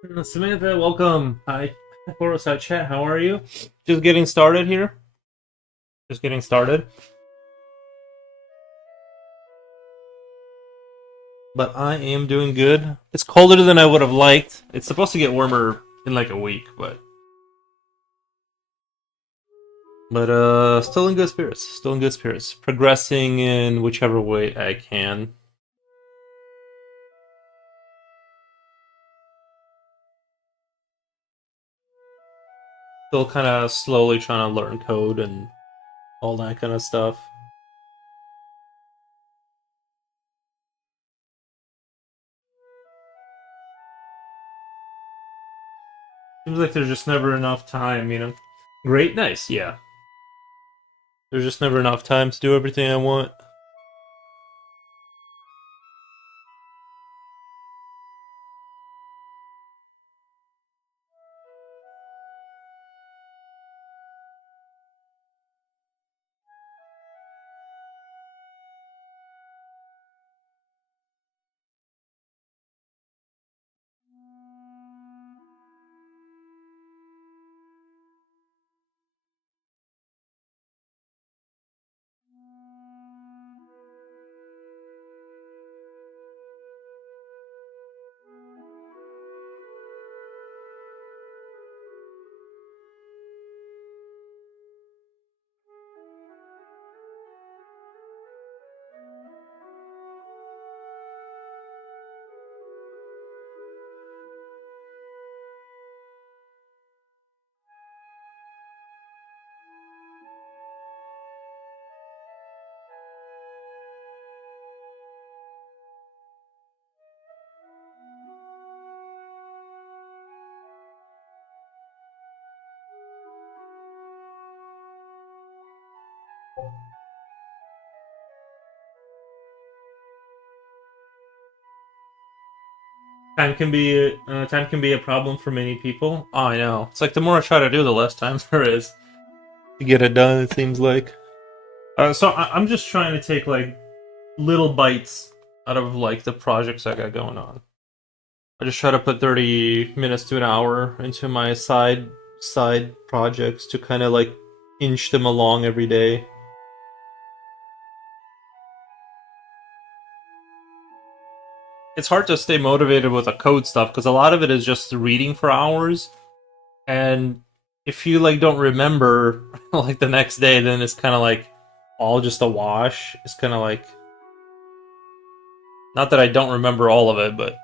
Samantha, welcome. Hi, Foroside Chat. How are you? Just getting started here. Just getting started. But I am doing good. It's colder than I would have liked. It's supposed to get warmer in like a week, but still in good spirits. Still in good spirits. Progressing in whichever way I can. Still kind of slowly trying to learn code and all that kind of stuff. Seems like there's just never enough time. Great, nice, yeah. There's just never enough time to do everything I want. Time can be a problem for many people. Oh, I know. It's like the more I try to do, the less time there is to get it done. It seems like. So I'm just trying to take like little bites out of like the projects I got going on. I just try to put 30 minutes to an hour into my side projects to kind of like inch them along every day. It's hard to stay motivated with the code stuff because a lot of it is just reading for hours. And if you like don't remember like the next day, then it's kind of like all just a wash. It's kind of like not that I don't remember all of it, but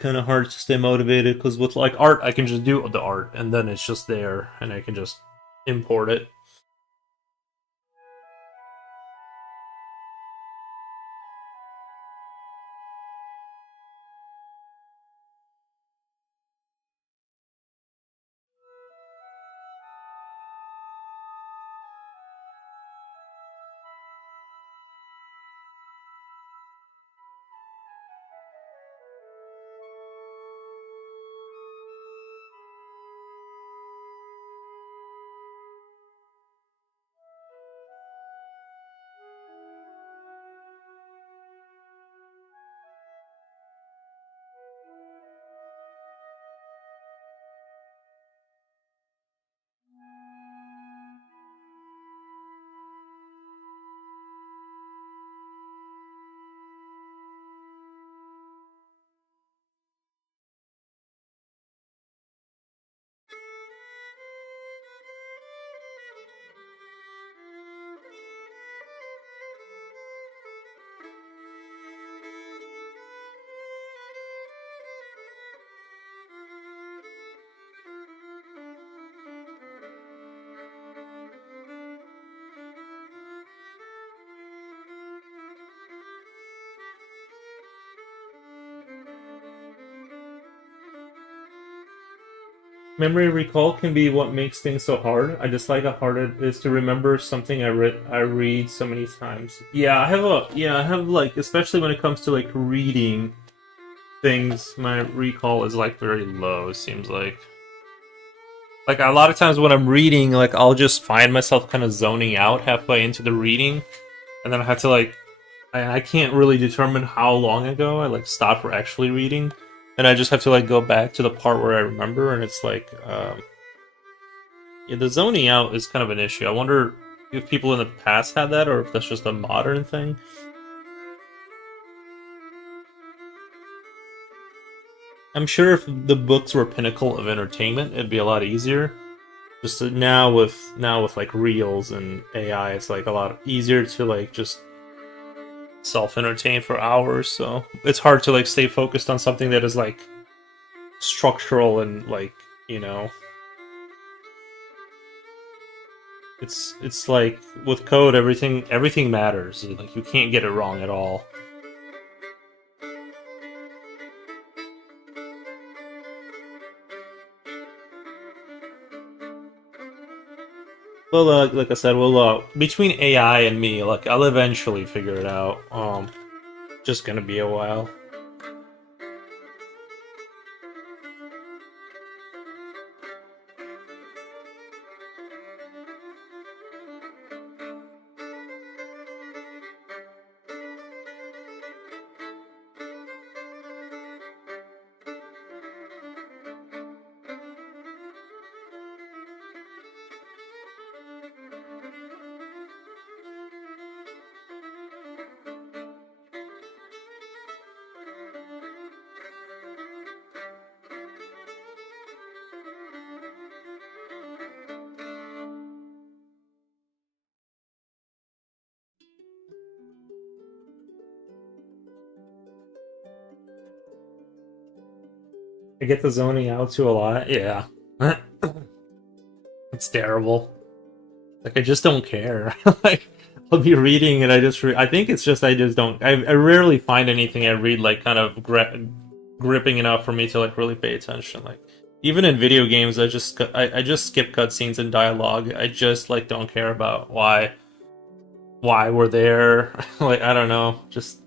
kind of hard to stay motivated because with like art, I can just do the art and then it's just there and I can just import it. Memory recall can be what makes things so hard. I just like how hard it is to remember something I read so many times. Yeah, I have like especially when it comes to like reading things, my recall is like very low, it seems like a lot of times when I'm reading, like I'll just find myself kind of zoning out halfway into the reading, and then I have to like I can't really determine how long ago I like stopped for actually reading, and I just have to like go back to the part where I remember, and it's like, yeah, the zoning out is kind of an issue. I wonder if people in the past had that, or if that's just a modern thing. I'm sure if the books were pinnacle of entertainment, it'd be a lot easier. Just that now with like reels and AI, it's like a lot easier to like just self entertain for hours. So it's hard to like stay focused on something that is like structural and like you know it's like with code everything matters. Like you can't get it wrong at all. Well, like I said, well, between AI and me, like I'll eventually figure it out. Just gonna be a while. I get the zoning out to a lot. Yeah, it's terrible. Like I just don't care. Like I'll be reading and I think it's just I just don't. I rarely find anything I read like kind of gripping enough for me to like really pay attention. Like even in video games, I just skip cutscenes and dialogue. I just like don't care about why we're there. Like I don't know. Just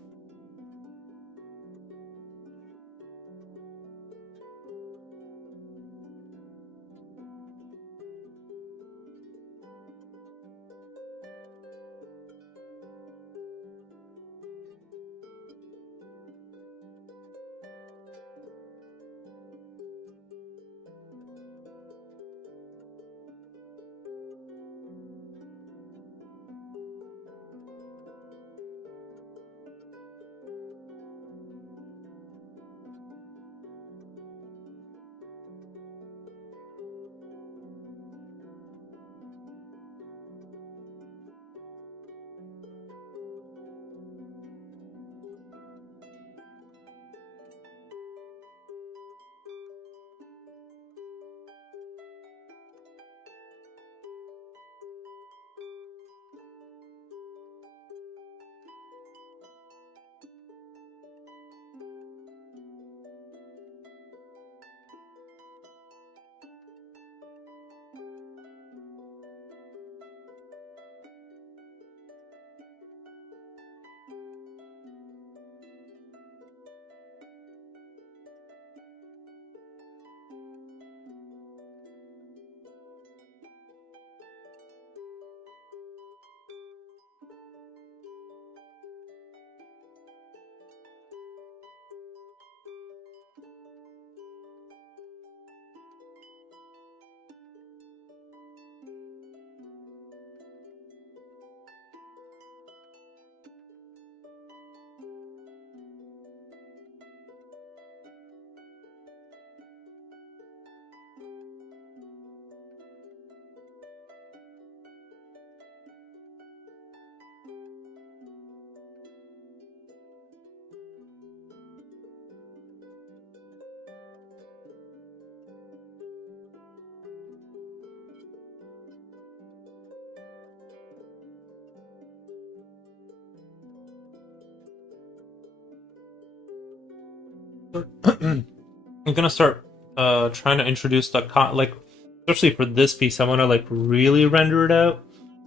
I'm gonna start trying to introduce the like especially for this piece. I want to like really render it out,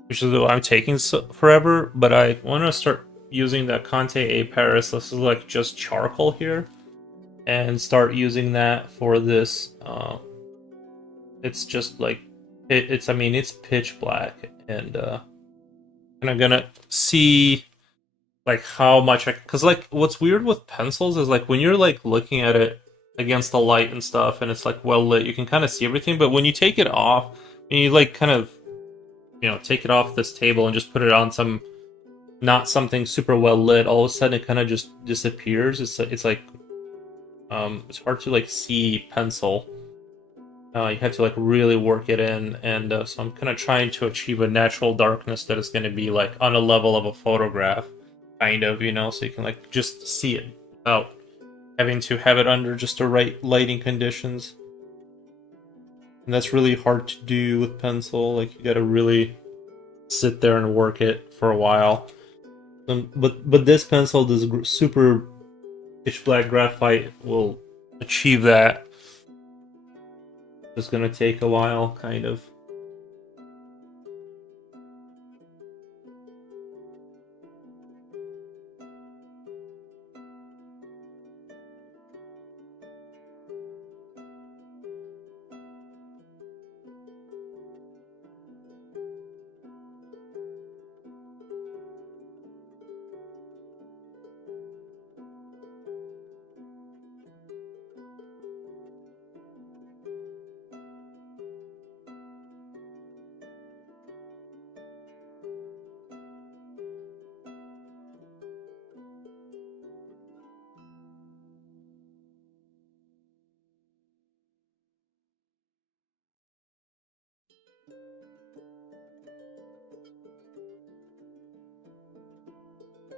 which is why I'm taking forever. But I want to start using that Conte A Paris. This is like just charcoal here, and start using that for this. It's just like it's. I mean, it's pitch black, and I'm gonna see like how much I because like what's weird with pencils is like when you're like looking at it against the light and stuff, and it's like well lit. You can kind of see everything, but when you take it off, and you like kind of take it off this table and just put it on some not something super well lit, all of a sudden it kind of just disappears. It's like it's hard to like see pencil. You have to like really work it in, and so I'm kind of trying to achieve a natural darkness that is going to be like on a level of a photograph, kind of, so you can like just see it without having to have it under just the right lighting conditions. And that's really hard to do with pencil. Like you got to really sit there and work it for a while. But this pencil, this super pitch black graphite, will achieve that. It's gonna take a while, kind of.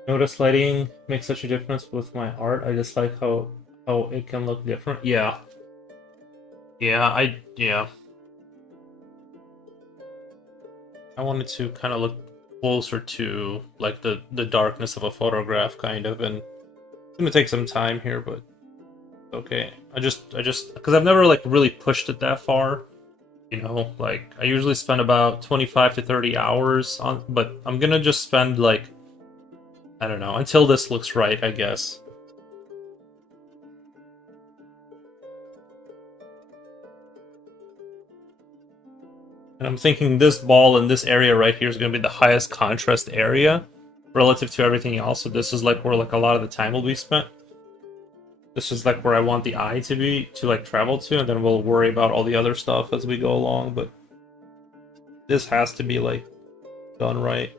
Notice lighting makes such a difference with my art. I just like how it can look different. Yeah. Yeah. I wanted to kind of look closer to like the darkness of a photograph, kind of, and it's gonna take some time here, but okay. I just because I've never like really pushed it that far. Like I usually spend about 25 to 30 hours on, but I'm gonna just spend like, I don't know, until this looks right, I guess. And I'm thinking this ball in this area right here is gonna be the highest contrast area relative to everything else. So this is like where like a lot of the time will be spent. This is like where I want the eye to be, to like travel to, and then we'll worry about all the other stuff as we go along, but this has to be like done right.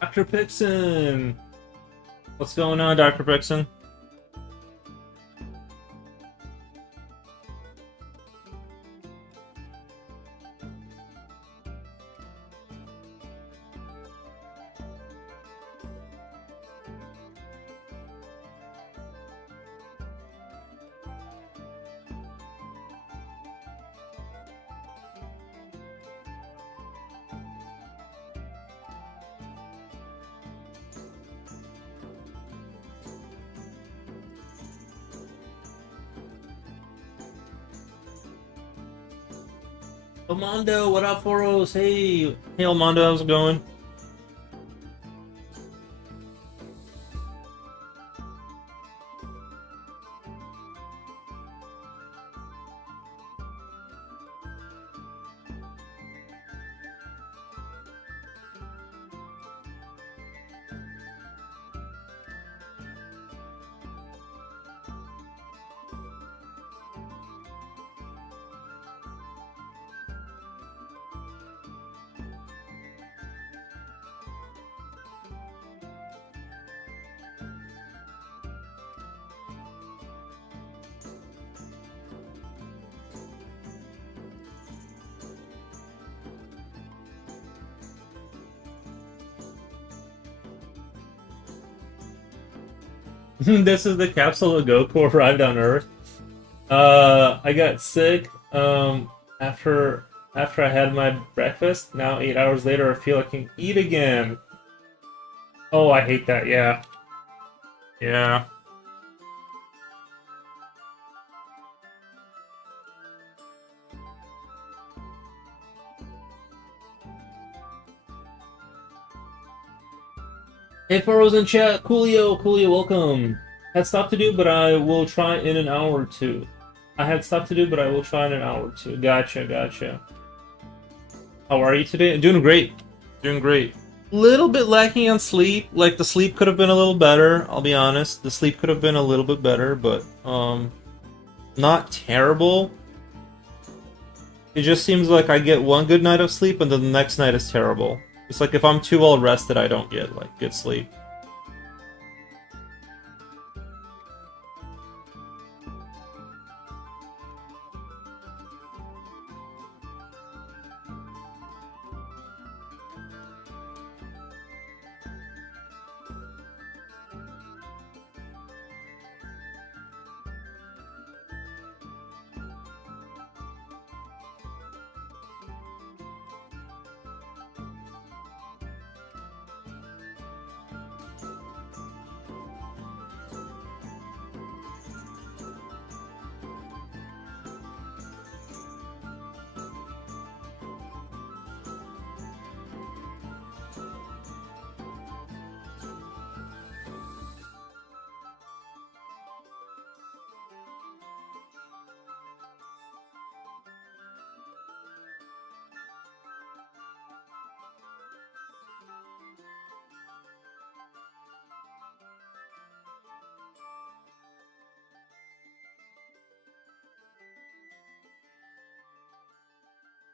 Dr. Pixon! What's going on, Dr. Pixon? Elmondo, what up, Foros? Hey, Elmondo, how's it going? This is the capsule of Goku arrived on Earth. I got sick after I had my breakfast. Now 8 hours later, I feel I can eat again. Oh, I hate that. Yeah, yeah. Hey, Furrows in chat. Coolio, welcome. Had stuff to do, but I will try in an hour or two. I had stuff to do, but I will try in an hour or two. Gotcha. How are you today? Doing great. Doing great. Little bit lacking on sleep. Like, the sleep could have been a little better, I'll be honest. The sleep could have been a little bit better, but, not terrible. It just seems like I get one good night of sleep and then the next night is terrible. It's like if I'm too well rested, I don't get, like, good sleep.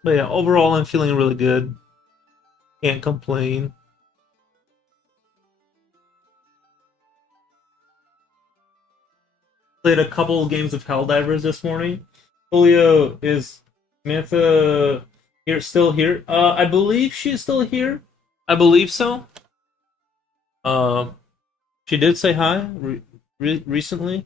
But yeah, overall, I'm feeling really good. Can't complain. Played a couple games of Helldivers this morning. Julio, is Samantha here still here? I believe she's still here. I believe so. Uh, she did say hi recently.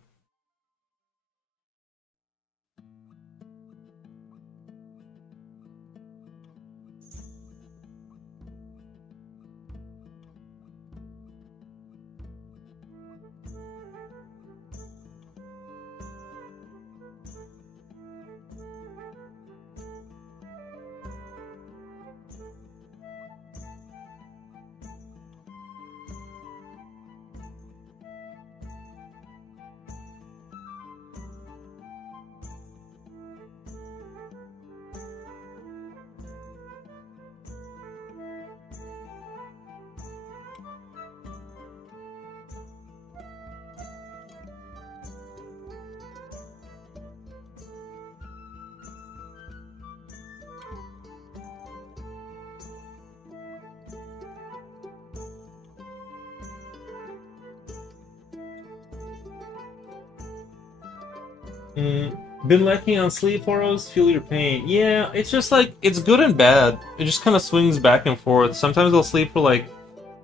Been lacking on sleep for us. Feel your pain. Yeah, it's just like it's good and bad. It just kind of swings back and forth. Sometimes I'll sleep for like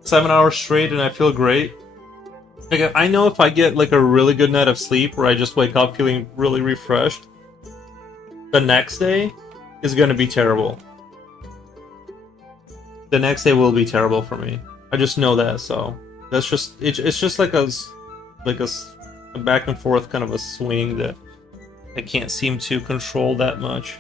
7 hours straight and I feel great. Like I know if I get like a really good night of sleep where I just wake up feeling really refreshed, the next day is gonna be terrible. The next day will be terrible for me. I just know that. So that's just it's just like a back and forth kind of a swing that I can't seem to control that much.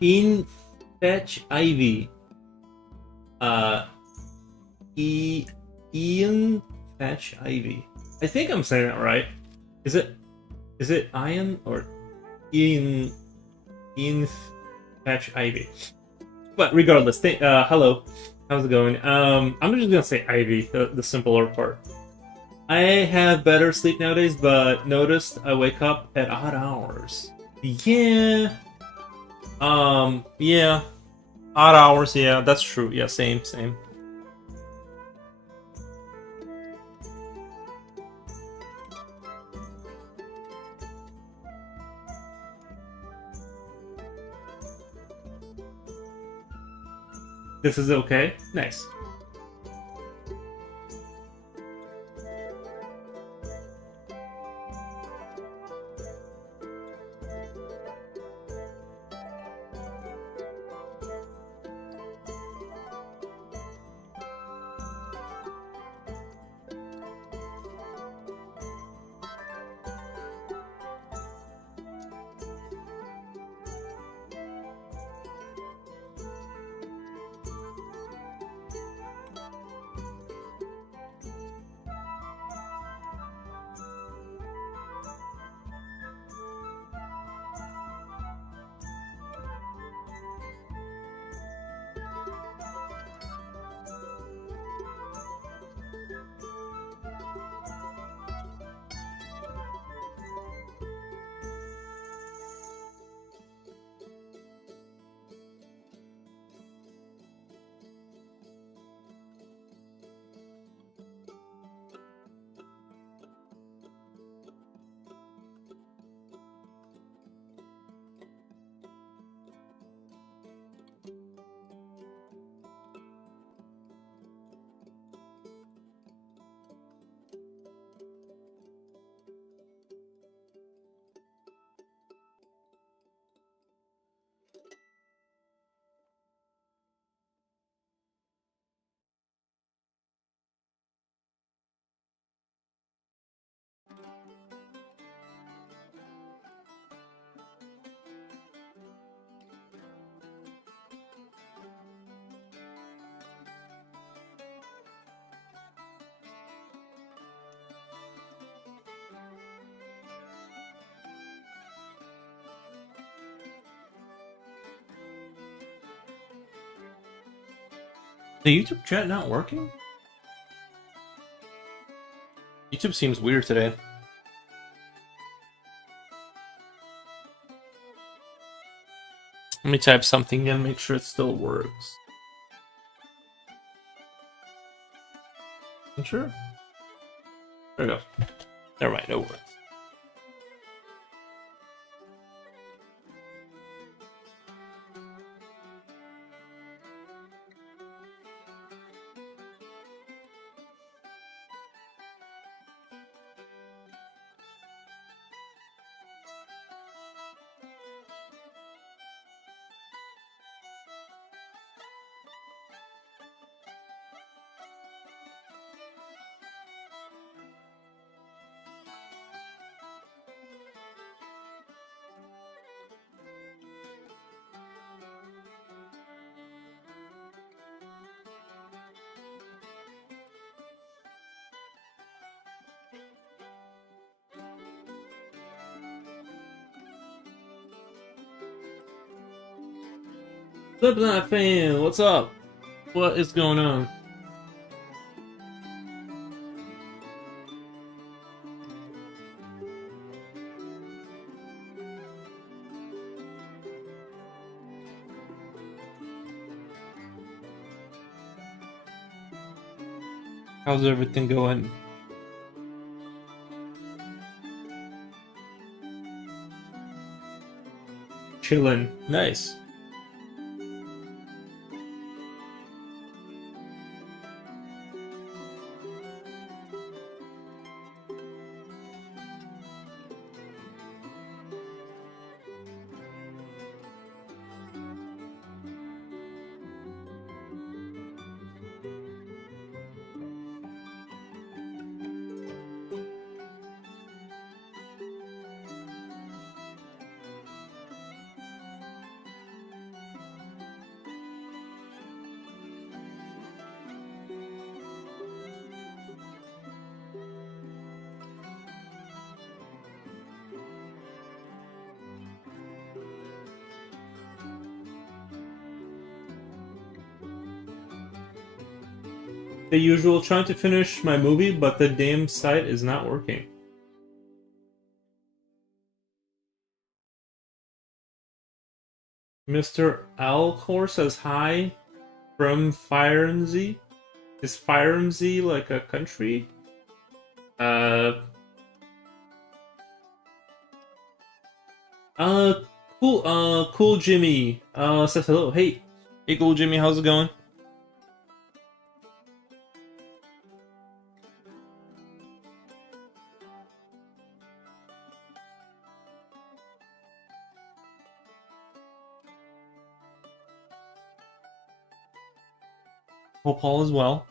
In Fetch Ivy. Uh, E Ian Fetch Ivy. I think I'm saying that right. Is it? Is it Ian or Ian? Ian Fetch Ivy. But regardless, hello. How's it going? I'm just gonna say Ivy, the simpler part. I have better sleep nowadays, but noticed I wake up at odd hours. Yeah. Yeah. Odd hours, yeah, that's true. Yeah, same, same. This is okay? Nice. The YouTube chat not working? YouTube seems weird today. Let me type something again, make sure it still works. I'm sure. There we go. Never mind, it works. Slipknot fan, what's up? What is going on? How's everything going? Chillin'. Nice. The usual, trying to finish my movie, but the damn site is not working. Mr. Alcor says hi from Firemzy. Is Firemzy like a country? Uh, uh, cool Jimmy, says hello. Hey, cool Jimmy, how's it going? Hope all is well.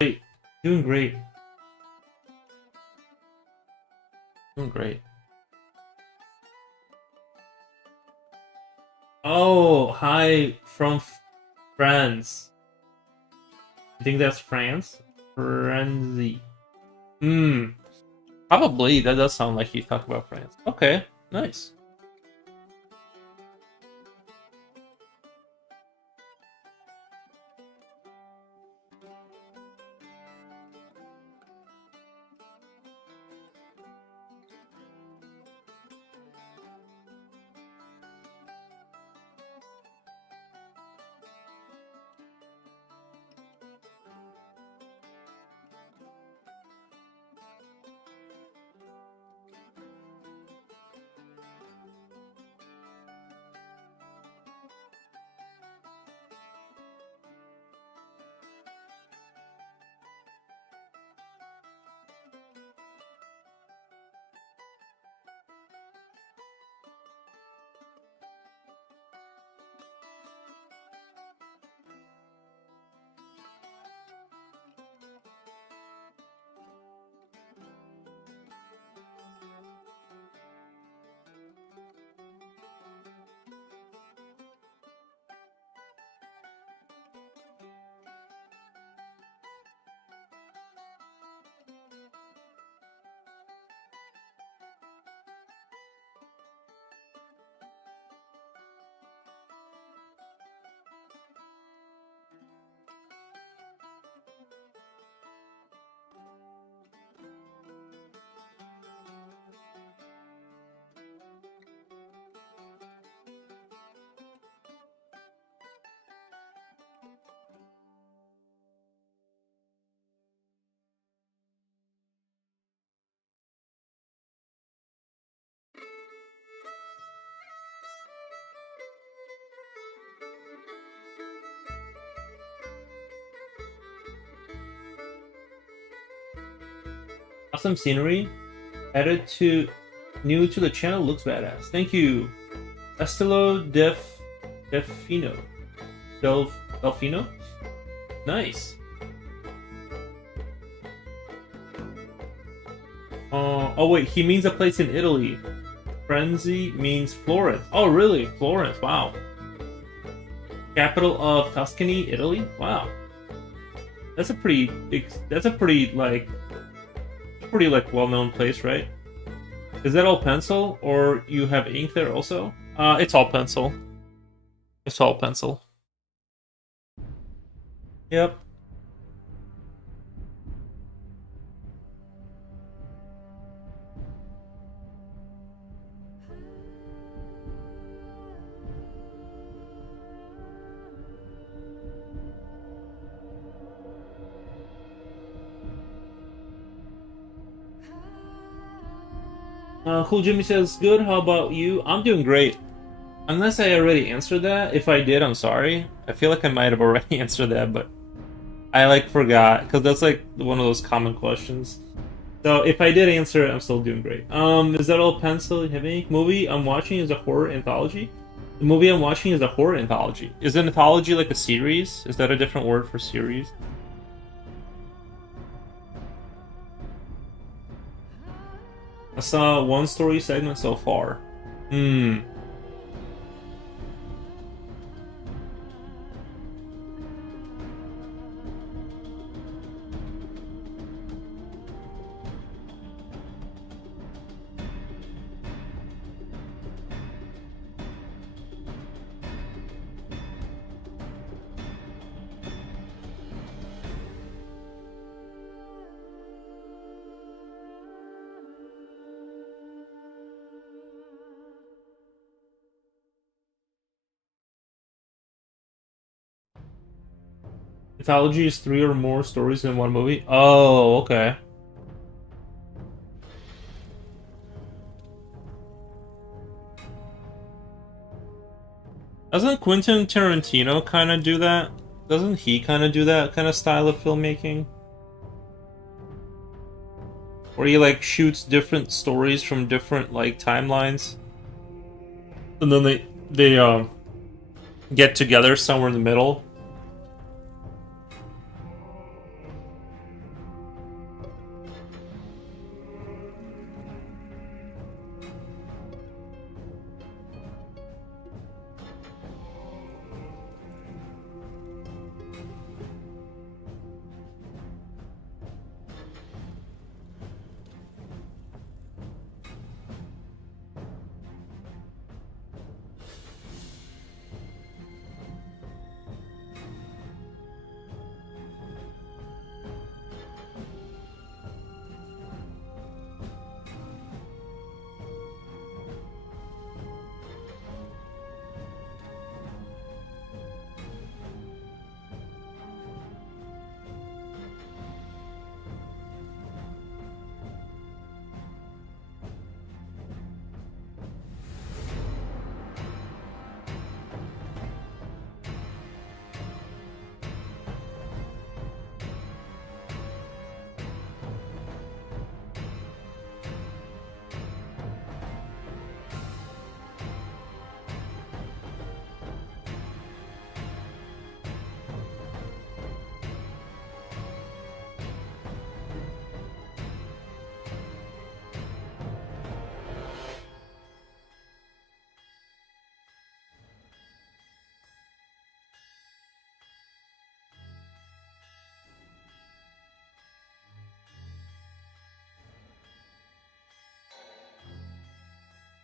Great. Doing great. Doing great. Oh, hi from France. I think that's France? Frenzy. Hmm. Probably. That does sound like you talk about France. Okay. Nice. Awesome scenery. Added to new to the channel, looks badass. Thank you. Estilo Delfino. Delfino? Nice. Oh wait, he means a place in Italy. Frenzy means Florence. Oh really? Florence, wow. Capital of Tuscany, Italy? Wow. That's a pretty big, that's a pretty like well-known place, right? Is that all pencil, or you have ink there also? It's all pencil. It's all pencil. Yep. Cool Jimmy says, good, how about you? I'm doing great. Unless I already answered that. If I did, I'm sorry. I feel like I might have already answered that, but I like forgot, because that's like one of those common questions. So if I did answer it, I'm still doing great. Is that all pencil? You have any movie I'm watching is a horror anthology? The movie I'm watching is a horror anthology. Is an anthology like a series? Is that a different word for series? I saw one story segment so far. Anthology is 3 or more stories in one movie. Oh, okay. Doesn't Quentin Tarantino kind of do that? Doesn't he kind of do that kind of style of filmmaking? Where he like shoots different stories from different like timelines, and then they get together somewhere in the middle.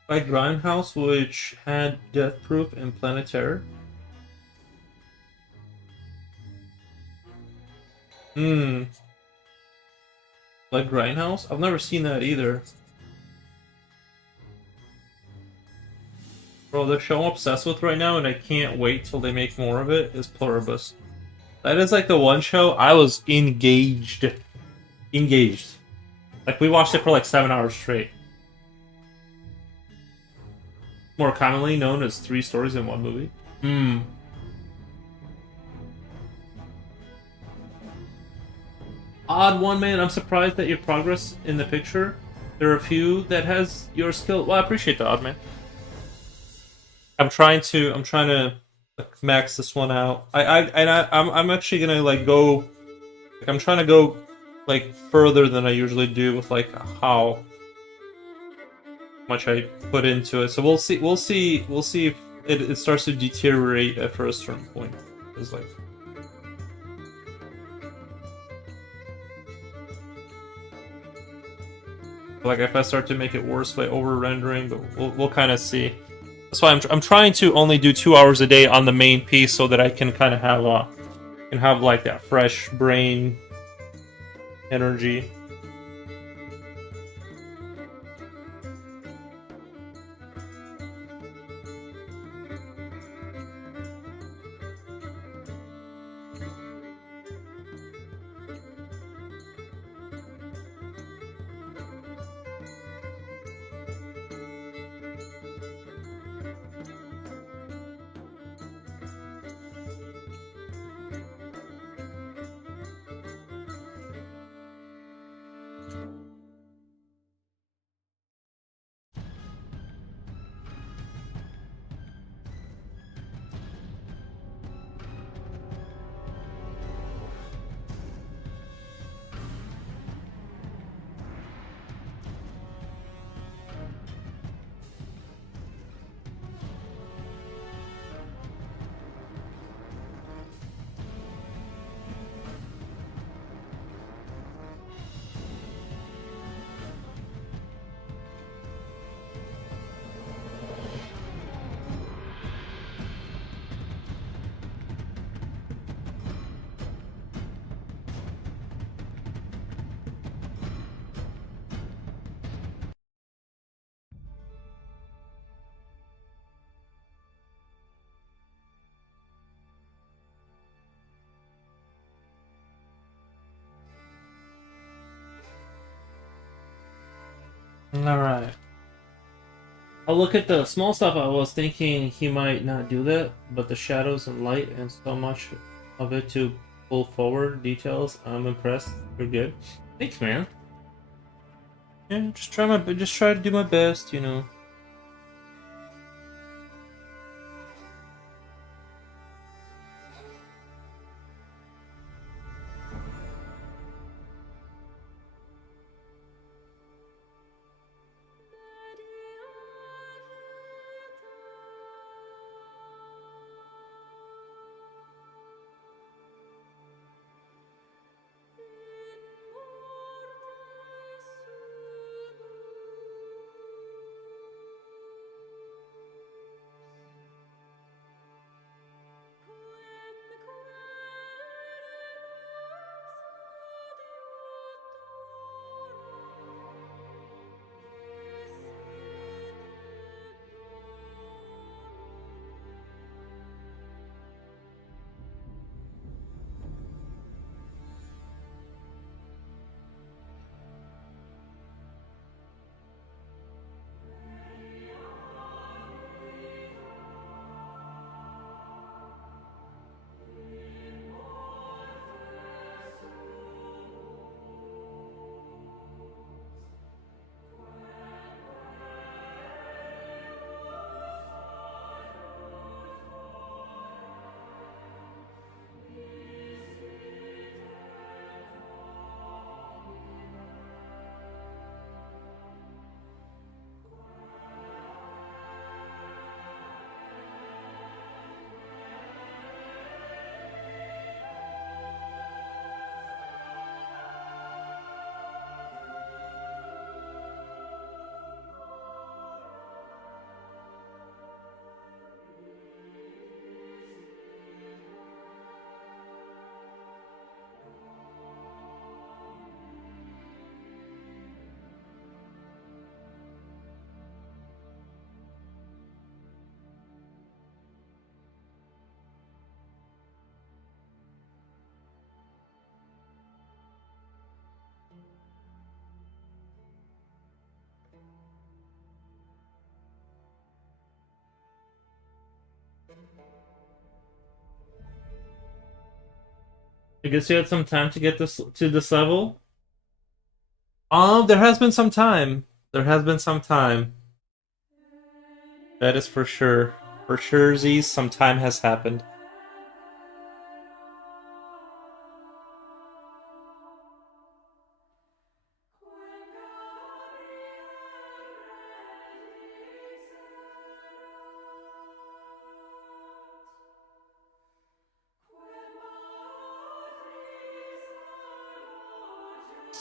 By Grindhouse, which had Death Proof and Planet Terror. Hmm. Like Grindhouse? I've never seen that either. Bro, the show I'm obsessed with right now, and I can't wait till they make more of it, is Pluribus. That is like the one show I was engaged. Engaged. Like, we watched it for like 7 hours straight. More commonly known as 3 stories in one movie. Hmm. Odd one, man. I'm surprised that your progress in the picture. There are a few that has your skill. Well, I appreciate the odd man. I'm trying to like, max this one out. I'm actually gonna like go. Like, I'm trying to go like further than I usually do with like how much I put into it. So we'll see. We'll see if it starts to deteriorate after a certain point. It's like. Like if I start to make it worse by over rendering, but we'll kind of see. That's why I'm trying to only do 2 hours a day on the main piece so that I can kind of have like that fresh brain energy. Alright. I'll look at the small stuff. I was thinking he might not do that, but the shadows and light and so much of it to pull forward details, I'm impressed. You're good. Thanks, man. Yeah, just try to do my best, you know. I guess you had some time to get this to this level. There has been some time. There has been some time. That is for sure. For sure, Z's, some time has happened.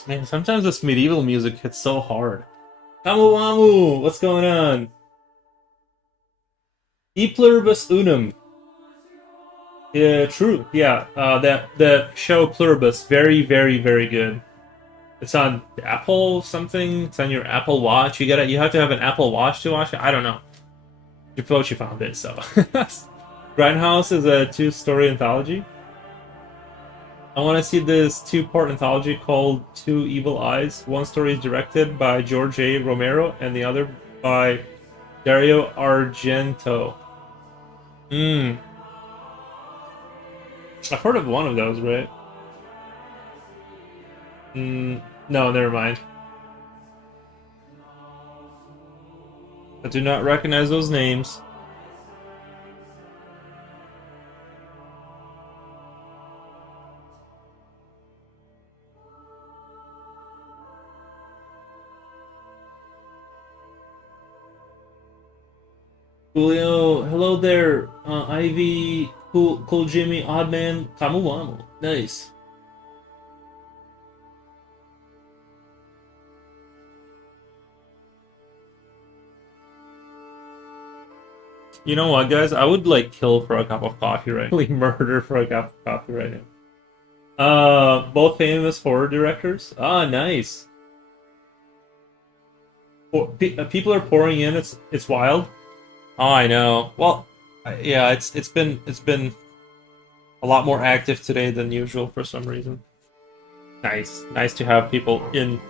Man, sometimes this medieval music hits so hard. Kamu, what's going on? E pluribus unum. Yeah, true. Yeah, that show Pluribus, very, very, very good. It's on Apple something. It's on your Apple Watch. You have to have an Apple Watch to watch it. I don't know. You found it, so. Grindhouse is a 2-story anthology. I want to see this 2-part anthology called Two Evil Eyes. One story is directed by George A. Romero, and the other by Dario Argento. I've heard of one of those, right? No, never mind. I do not recognize those names. Julio, hello there. Ivy, cool Jimmy, Oddman, Kamu. Nice. You know what, guys? I would like kill for a cup of coffee right now. Like murder for a cup of coffee right now. Both famous horror directors. Ah, nice. People are pouring in. It's wild. Oh, I know. Well, yeah, it's been a lot more active today than usual for some reason. Nice to have people in.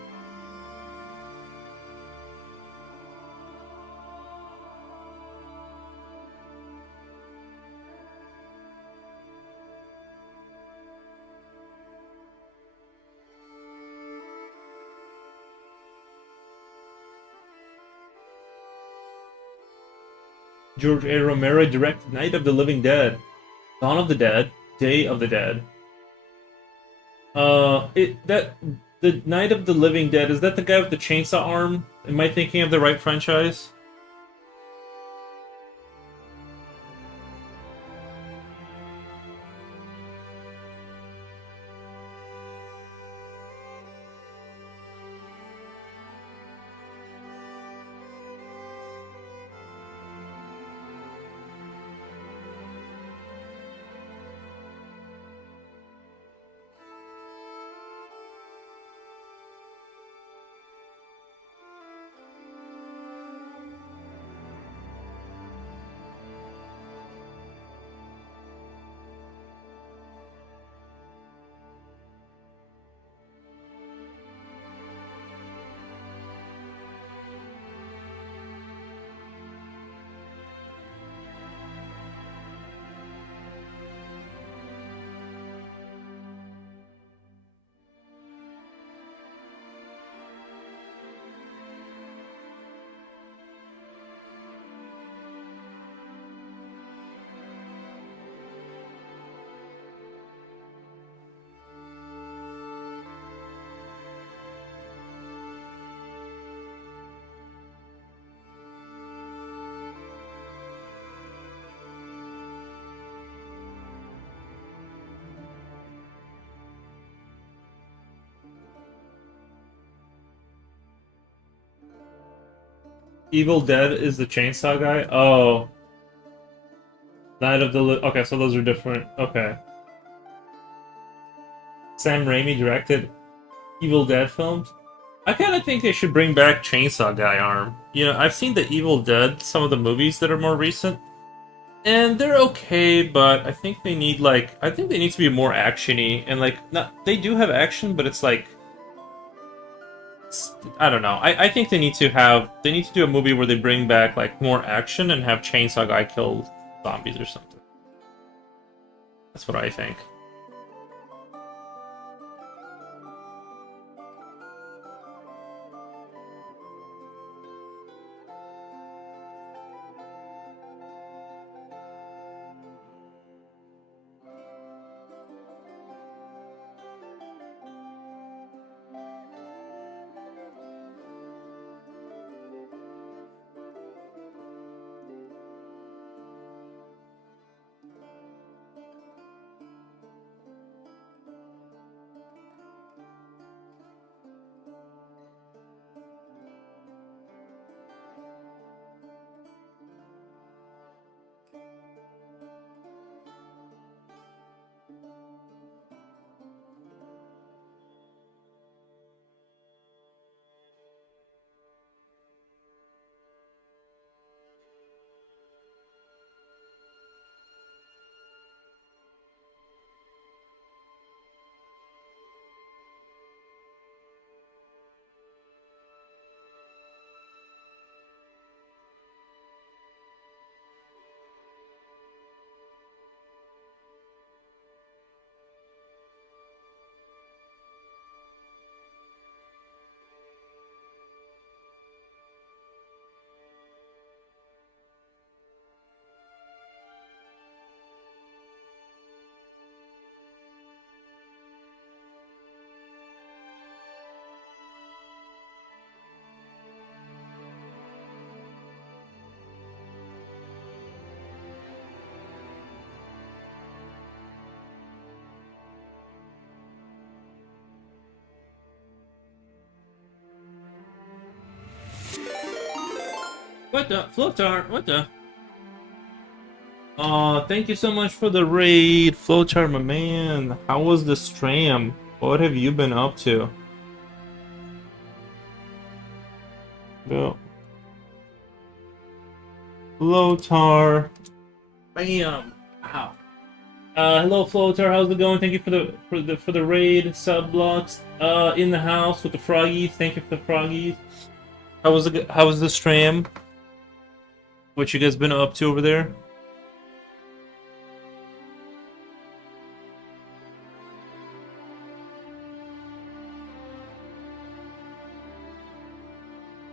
George A. Romero directed Night of the Living Dead, Dawn of the Dead, Day of the Dead. The Night of the Living Dead, is that the guy with the chainsaw arm? Am I thinking of the right franchise? Evil Dead is the chainsaw guy? Oh, Night of the Okay, so those are different. Okay. Sam Raimi directed Evil Dead films? I kind of think they should bring back Chainsaw Guy arm. You know, I've seen the Evil Dead, some of the movies that are more recent, and they're okay, but I think they need I think they need to be more actiony and not. They do have action, but it's I don't know. I think they need to do a movie where they bring back more action and have Chainsaw Guy kill zombies or something. That's what I think. What the? Flotar, what the? Oh, thank you so much for the raid, Flotar, my man. How was the stream? What have you been up to? Go. Flotar. Bam. Ow. Hello Flotar, how's it going? Thank you for the raid, sub blocks. In the house with the froggies. Thank you for the froggies. How was the stream? What you guys been up to over there?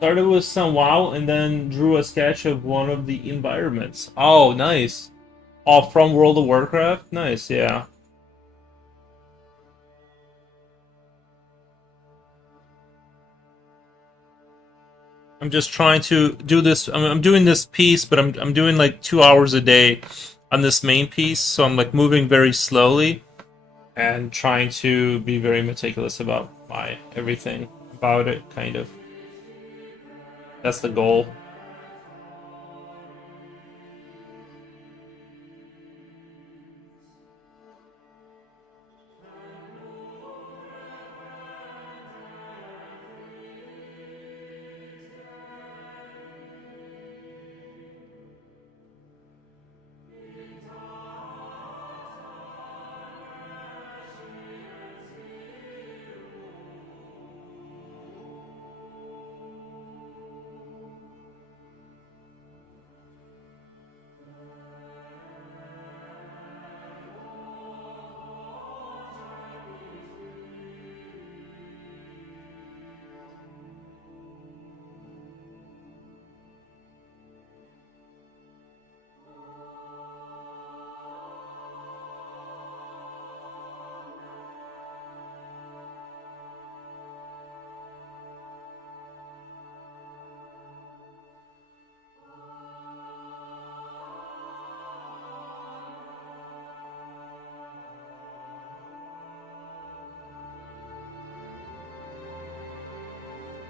Started with some WoW and then drew a sketch of one of the environments. Oh, nice. Oh, from World of Warcraft? Nice, yeah. I'm just trying to do this. I'm doing this piece, but I'm doing like 2 hours a day on this main piece, so I'm like moving very slowly and trying to be very meticulous about my everything about it, kind of. That's the goal.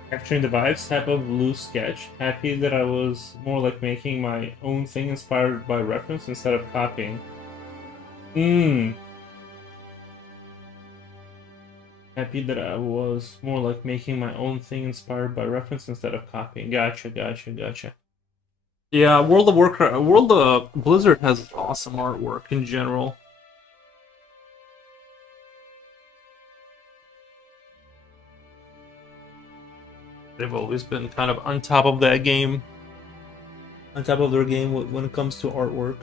Capturing the vibes type of loose sketch. Happy that I was more like making my own thing inspired by reference instead of copying. Hmm. Happy that I was more like making my own thing inspired by reference instead of copying. Gotcha, gotcha, gotcha. Yeah, World of Warcraft, World of Blizzard has awesome artwork in general. They've always been kind of on top of that game, on top of their game when it comes to artwork.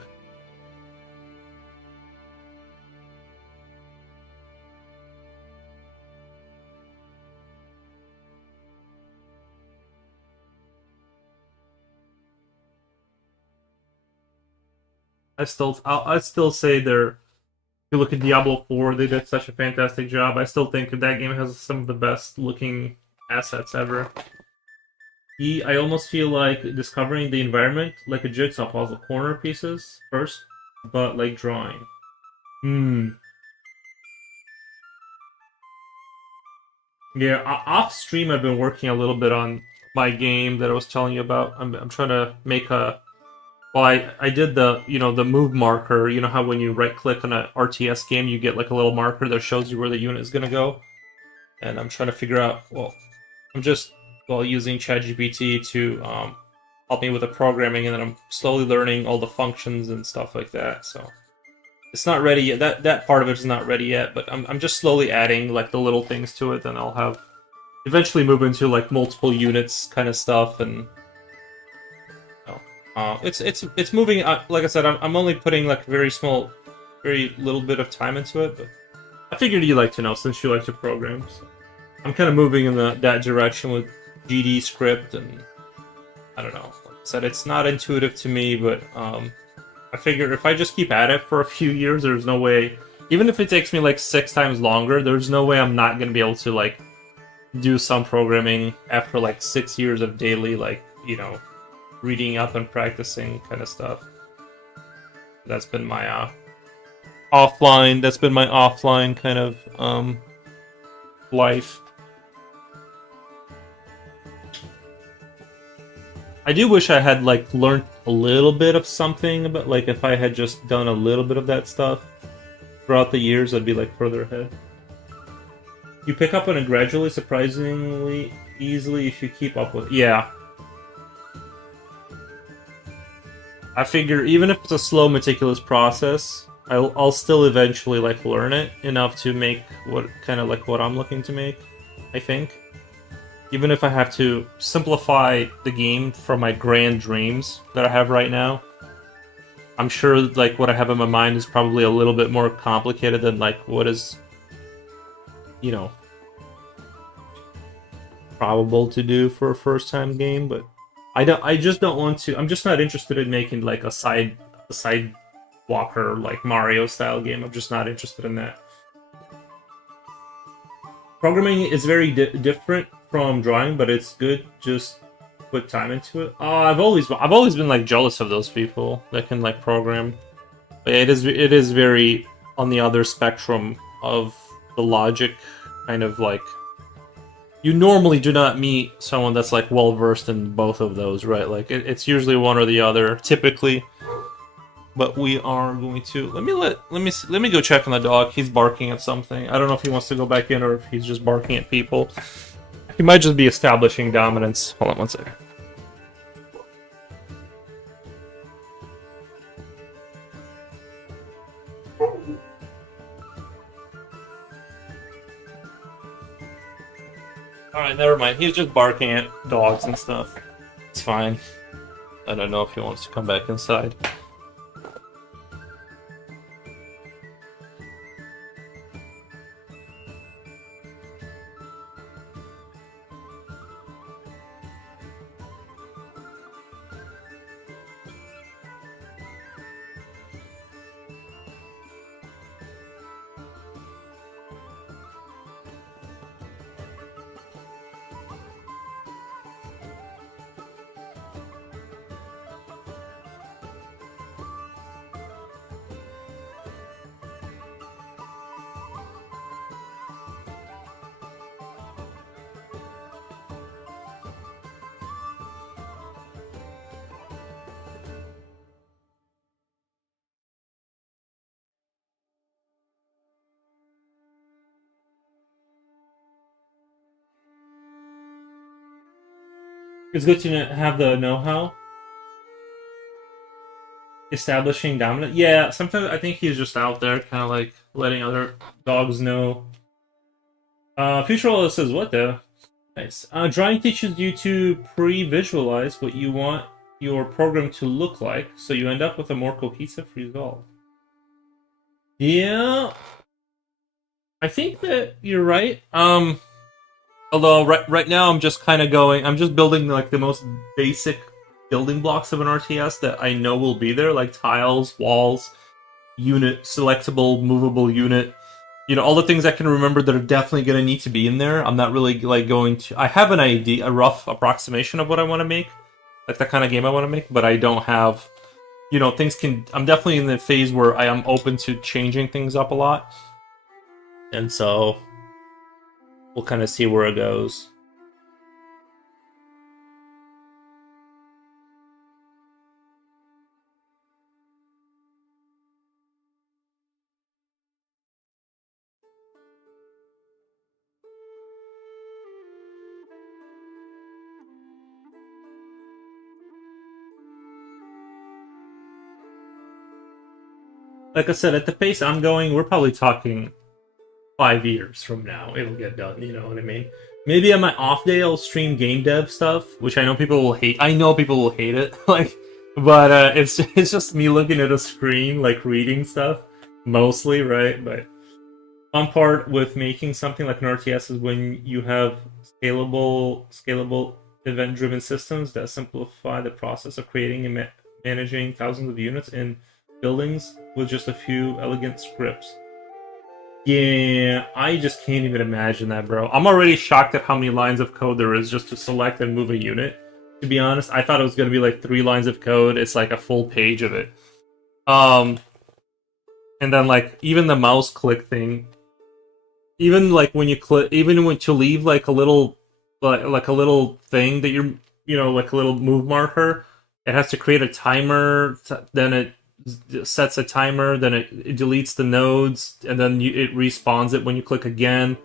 I still say they're. If you look at Diablo 4, they did such a fantastic job. I still think that game has some of the best looking assets ever. I almost feel like discovering the environment like a jigsaw puzzle, corner pieces first, but like drawing. Hmm. Yeah, off stream, I've been working a little bit on my game that I was telling you about. I'm trying to make a. Well, I did the the move marker. You know how when you right click on a RTS game, you get like a little marker that shows you where the unit is gonna go. And I'm trying to figure out. Well, I'm just using ChatGPT to help me with the programming, and then I'm slowly learning all the functions and stuff like that. So it's not ready yet. That part of it is not ready yet, but I'm just slowly adding like the little things to it, and I'll have eventually move into like multiple units kind of stuff, and it's moving. Like I said, I'm only putting like very small, very little bit of time into it, but I figured you'd like to know since you like to program. So I'm kind of moving in that direction with GD script, and I don't know. Like I said, it's not intuitive to me, but I figure if I just keep at it for a few years, there's no way. Even if it takes me like 6 times longer, there's no way I'm not gonna be able to like do some programming after like 6 years of daily reading up and practicing kind of stuff. That's been my offline. That's been my offline kind of life. I do wish I had like learned a little bit of something about like if I had just done a little bit of that stuff throughout the years, I'd be like further ahead. You pick up on it gradually, surprisingly easily if you keep up with it. Yeah. I figure even if it's a slow, meticulous process, I'll still eventually like learn it enough to make what I'm looking to make, I think. Even if I have to simplify the game from my grand dreams that I have right now, I'm sure like what I have in my mind is probably a little bit more complicated than like what is, you know, probable to do for a first time game, but I just don't want to. I'm just not interested in making like a side walker like Mario style game. I'm just not interested in that. Programming is very different from drawing, but it's good. Just put time into it. Oh, I've always been like jealous of those people that can like program. But yeah, it is very on the other spectrum of the logic, kind of like you normally do not meet someone that's like well versed in both of those, right? Like it's usually one or the other, typically. But we are going to let me go check on the dog. He's barking at something. I don't know if he wants to go back in or if he's just barking at people. He might just be establishing dominance. Hold on one second. Alright, never mind. He's just barking at dogs and stuff. It's fine. I don't know if he wants to come back inside. It's good to have the know-how. Establishing dominance. Yeah, sometimes I think he's just out there, kind of like letting other dogs know. Future says, what the? Nice. Drawing teaches you to pre-visualize what you want your program to look like, so you end up with a more cohesive result. Yeah, I think that you're right. Although right now I'm just kind of going. I'm just building like the most basic building blocks of an RTS that I know will be there, like tiles, walls, unit, selectable, movable unit. You know, all the things I can remember that are definitely going to need to be in there. I'm not really like going to. I have an idea, a rough approximation of what I want to make, like the kind of game I want to make, but I don't have. You know, things can. I'm definitely in the phase where I am open to changing things up a lot, and so we'll kind of see where it goes. Like I said, at the pace I'm going, we're probably talking 5 years from now. It'll get done. You know what I mean? Maybe on my off day, I'll stream game dev stuff, which I know people will hate. I know people will hate it, like, but it's just me looking at a screen, like reading stuff, mostly, right? But one part with making something like an RTS is when you have scalable, event-driven systems that simplify the process of creating and managing thousands of units in buildings with just a few elegant scripts. Yeah, I just can't even imagine that, bro. I'm already shocked at how many lines of code there is just to select and move a unit. To be honest, I thought it was going to be like 3 lines of code. It's like a full page of it. And then like even the mouse click thing, even like when you click, even when to leave like a little, like a little thing that you're, you know, like a little move marker, it has to create a timer. Then it sets a timer, then it deletes the nodes, and then it respawns it when you click again.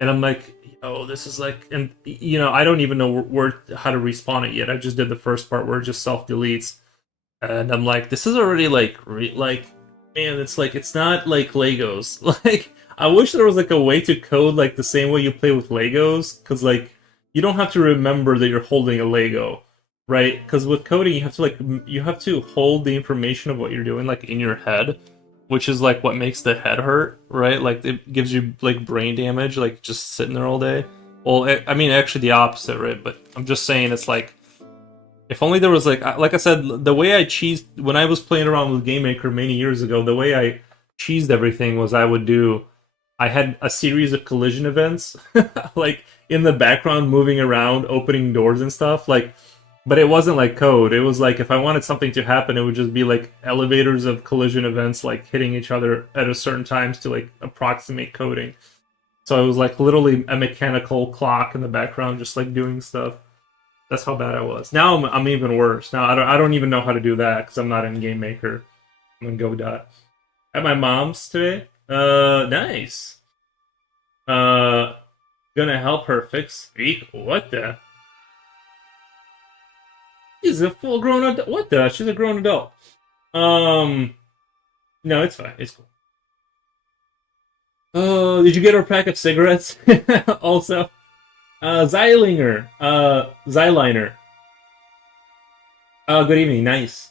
And I'm like, oh, this is like, and you know, I don't even know how to respawn it yet. I just did the first part where it just self deletes, and I'm like, this is already like, man, it's like it's not like Legos. Like, I wish there was like a way to code like the same way you play with Legos, because like you don't have to remember that you're holding a Lego, right? Because with coding, you have to hold the information of what you're doing like in your head, which is like what makes the head hurt, right? Like it gives you like brain damage, like just sitting there all day. Well, I mean, actually the opposite, right? But I'm just saying it's like, if only there was like I said, the way I cheesed when I was playing around with Game Maker many years ago, the way I cheesed everything was I had a series of collision events, like in the background, moving around, opening doors and stuff. Like, but it wasn't like code. It was like if I wanted something to happen, it would just be like elevators of collision events, like hitting each other at a certain times to like approximate coding. So it was like literally a mechanical clock in the background, just like doing stuff. That's how bad I was. Now I'm even worse. Now I don't even know how to do that because I'm not in Game Maker. I'm in Godot. At my mom's today. Nice. Uh, gonna help her fix. What the? She's a full grown adult. What the? She's a grown adult. Um, no, it's fine. It's cool. Oh, did you get her pack of cigarettes? Also, Xyliner. Good evening. Nice.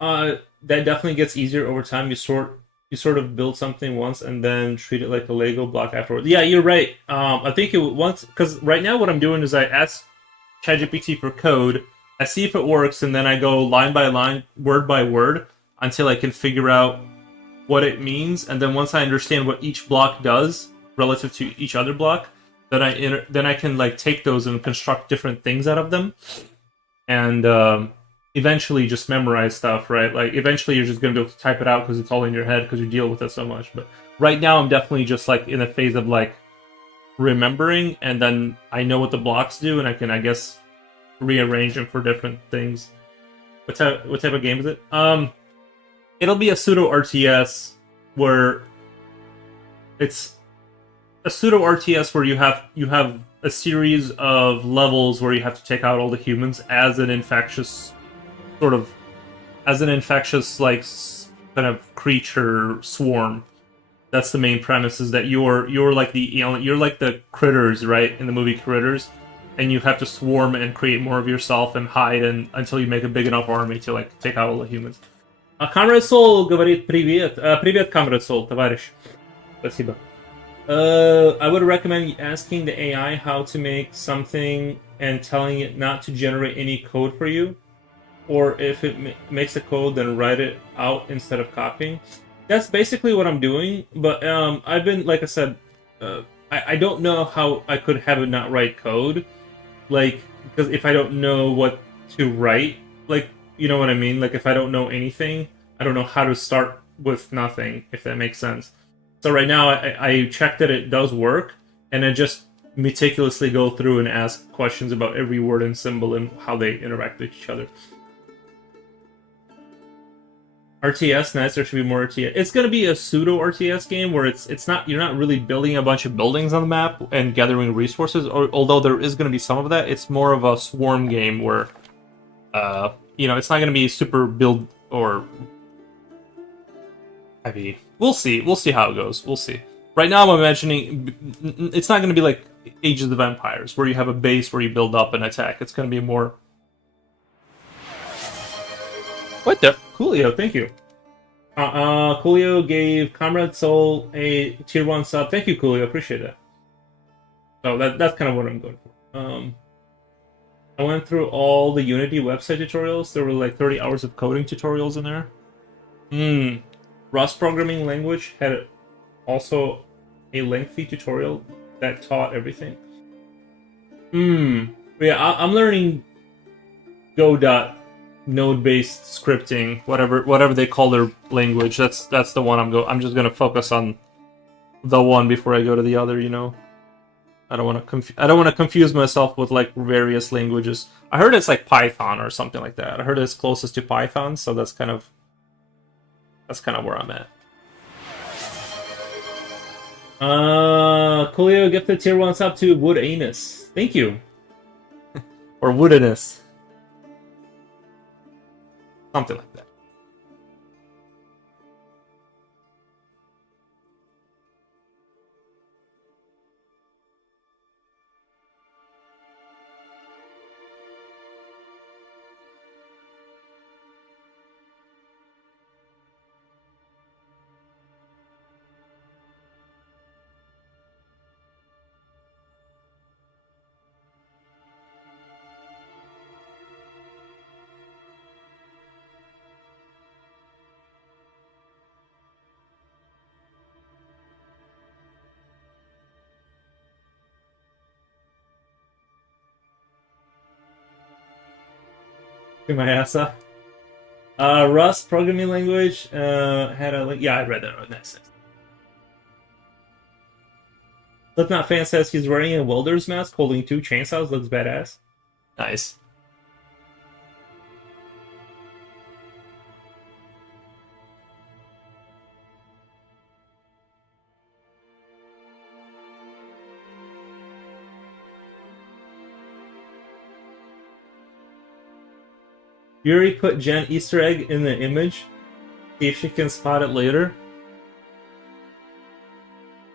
That definitely gets easier over time. You sort of build something once and then treat it like a Lego block afterwards. Yeah, you're right. I think it once because right now what I'm doing is I ask ChatGPT for code. I see if it works, and then I go line by line, word by word, until I can figure out what it means. And then once I understand what each block does relative to each other block, then I can like take those and construct different things out of them, and eventually just memorize stuff. Right? Like eventually you're just gonna be able to type it out because it's all in your head because you deal with it so much. But right now I'm definitely just like in a phase of like remembering, and then I know what the blocks do, and I can, I guess, rearrange them for different things. What type of game is it? It'll be a pseudo RTS where it's a pseudo RTS where you have a series of levels where you have to take out all the humans as an infectious sort of as an infectious like kind of creature swarm. That's the main premise, is that you're like you're like the critters, right, in the movie Critters, and you have to swarm and create more of yourself and hide and until you make a big enough army to like take out all the humans. Comrade Soul говорит привет. Привет, Comrade Soul, товарищ. Спасибо. I would recommend asking the AI how to make something and telling it not to generate any code for you, or if it makes a code, then write it out instead of copying. That's basically what I'm doing. But I've been, like I said, I don't know how I could have it not write code, like because if I don't know what to write, like you know what I mean. Like if I don't know anything, I don't know how to start with nothing. If that makes sense. So right now I check that it does work, and I just meticulously go through and ask questions about every word and symbol and how they interact with each other. RTS, nice. There should be more RTS. It's gonna be a pseudo RTS game where it's not, you're not really building a bunch of buildings on the map and gathering resources. Or although there is gonna be some of that, it's more of a swarm game where, it's not gonna be super build or heavy. We'll see. We'll see how it goes. We'll see. Right now, I'm imagining it's not gonna be like Ages of Empires where you have a base where you build up and attack. It's gonna be more. What the? Coolio, thank you. Coolio gave Comrade Soul a tier 1 sub. Thank you, Coolio. Appreciate that. So that's kind of what I'm going for. I went through all the Unity website tutorials. There were like 30 hours of coding tutorials in there. Rust programming language had also a lengthy tutorial that taught everything. Yeah, I'm learning Go node-based scripting, whatever they call their language. That's the one I'm just gonna focus on the one before I go to the other. I don't want to confuse myself with like various languages. I heard it's like Python or something like that. I heard it's closest to Python, so that's kind of where I'm at. Coolio gifted tier 1 sub to Wood Anus. Thank you. Or Woodinus. Something like that. Get my ass off. Rust programming language had a link. Yeah, I read that. Oh, nice. Slipknot fan says he's wearing a welder's mask, holding two chainsaws. Looks badass. Nice. Yuri put Jen Easter egg in the image. See if she can spot it later.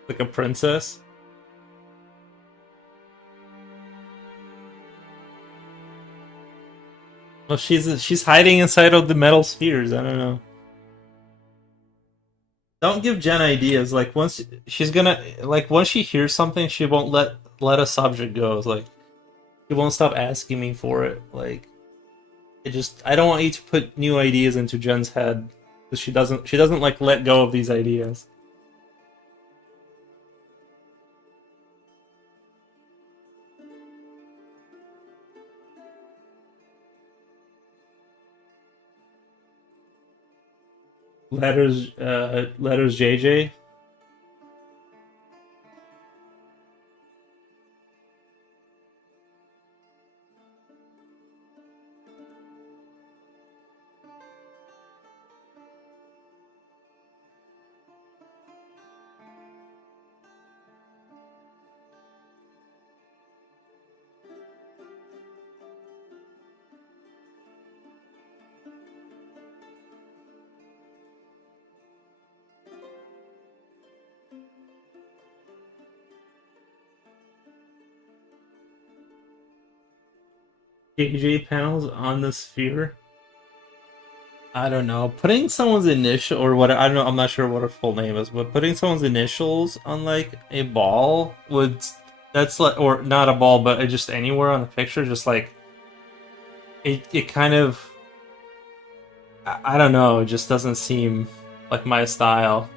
Like a princess. Well, she's hiding inside of the metal spheres. I don't know. Don't give Jen ideas. Like once she's gonna once she hears something, she won't let a subject go. It's like she won't stop asking me for it. Like it just I don't want you to put new ideas into Jen's head because she doesn't like let go of these ideas. Letters JJ. JJ panels on the sphere. I don't know. Putting someone's initial or what I don't know. I'm not sure what her full name is, but putting someone's initials on like a ball would that's like or not a ball, but just anywhere on the picture, just like it kind of I don't know. It just doesn't seem like my style.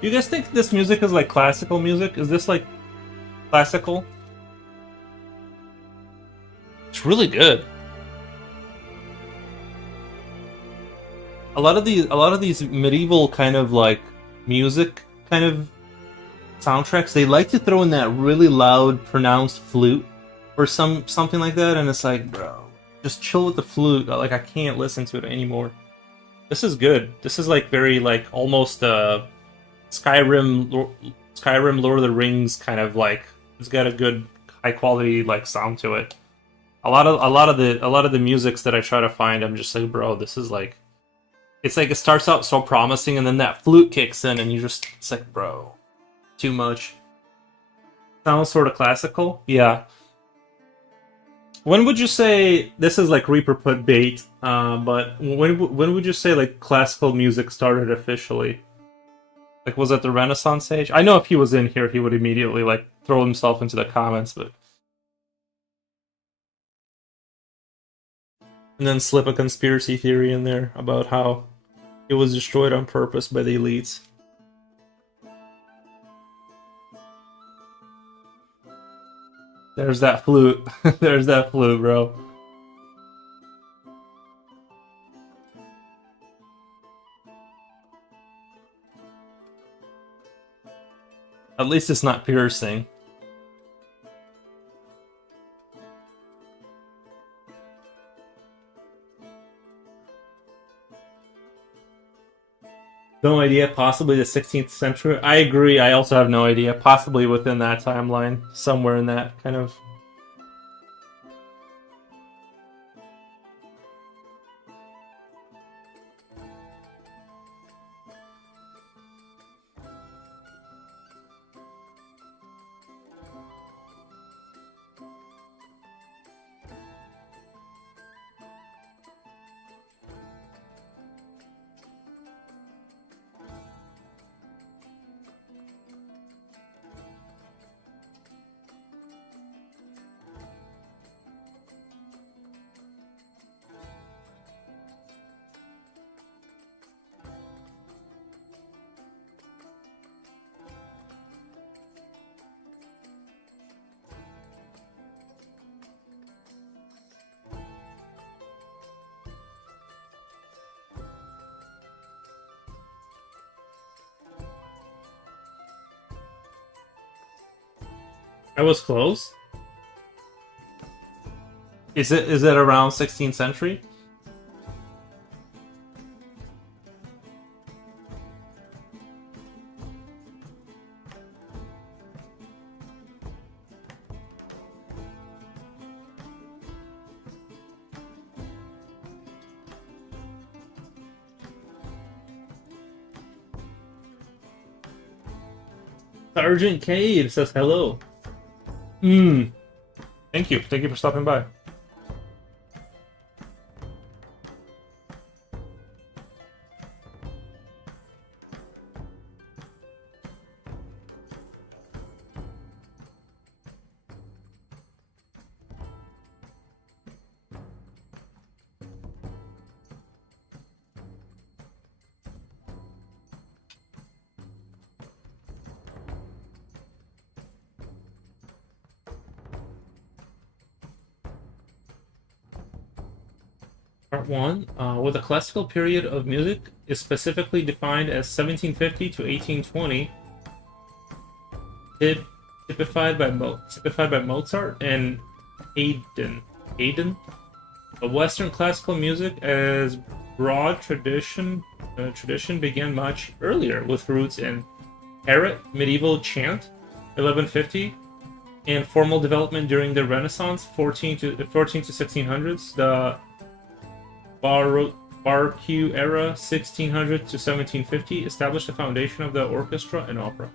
You guys think this music is like classical music? Is this like classical? It's really good. A lot of these medieval kind of like music kind of soundtracks, they like to throw in that really loud pronounced flute or something like that, and it's like, bro, just chill with the flute. Like I can't listen to it anymore. This is good. This is like very like almost Skyrim Lord of the Rings kind of like it's got a good high quality like sound to it. A lot of the musics that I try to find, I'm just like, bro, this is like it's like it starts out so promising and then that flute kicks in and you just it's like, bro, too much. Sounds sort of classical. Yeah. When would you say this is like Reaper put bait? But when would you say like classical music started officially? Like, was it the Renaissance age? I know if he was in here, he would immediately like throw himself into the comments, but and then slip a conspiracy theory in there about how it was destroyed on purpose by the elites. There's that flute. There's that flute, bro. At least it's not piercing. No idea. Possibly the 16th century. I agree. I also have no idea. Possibly within that timeline, somewhere in that kind of. I was close. Is it around 16th century? Sergeant Cade says hello. Thank you. Thank you for stopping by. Part 1. With the classical period of music is specifically defined as 1750 to 1820, typified by Mozart and Haydn. But Western classical music as broad tradition began much earlier, with roots in Parrot, medieval chant, 1150, and formal development during the Renaissance, 14 to 1600s. The Baroque era, 1600 to 1750, established the foundation of the orchestra and opera.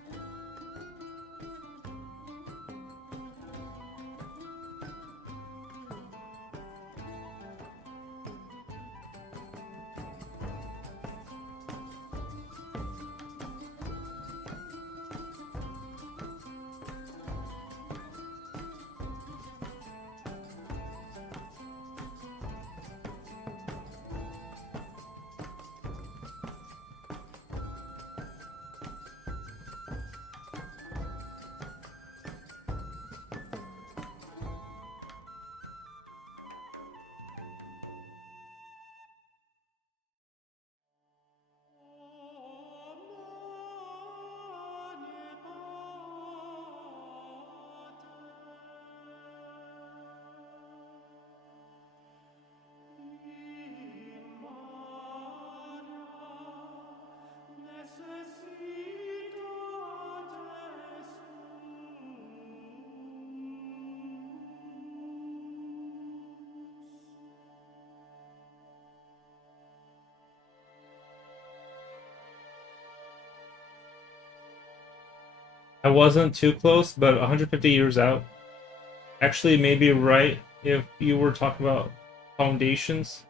I wasn't too close, but 150 years out. Actually, maybe right if you were talking about foundations.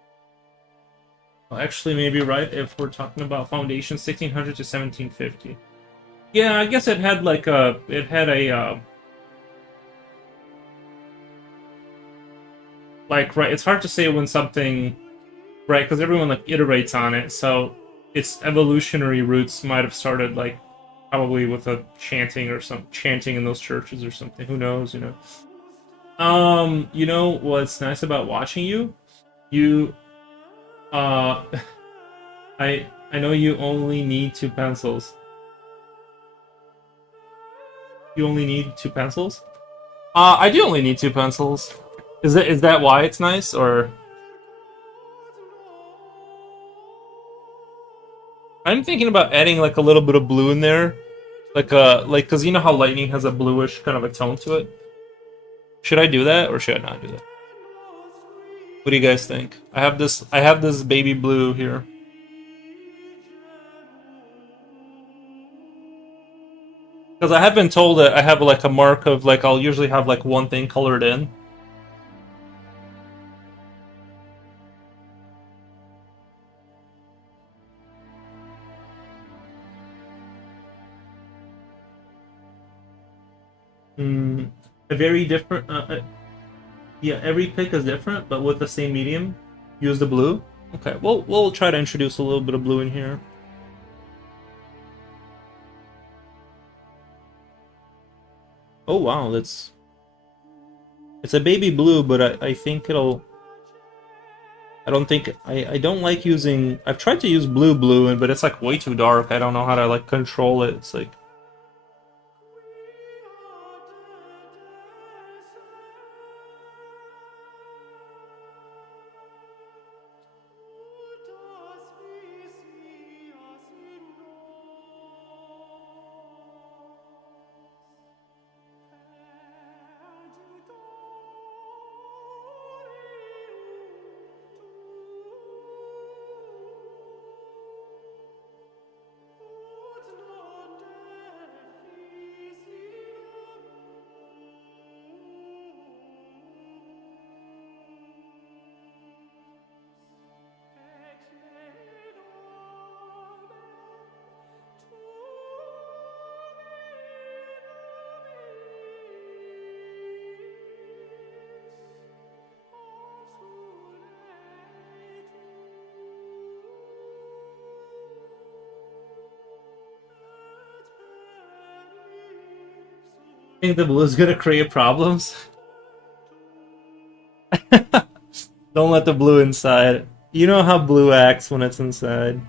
Actually, maybe right if we're talking about foundations, 1600 to 1750. Yeah, I guess it had like a like right. It's hard to say when something right because everyone like iterates on it, so its evolutionary roots might have started like probably with a chanting or some chanting in those churches or something. Who knows? You know what's nice about watching you? You, uh, I know you only need two pencils. You only need two pencils? I do only need two pencils. Is that why it's nice, or? I'm thinking about adding like a little bit of blue in there, because you know how lightning has a bluish kind of a tone to it. Should I do that or should I not do that? What do you guys think? I have this baby blue here. Because I have been told that I have like a mark of like I'll usually have like one thing colored in. Mm, a very different. Yeah, every pick is different, but with the same medium. Use the blue. Okay, we'll try to introduce a little bit of blue in here. Oh wow, it's a baby blue, but I think it'll. I don't think I don't like using. I've tried to use blue, but it's like way too dark. I don't know how to like control it. It's like Think the blue's gonna create problems? Don't let the blue inside. You know how blue acts when it's inside.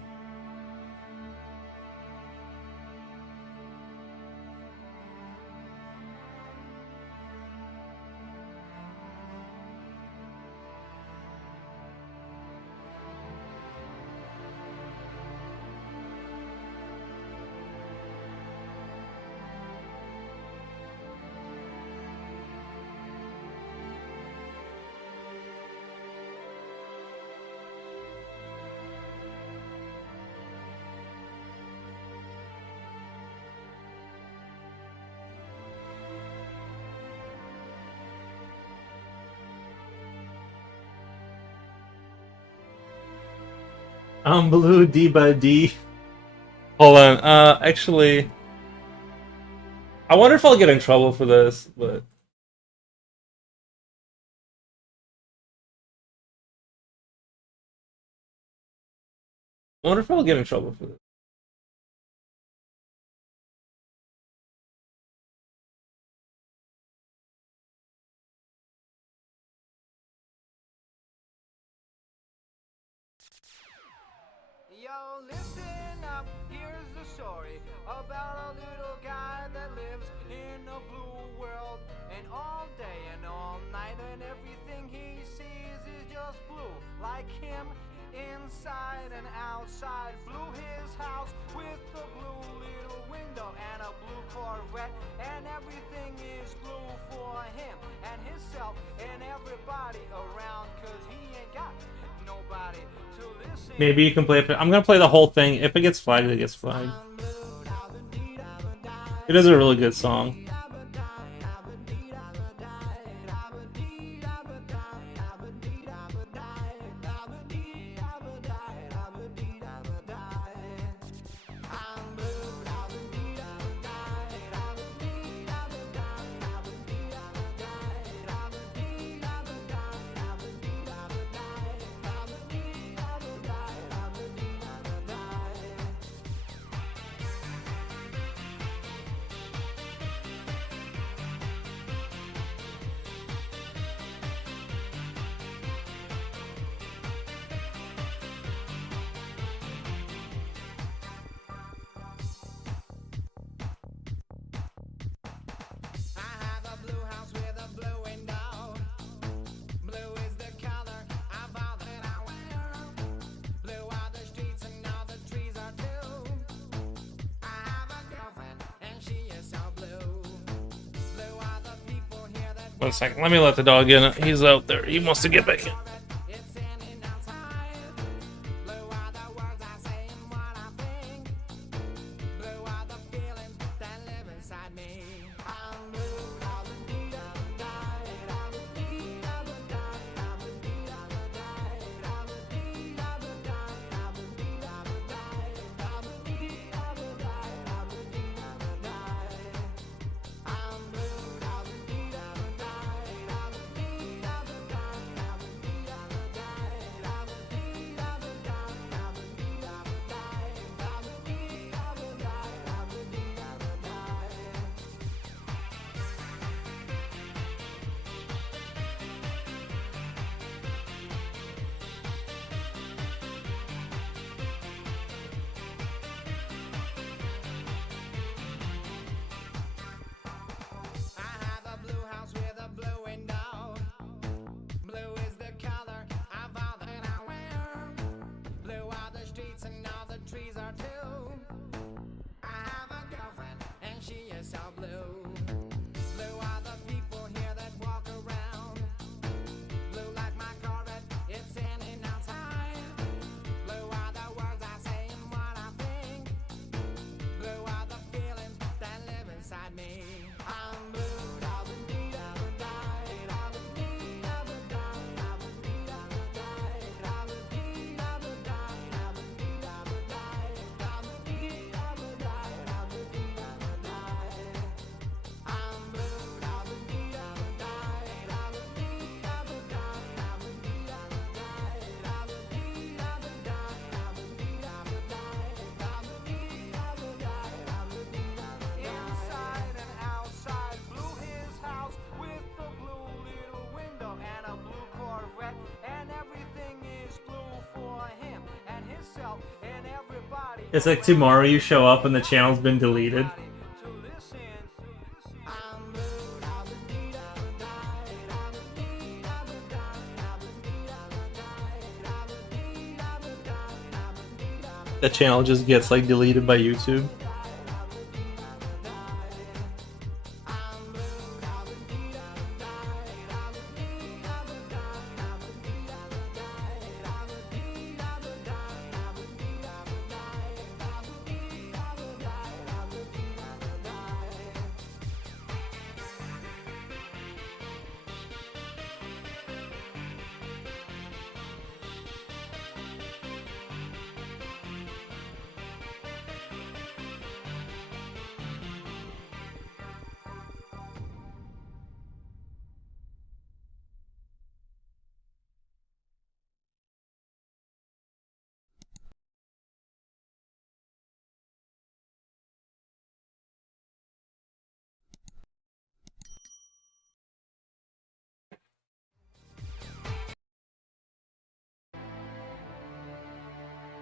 I'm blue D by D. Hold on, actually... I wonder if I'll get in trouble for this, but... I wonder if I'll get in trouble for this. Yo, listen up, here's the story about a little guy that lives in a blue world. And all day and all night and everything he sees is just blue. Like him, inside and outside. Blue his house with a blue little window and a blue Corvette. And everything is blue for him and himself and everybody around, cause he ain't got nobody to listen. Maybe you can play it. I'm gonna play the whole thing. If it gets flagged, it gets flagged. It is a really good song. One second, let me let the dog in. He's out there. He wants to get back in. all, and everybody It's like tomorrow you show up and the channel's been deleted. to listen. The channel just gets like deleted by YouTube.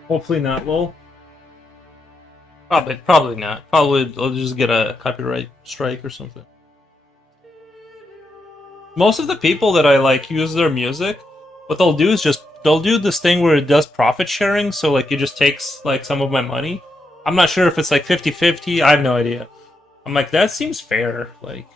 Hopefully not, lol. Probably not. Probably I'll just get a copyright strike or something. Most of the people that I like use their music, what they'll do is they'll do this thing where it does profit sharing, so like it just takes like some of my money. I'm not sure if it's like 50-50, I have no idea. I'm like, that seems fair, like.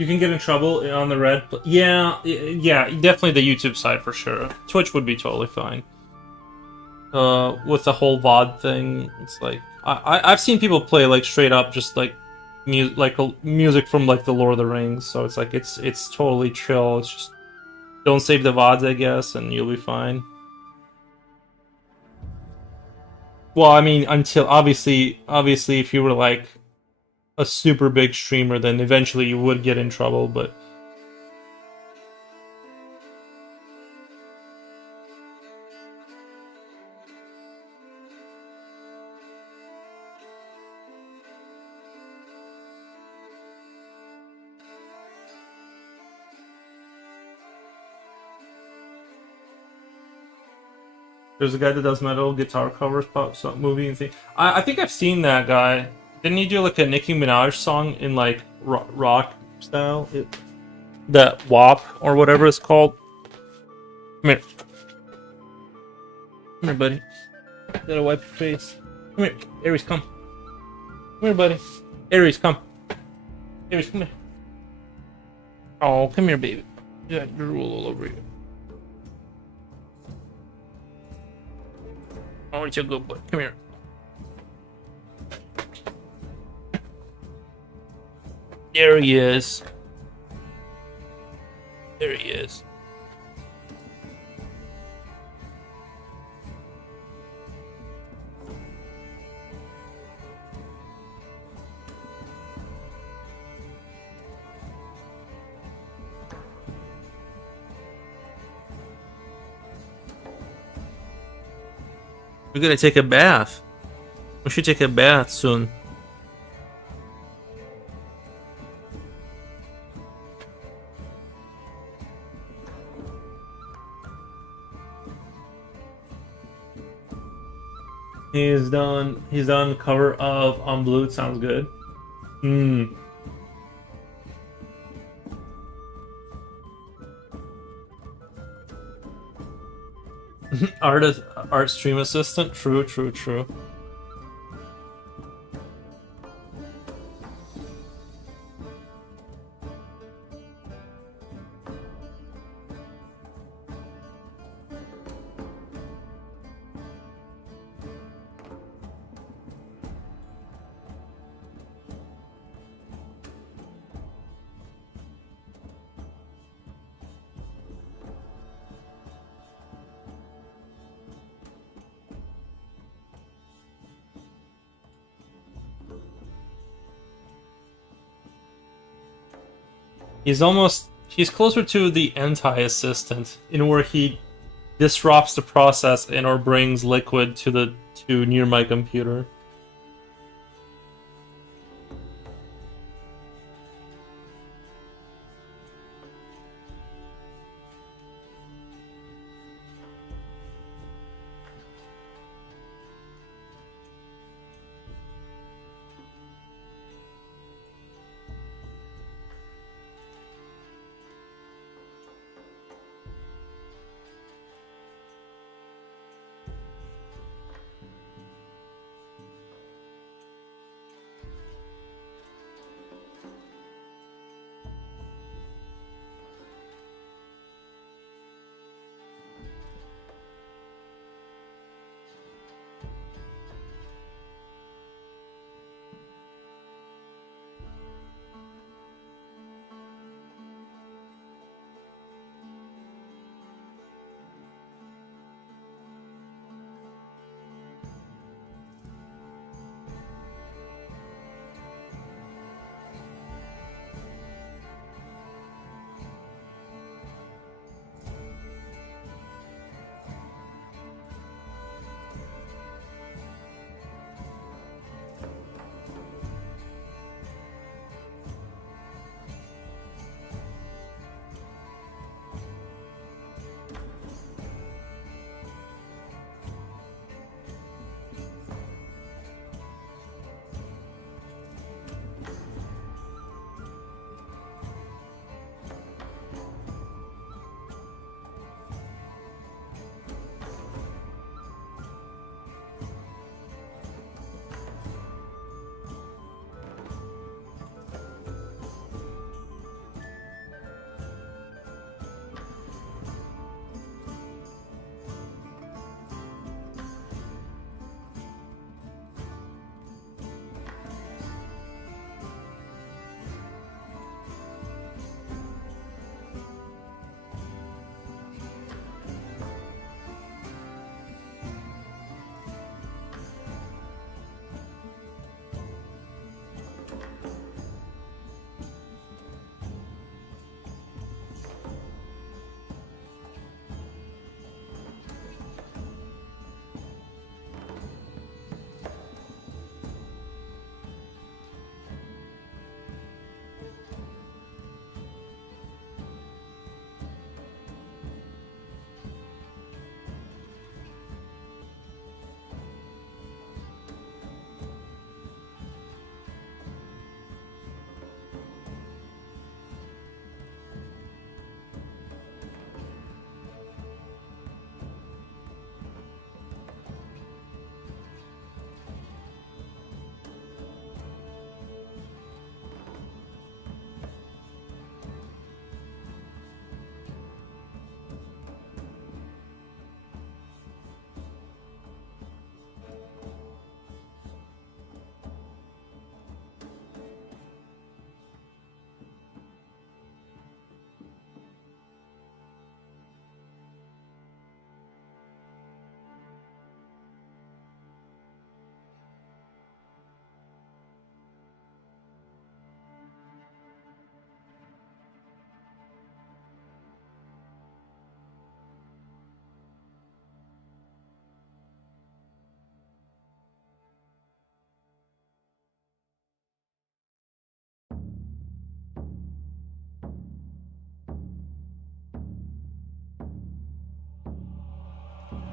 You can get in trouble on the red. Yeah, definitely the YouTube side for sure. Twitch would be totally fine. With the whole VOD thing, it's like I've seen people play like straight up just like music from like the Lord of the Rings. So it's like it's totally chill. It's just don't save the VODs, I guess, and you'll be fine. Well, I mean, until obviously, if you were like a super big streamer, then eventually you would get in trouble, but there's a guy that does metal guitar covers, pops up movie and thing. I think I've seen that guy. Didn't he do like a Nicki Minaj song in like rock style? That WAP or whatever it's called. Come here. Come here, buddy. Gotta wipe your face. Come here. Aries, come. Come here, buddy. Aries, come. Aries, come here. Oh, come here, baby. You got drool all over you. Oh, it's a good boy. Come here. There he is. There he is. We're gonna take a bath. We should take a bath soon. He's done. He's done cover of On Blue. Sounds good. Hmm. Artist, art stream assistant. True. True. True. He's closer to the anti-assistant in where he disrupts the process and or brings liquid to near my computer.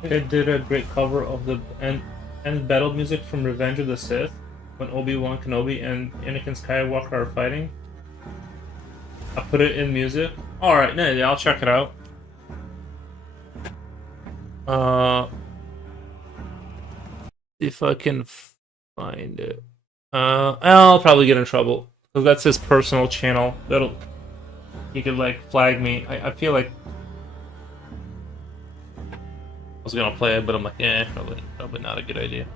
It did a great cover of the and and battle music from Revenge of the Sith when Obi-Wan Kenobi and Anakin Skywalker are fighting. I put it in music. Alright, no, yeah, I'll check it out. If I can find it. I'll probably get in trouble. Because that's his personal channel. He could, like, flag me. I feel like I was gonna play it, but I'm like, probably not a good idea.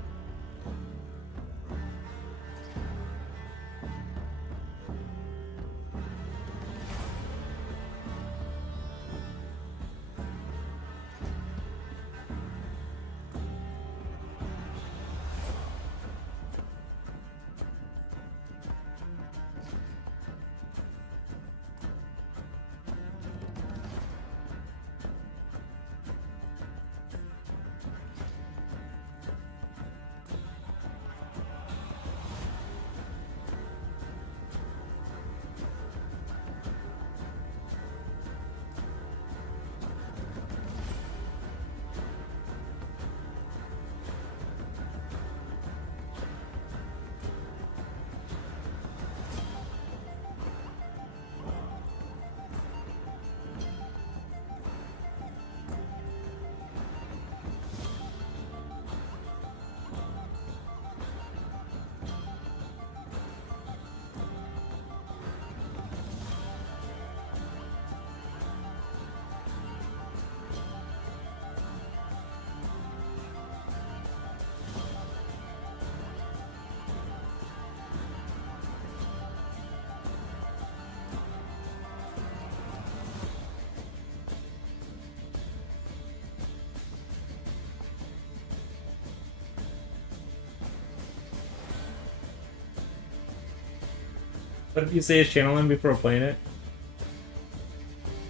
What if you say his channel name before playing it?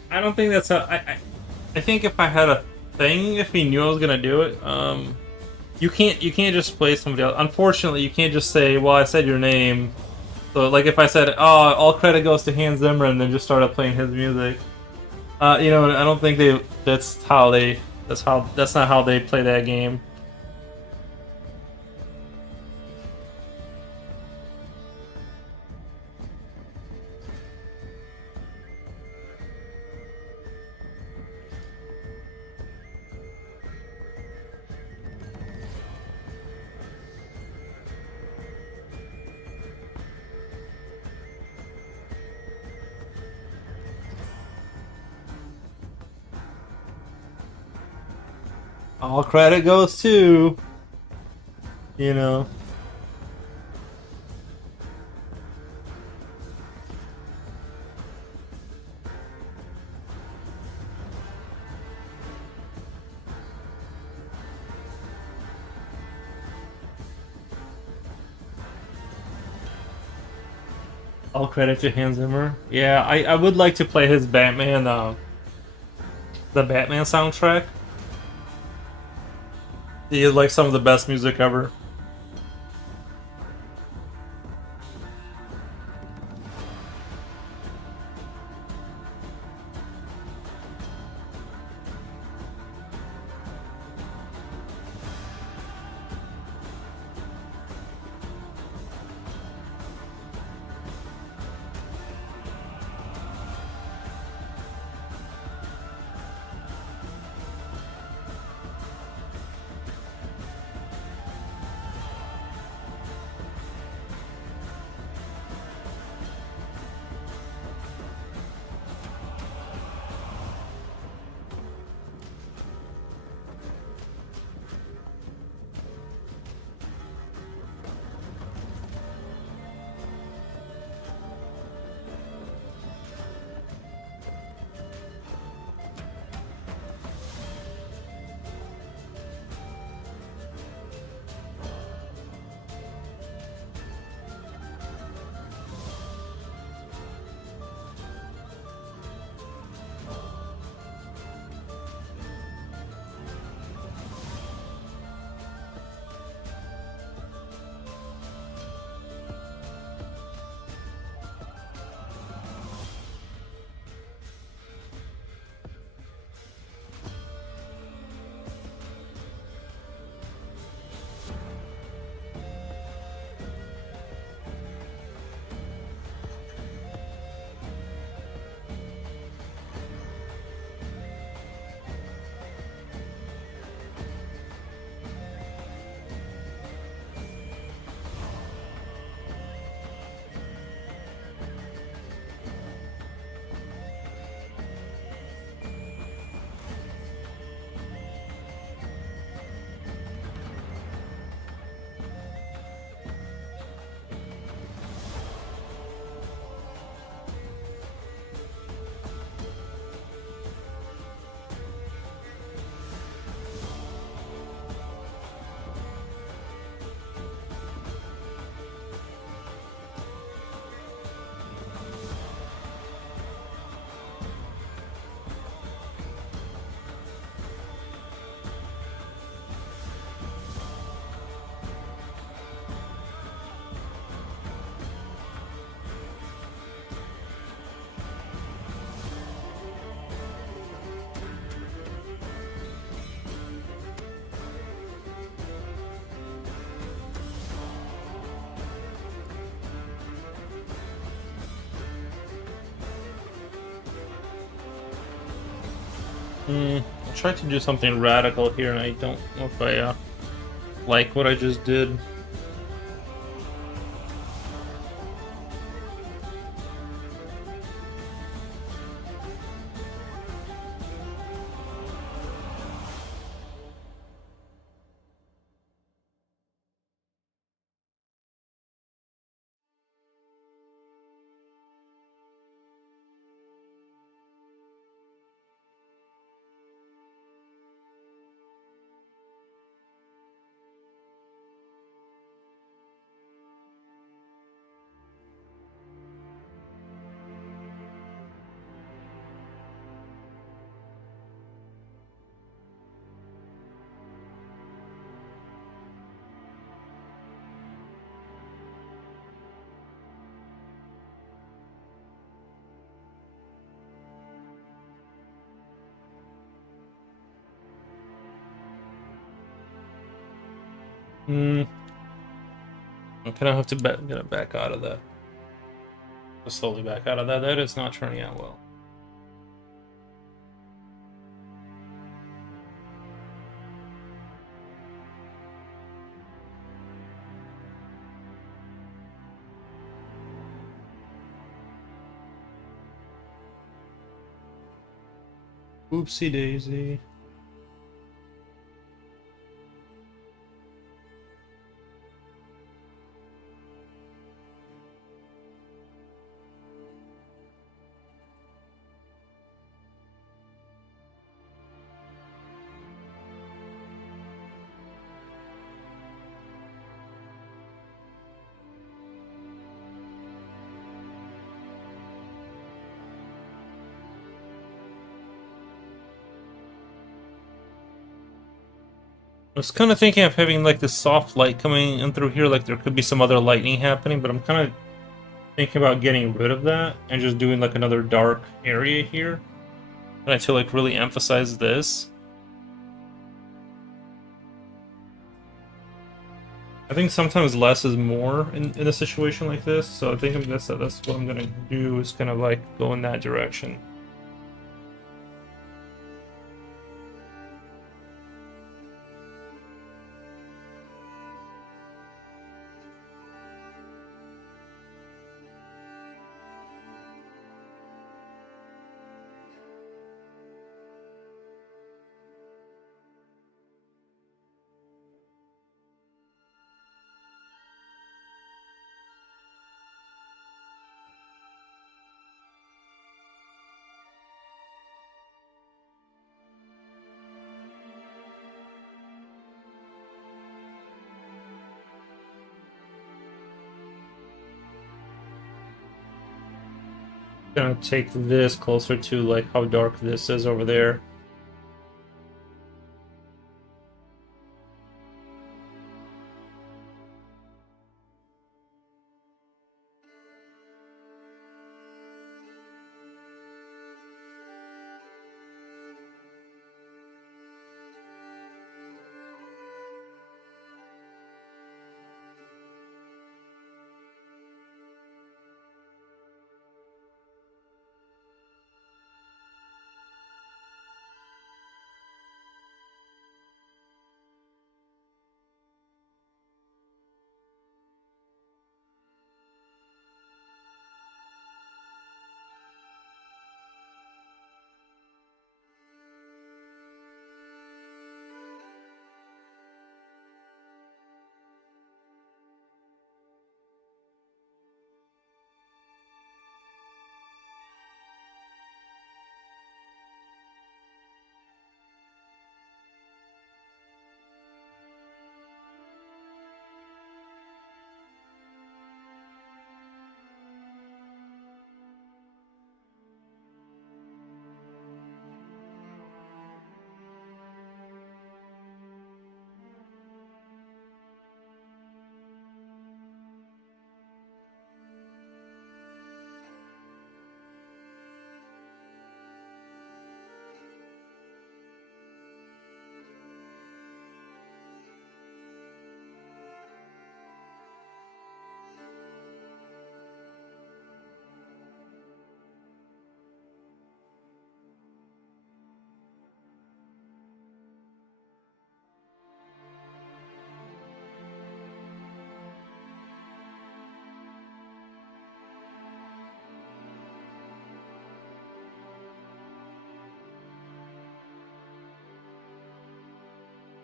I don't think that's how. I think if I had a thing, if he knew I was gonna do it, you can't just play somebody else. Unfortunately, you can't just say, "Well, I said your name." So, like, if I said, "Oh, all credit goes to Hans Zimmer," and then just started playing his music, you know, I don't think that's not how they play that game. All credit goes to, you know. All credit to Hans Zimmer. Yeah, I would like to play his Batman, the Batman soundtrack. He is like some of the best music ever. I'll try to do something radical here, and I don't know if I like what I just did. I'm gonna have to get back out of that. Just slowly back out of that. That is not turning out well. Oopsie daisy. I was kind of thinking of having like this soft light coming in through here, like there could be some other lightning happening, but I'm kind of thinking about getting rid of that and just doing like another dark area here. And to like really emphasize this. I think sometimes less is more in a situation like this, so I think that's what I'm gonna do, is kind of like go in that direction. Gonna take this closer to like how dark this is over there.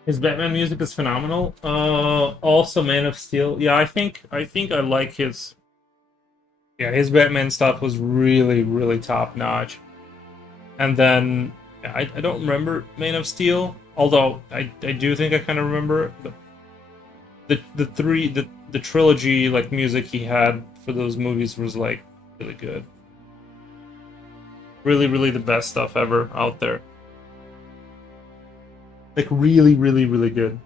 His Batman music is phenomenal. Also Man of Steel. Yeah, I think I like his. Yeah, his Batman stuff was really really top notch. And then I don't remember Man of Steel, although I do think I kind of remember the trilogy like music he had for those movies was like really good. Really really the best stuff ever out there. Like really really really good.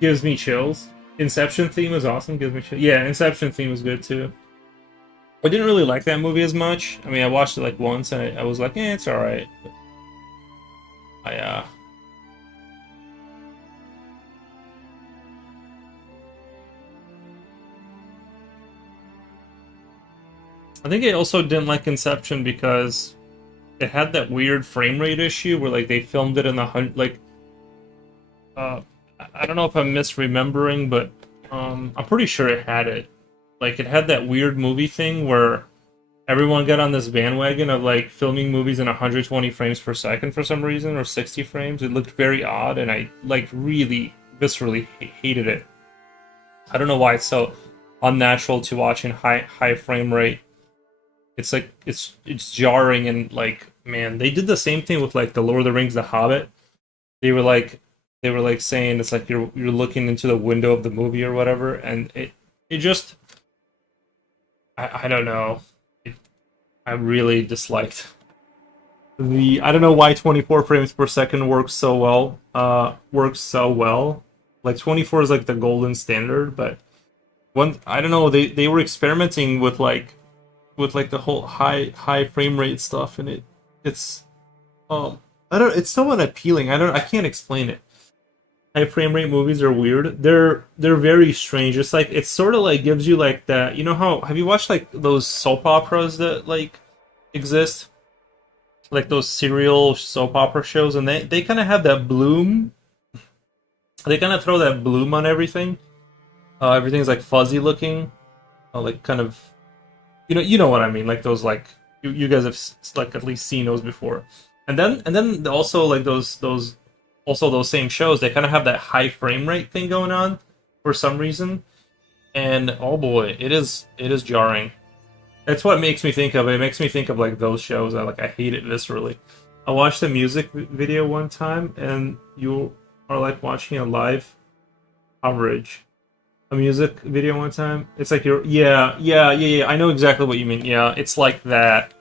Gives me chills. Inception theme is awesome. Gives me chills. Yeah, Inception theme is good too. I didn't really like that movie as much. I mean, I watched it like once and I was like, it's all right. But I I think I also didn't like Inception because it had that weird frame rate issue where like they filmed it in the like uh I don't know if I'm misremembering, but I'm pretty sure it had it. Like it had that weird movie thing where everyone got on this bandwagon of like filming movies in 120 frames per second for some reason, or 60 frames. It looked very odd, and I like really viscerally hated it. I don't know why it's so unnatural to watch in high frame rate. It's like it's jarring, and like man, they did the same thing with like the Lord of the Rings, The Hobbit. They were like saying it's like you're looking into the window of the movie or whatever, and it just I don't know. It, I really disliked the I don't know why 24 frames per second works so well. Works so well. Like 24 is like the golden standard, but one I don't know. They were experimenting with like the whole high frame rate stuff, and it's I don't. It's so unappealing. I can't explain it. High frame rate movies are weird. They're very strange. It's like it's sort of like gives you like that. You know how have you watched like those soap operas that like exist? Like those serial soap opera shows, and they kind of have that bloom. They kind of throw that bloom on everything. Everything's like fuzzy looking, like kind of you know what I mean. Like those like you guys have like at least seen those before, and then also like those also those same shows they kind of have that high frame rate thing going on for some reason, and oh boy, it is jarring. That's what makes me think of it. It makes me think of like those shows. I hate it viscerally. I watched a music video one time, and you are like watching a live coverage, a music video one time. It's like you're yeah. I know exactly what you mean. Yeah, it's like that.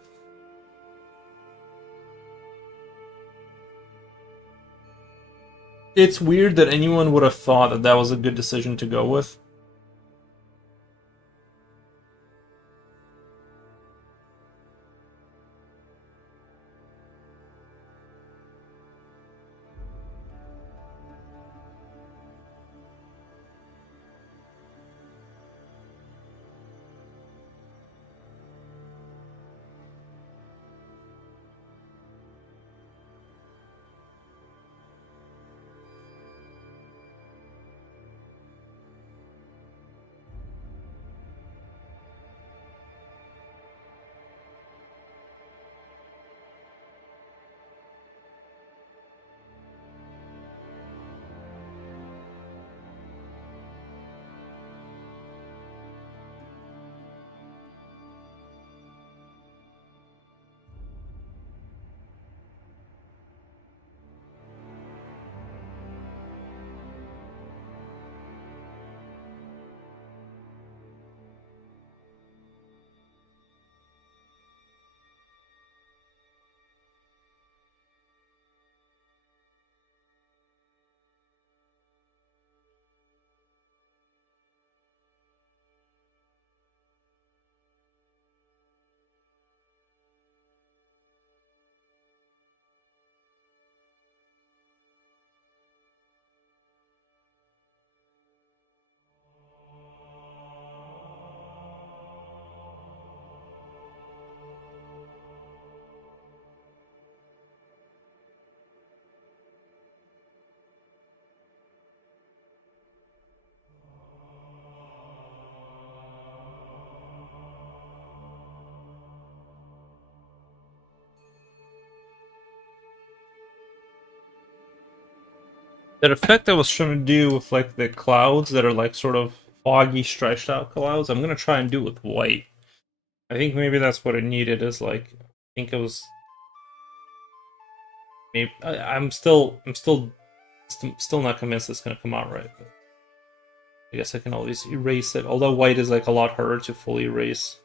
It's weird that anyone would have thought that that was a good decision to go with. That effect I was trying to do with like the clouds that are like sort of foggy, stretched out clouds, I'm gonna try and do with white. I think maybe that's what it needed. Is like I think it was maybe I'm still not convinced it's gonna come out right. But I guess I can always erase it. Although white is like a lot harder to fully erase.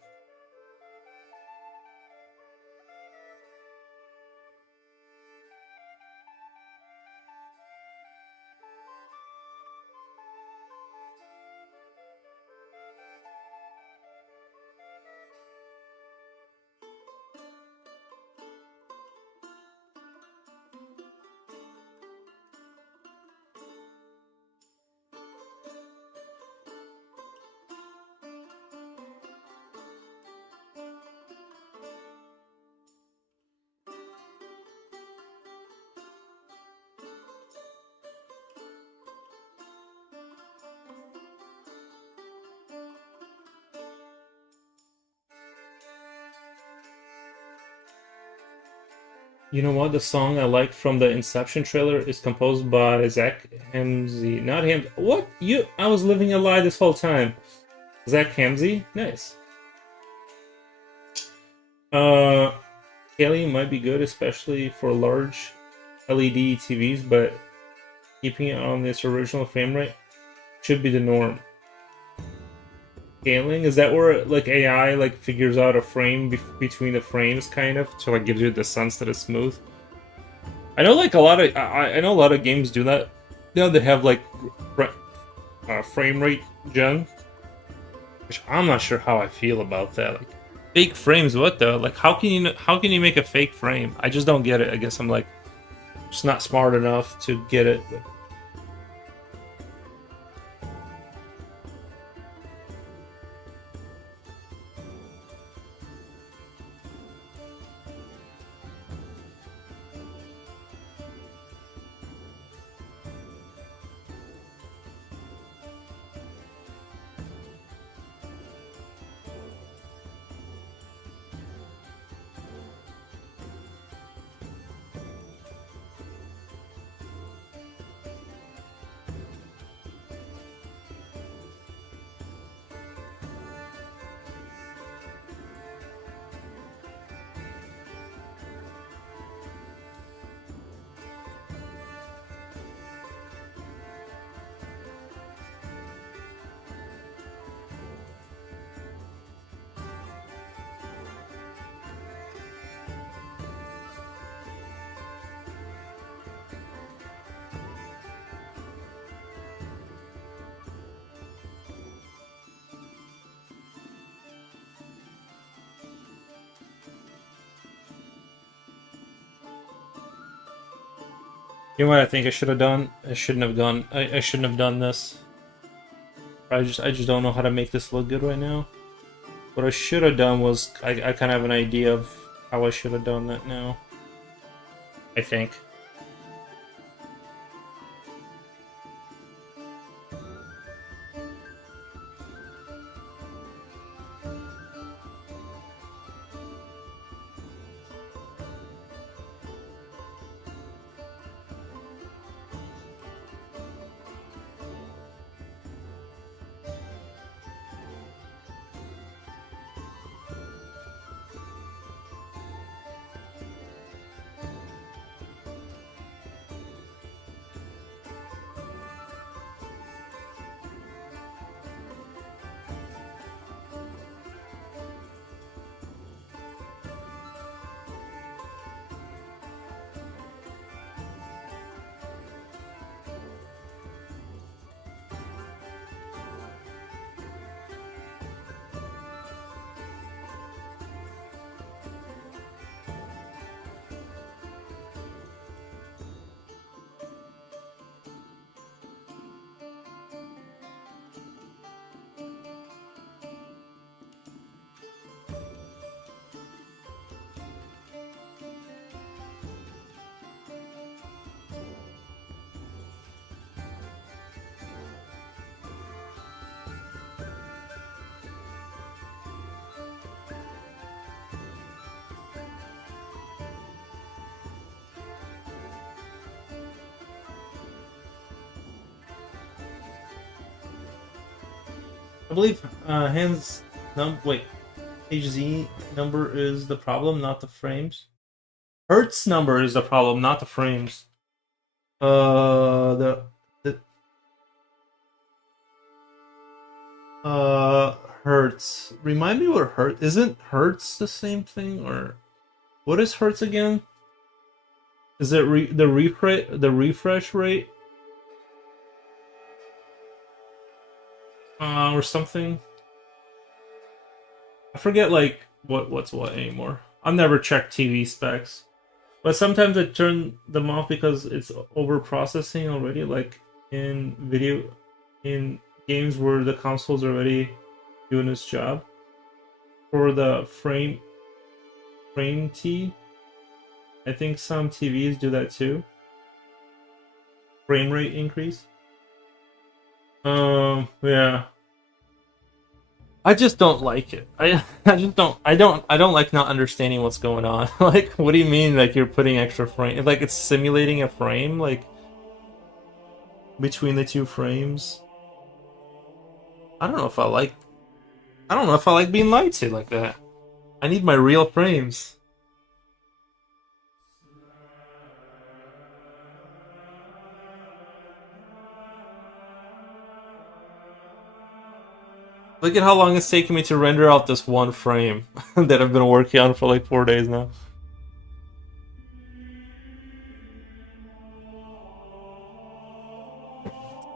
You know what? The song I like from the Inception trailer is composed by Zach Hamzy. Not him. What? You? I was living a lie this whole time. Zach Hamzy? Nice. Uh, Scaling might be good, especially for large LED TVs, but keeping it on this original frame rate should be the norm. Scaling, is that where like AI like figures out a frame between the frames, kind of, to like give you the sense that it's smooth? I know like a lot of I know a lot of games do that. You know, they have like frame rate gen, which I'm not sure how I feel about that. Like fake frames, what though? Like how can you make a fake frame? I just don't get it. I guess I'm like just not smart enough to get it. But you know what I think I should have done? I shouldn't have gone. I shouldn't have done this. I just don't know how to make this look good right now. What I should have done was I kind of have an idea of how I should have done that now. I think. believe wait, HZ number is the problem, not the frames. Hertz number is the problem, not the frames. The Hertz. Remind me what Hertz isn't Hertz the same thing, or what is Hertz again? Is it the refresh rate? Or something? I forget like what's what anymore. I've never checked TV specs. But sometimes I turn them off because it's over processing already, like in games where the console's already doing its job. For the frame T, I think some TVs do that too. Frame rate increase. Yeah. I just don't like it. I don't like not understanding what's going on. Like, what do you mean like you're putting extra frame? Like it's simulating a frame like between the two frames. I don't know if I like being lied to like that. I need my real frames. Look at how long it's taking me to render out this one frame that I've been working on for like 4 days now.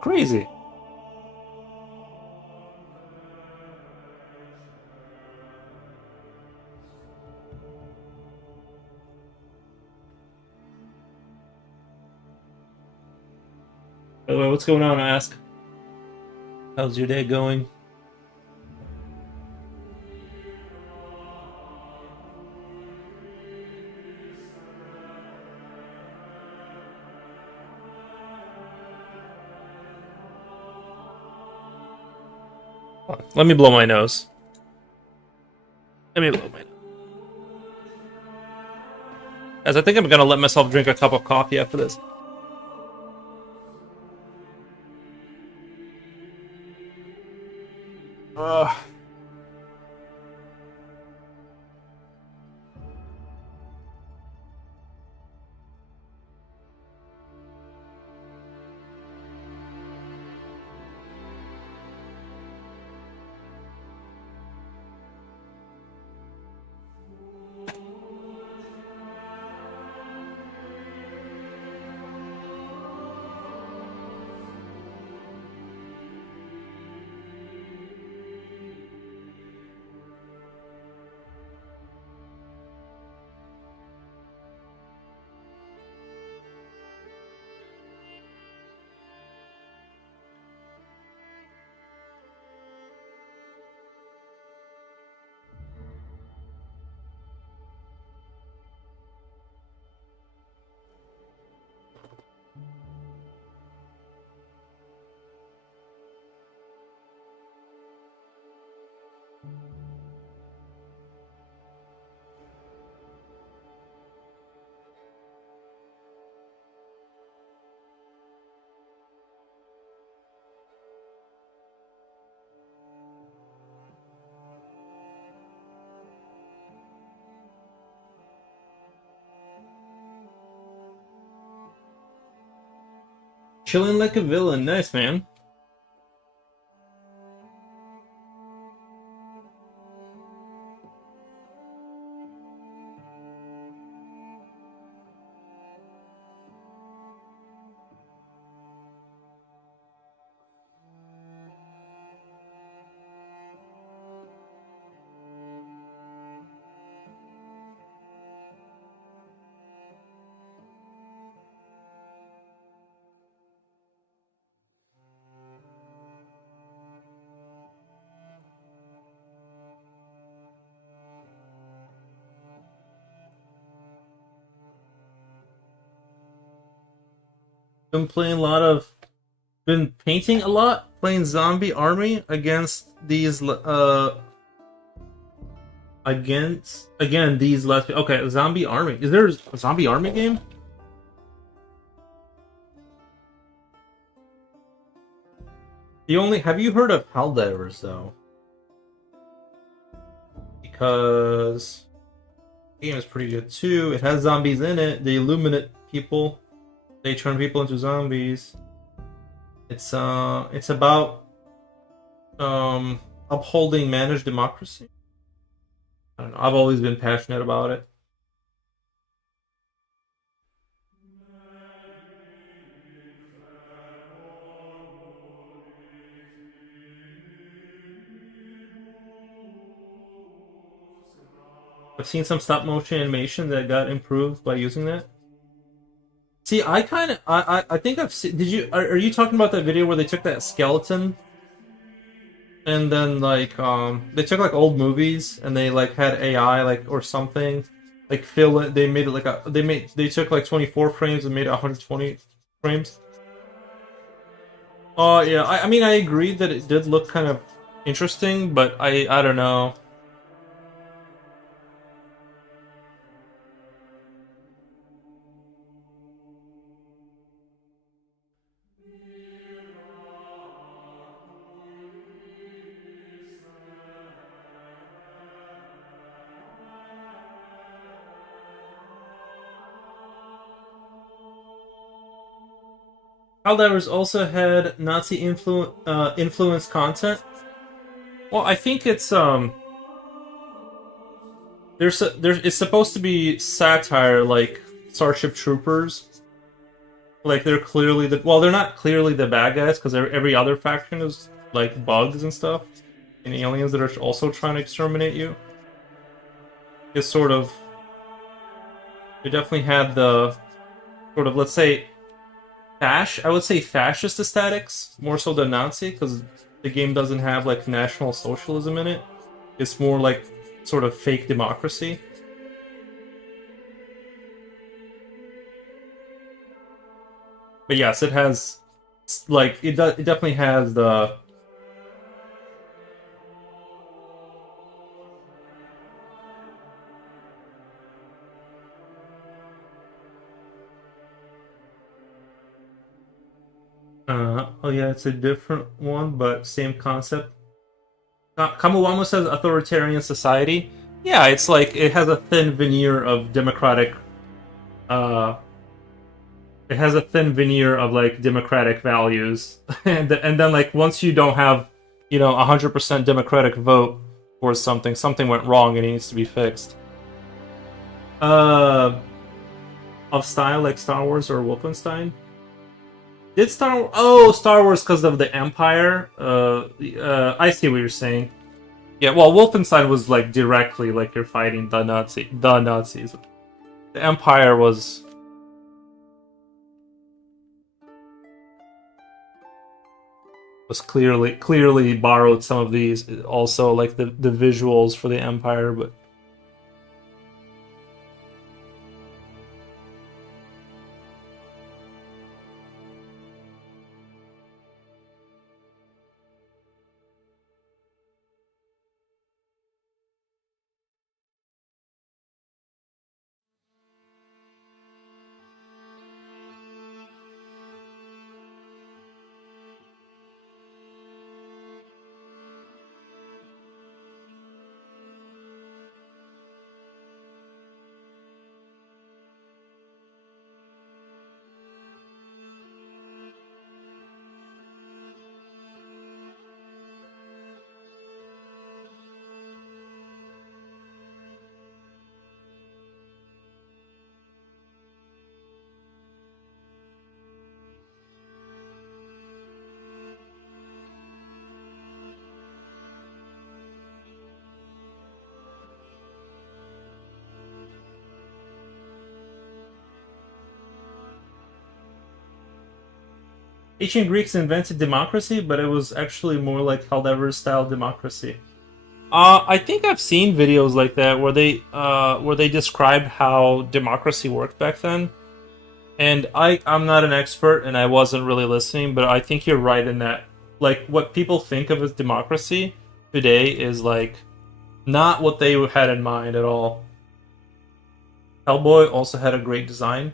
Crazy. By the way, what's going on, I ask? How's your day going? Let me blow my nose. Let me blow my nose. As I think I'm gonna let myself drink a cup of coffee after this. Ugh. Chilling like a villain. Nice, man. Been painting a lot, playing Zombie Army against these these last. Okay, Zombie Army. Is there a Zombie Army game? Have you heard of Helldivers though? Because the game is pretty good too. It has zombies in it. They illuminate people. They turn people into zombies. It's about upholding managed democracy. I don't know. I've always been passionate about it. I've seen some stop motion animation that got improved by using that. See, I kind of, I think I've seen. Did you? Are you talking about that video where they took that skeleton and then like they took like old movies and they like had AI like or something like fill it. They made it like they took like 24 frames and made it 120 frames. Oh yeah, I mean I agree that it did look kind of interesting, but I don't know. Helldivers also had Nazi influenced content. Well, I think there's it's supposed to be satire like Starship Troopers. Like they're clearly they're not clearly the bad guys because every other faction is like bugs and stuff and aliens that are also trying to exterminate you. It's sort of they definitely had the sort of let's say I would say fascist aesthetics more so than Nazi because the game doesn't have like National Socialism in it. It's more like sort of fake democracy. But yes, it has like it definitely has the oh yeah, it's a different one, but same concept. Kamuwamo says authoritarian society. Yeah, it's like it has a thin veneer of democratic. Uh, it has a thin veneer of like democratic values, and then like once you don't have, 100% democratic vote for something, something went wrong and it needs to be fixed. Uh, of style like Star Wars or Wolfenstein. Did Star Wars because of the Empire? I see what you're saying. Yeah, well, Wolfenstein was like directly like you're fighting the Nazis. The Empire was clearly borrowed some of these. Also, like the visuals for the Empire, but ancient Greeks invented democracy, but it was actually more like Helldivers style democracy. I think I've seen videos like that where they describe how democracy worked back then. And I'm not an expert and I wasn't really listening, but I think you're right in that like what people think of as democracy today is like not what they had in mind at all. Hellboy also had a great design.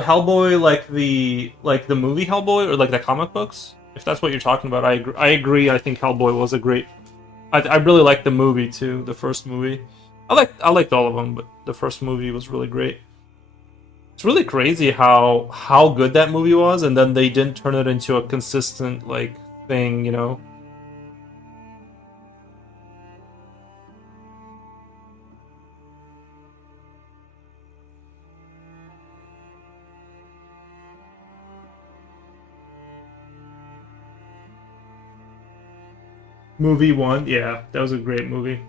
Hellboy, like the movie Hellboy, or like the comic books. If that's what you're talking about, I agree. I agree. I think Hellboy was a great. I really liked the movie too. The first movie. I liked all of them, but the first movie was really great. It's really crazy how good that movie was, and then they didn't turn it into a consistent like thing. You know. Movie one, yeah, that was a great movie.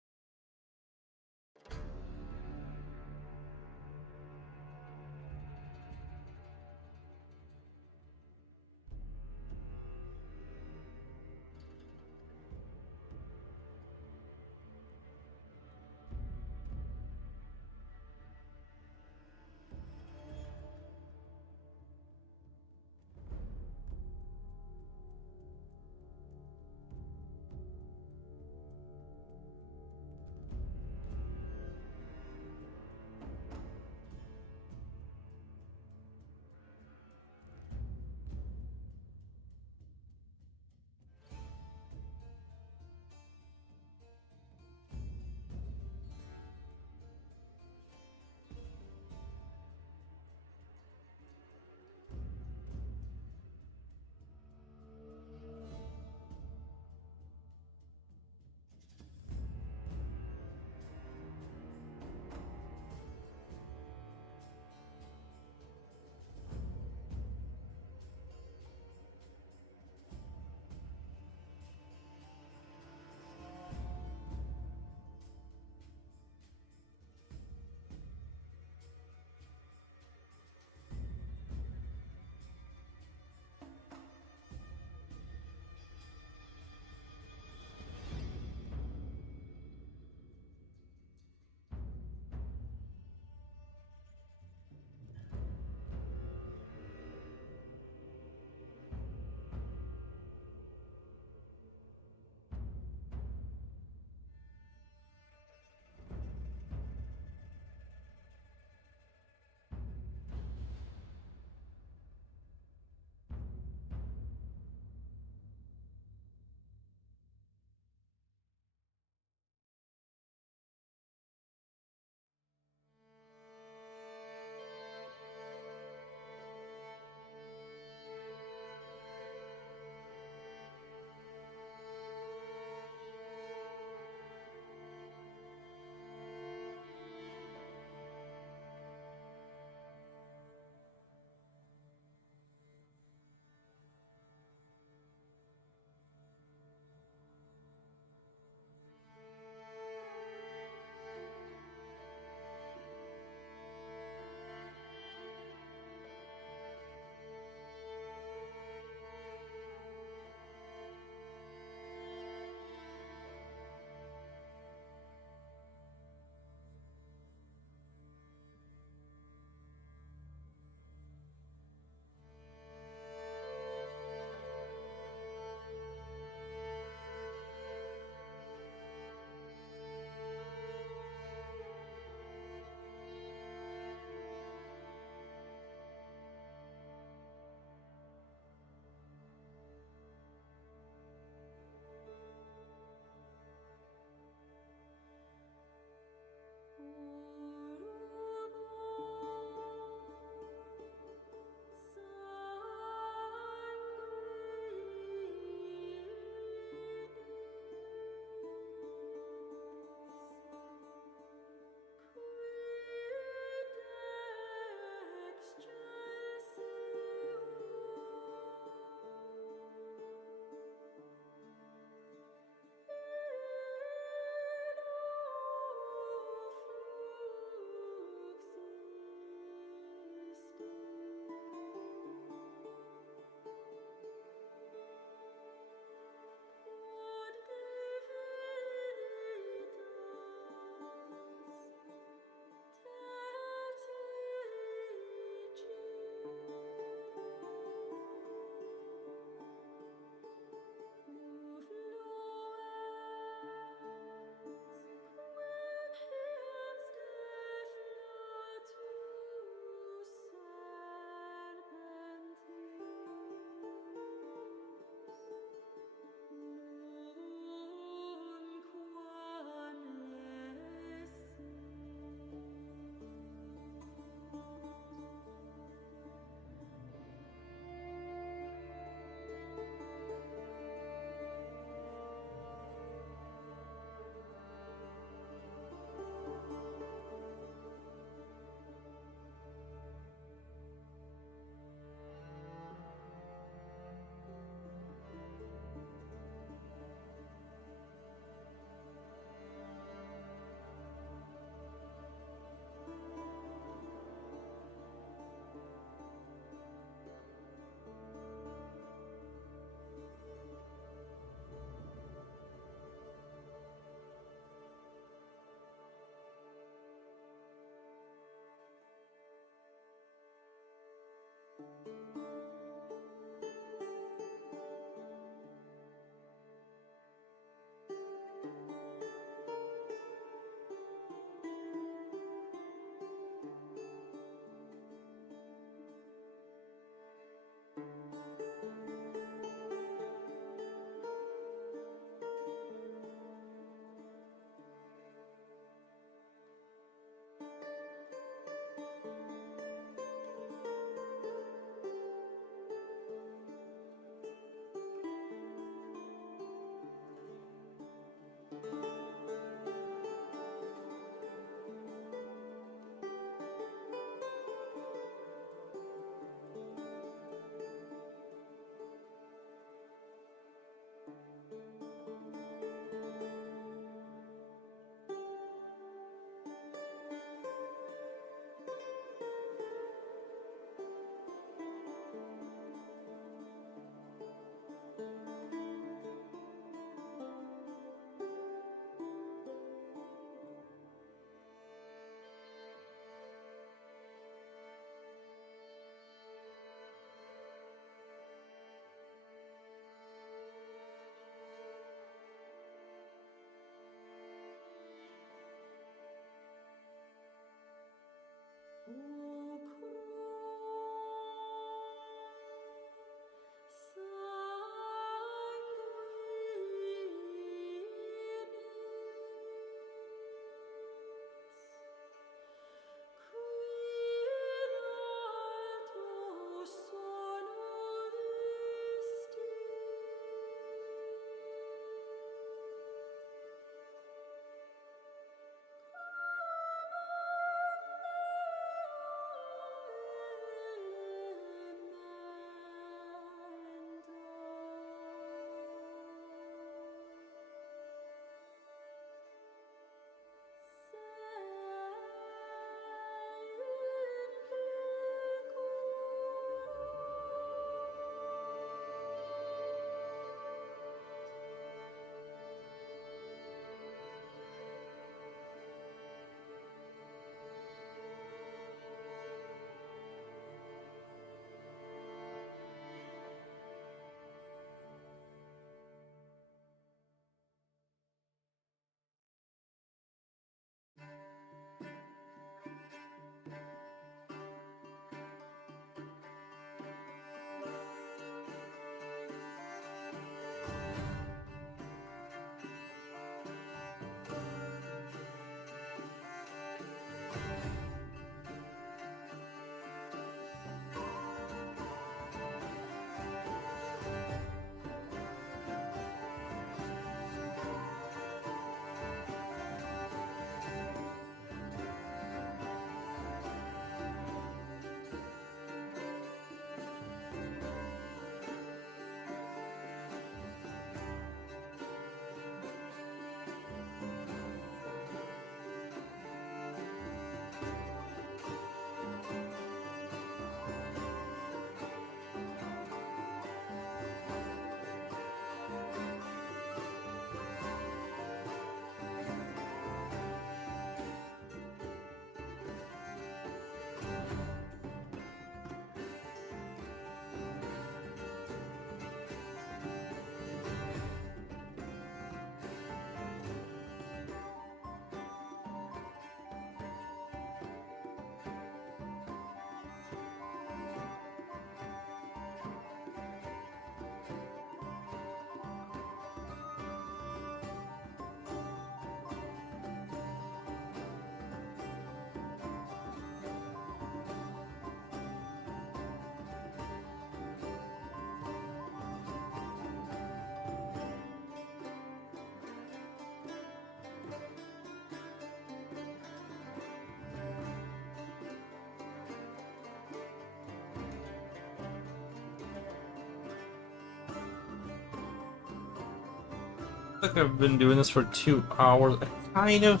Like I've been doing this for 2 hours. I kind of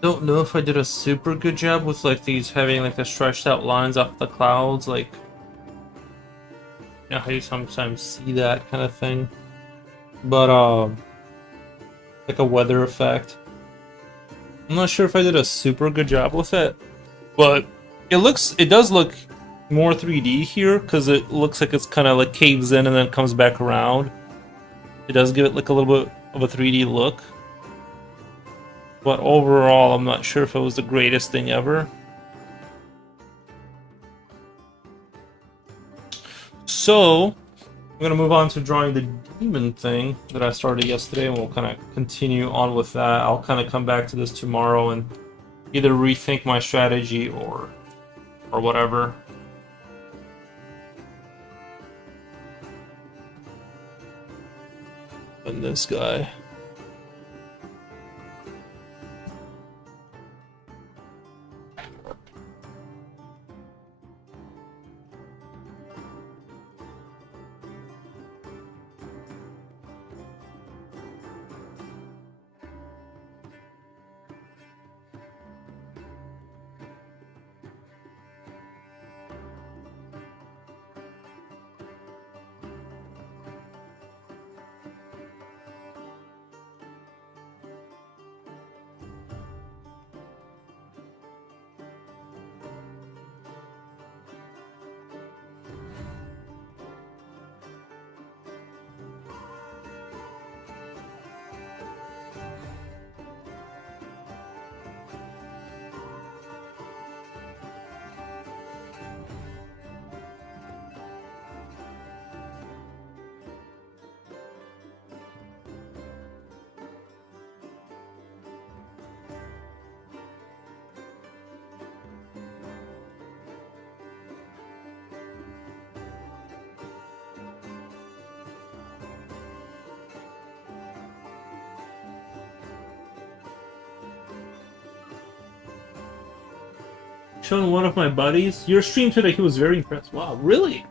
don't know if I did a super good job with like these having like the stretched out lines off the clouds, like you know how you sometimes see that kind of thing. But like a weather effect. I'm not sure if I did a super good job with it, but it does look more 3D here because it looks like it's kind of like caves in and then comes back around. It does give it like a little bit of a 3D look. But overall, I'm not sure if it was the greatest thing ever. So, I'm going to move on to drawing the demon thing that I started yesterday, and we'll kind of continue on with that. I'll kind of come back to this tomorrow and either rethink my strategy or whatever. And this guy. Showing one of my buddies your stream today. He was very impressed. Wow, really?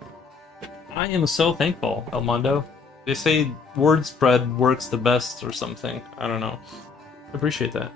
I am so thankful, Elmondo. They say word spread works the best or something. I don't know. I appreciate that.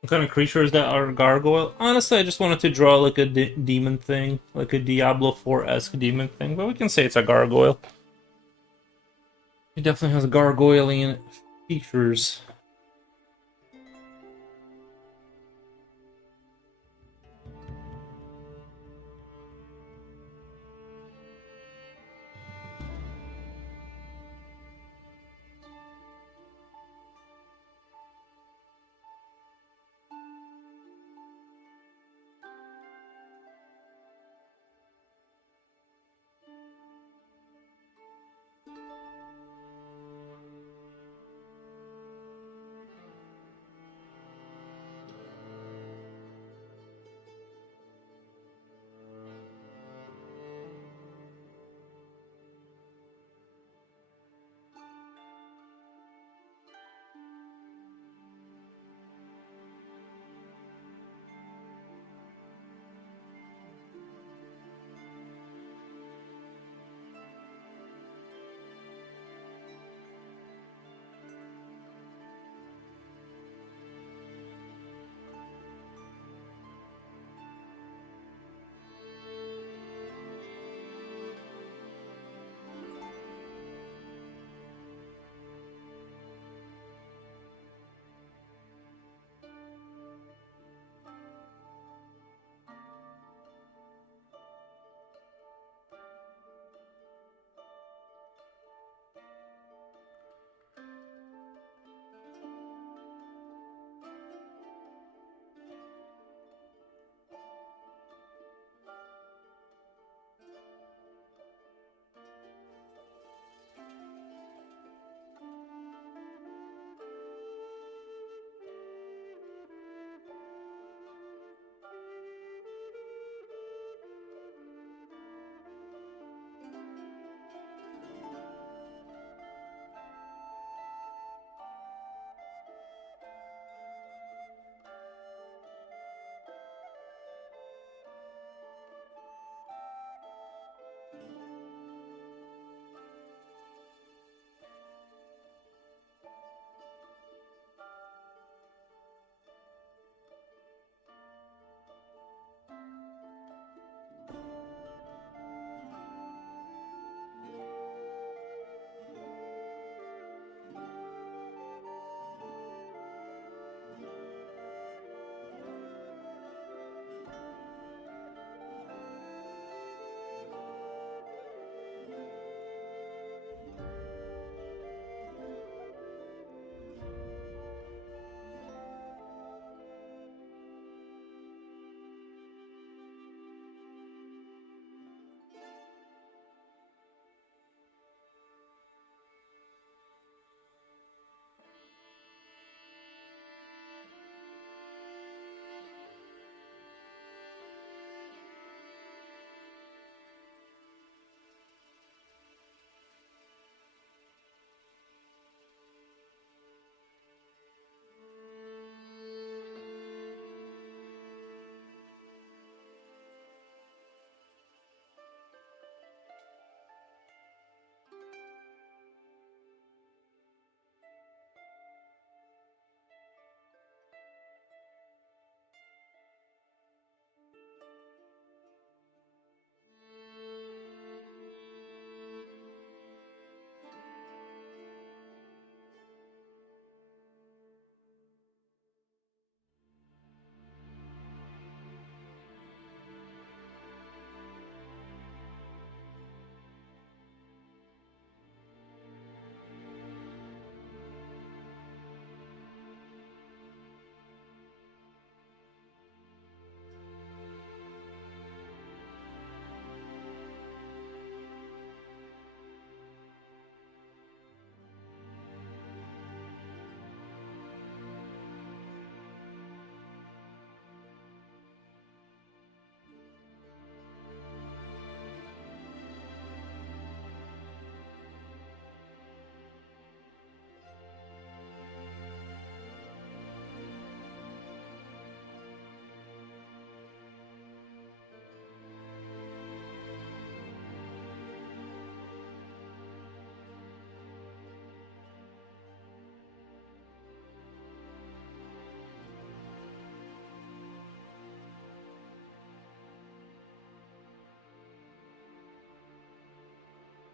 What kind of creatures that are gargoyle? Honestly, I just wanted to draw like a demon thing, like a Diablo 4-esque demon thing, but we can say it's a gargoyle. It definitely has gargoylean features.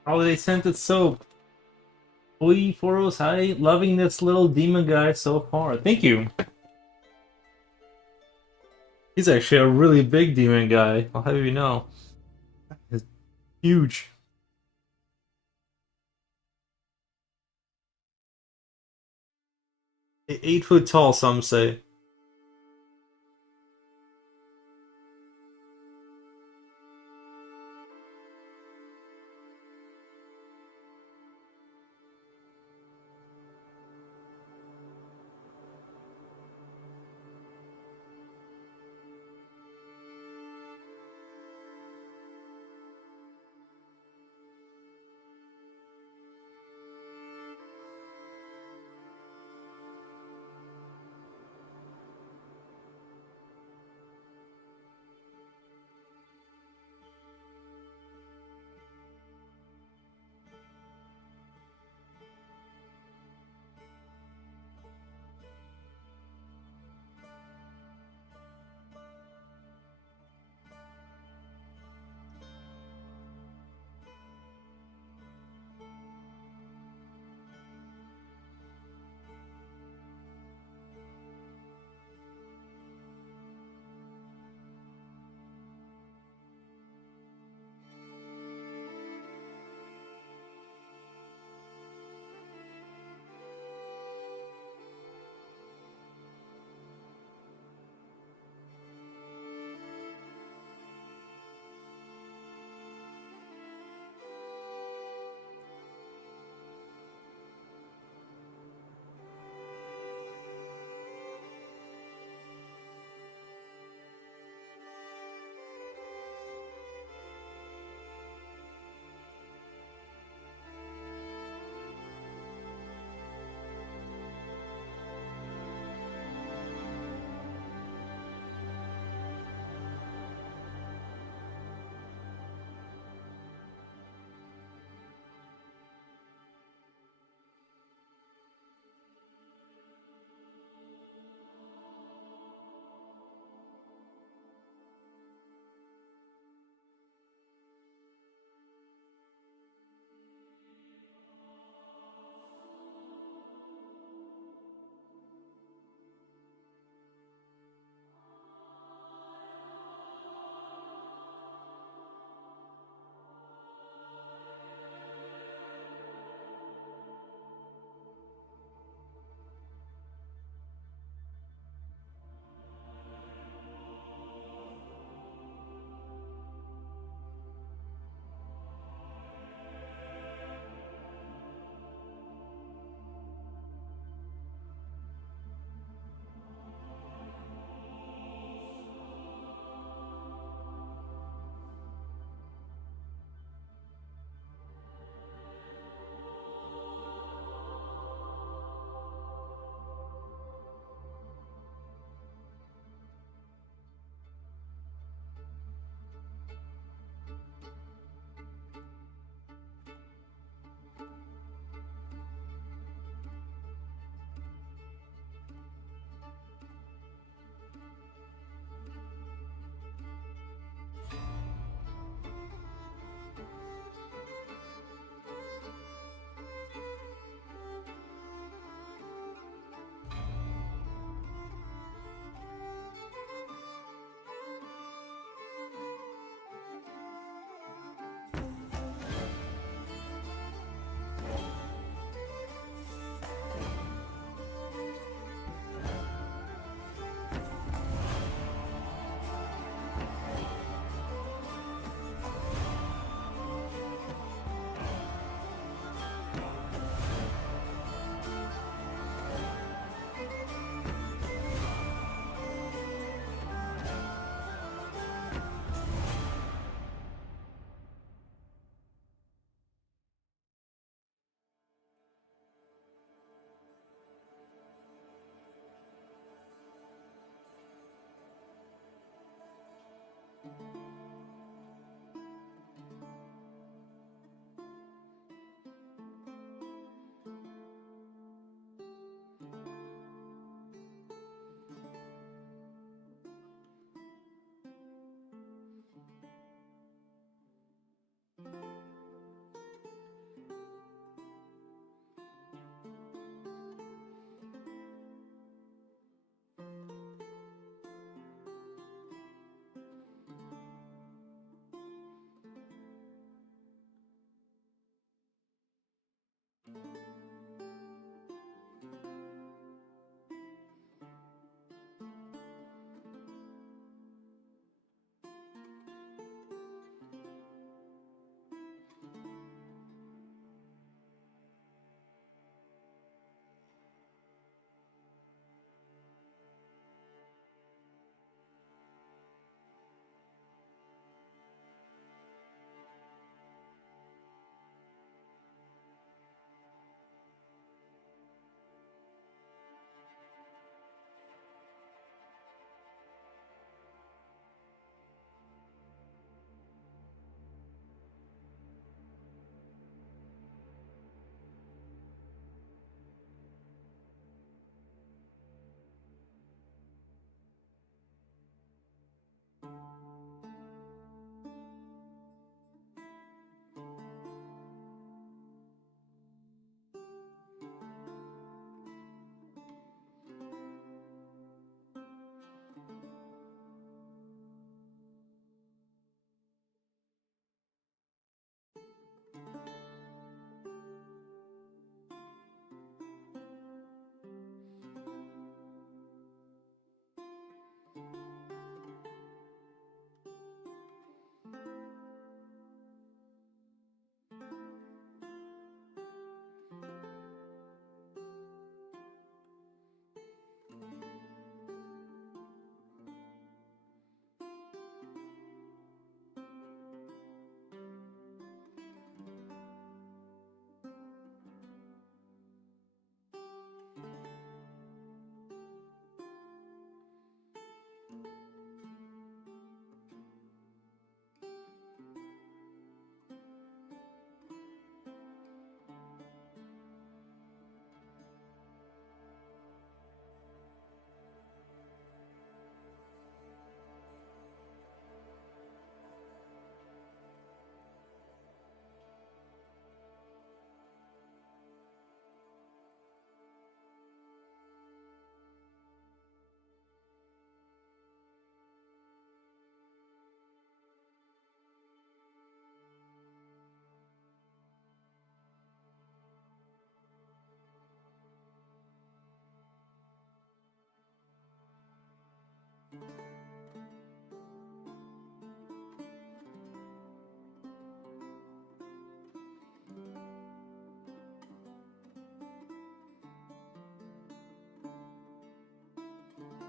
Holiday scented soap. boiii 40 hi, loving this little demon guy so far. Thank you. He's actually a really big demon guy. I'll have you know. He's huge. 8 foot tall, some say.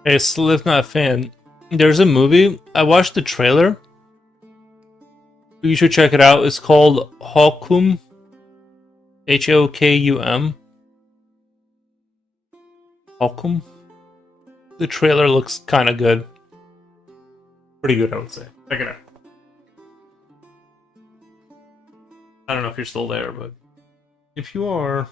Hey, Slip's not a fan. There's a movie. I watched the trailer. You should check it out. It's called Hokum. Hokum. Hokum. The trailer looks kind of good. Pretty good, I would say. Check it out. I don't know if you're still there, but if you are...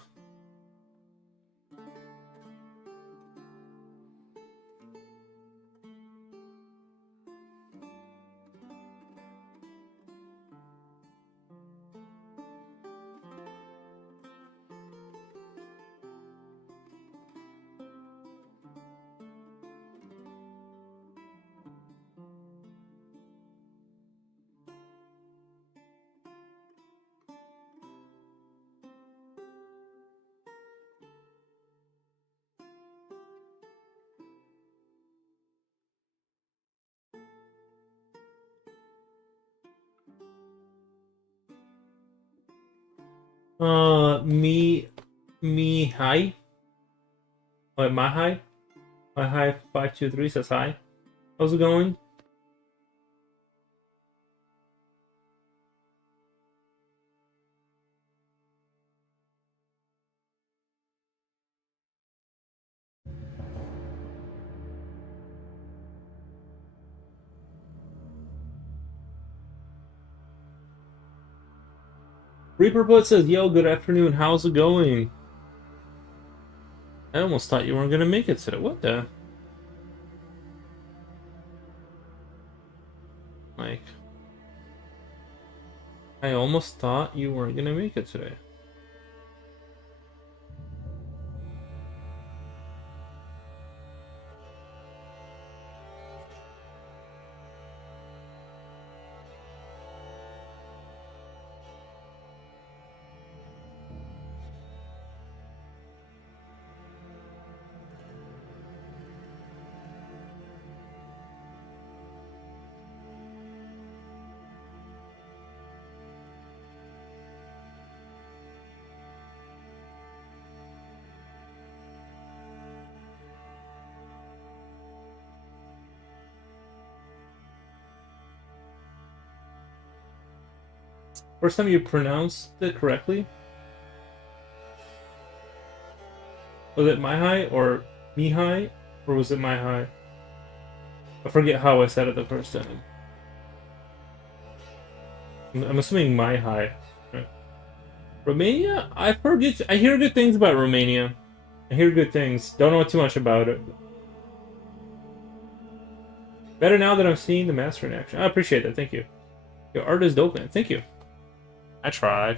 Hi. Wait, my hi? My hi 523 says hi. How's it going? Reaperbot says, yo, good afternoon, how's it going? I almost thought you weren't gonna make it today. What the? Like, I almost thought you weren't gonna make it today. First time you pronounced it correctly? Was it my high or me high? Or was it my high? I forget how I said it the first time. I'm assuming my high. Right. Romania? I've heard good. I hear good things about Romania. I hear good things. Don't know too much about it. Better now that I'm seeing the master in action. I appreciate that. Thank you. Your art is dope, man. Thank you. I try.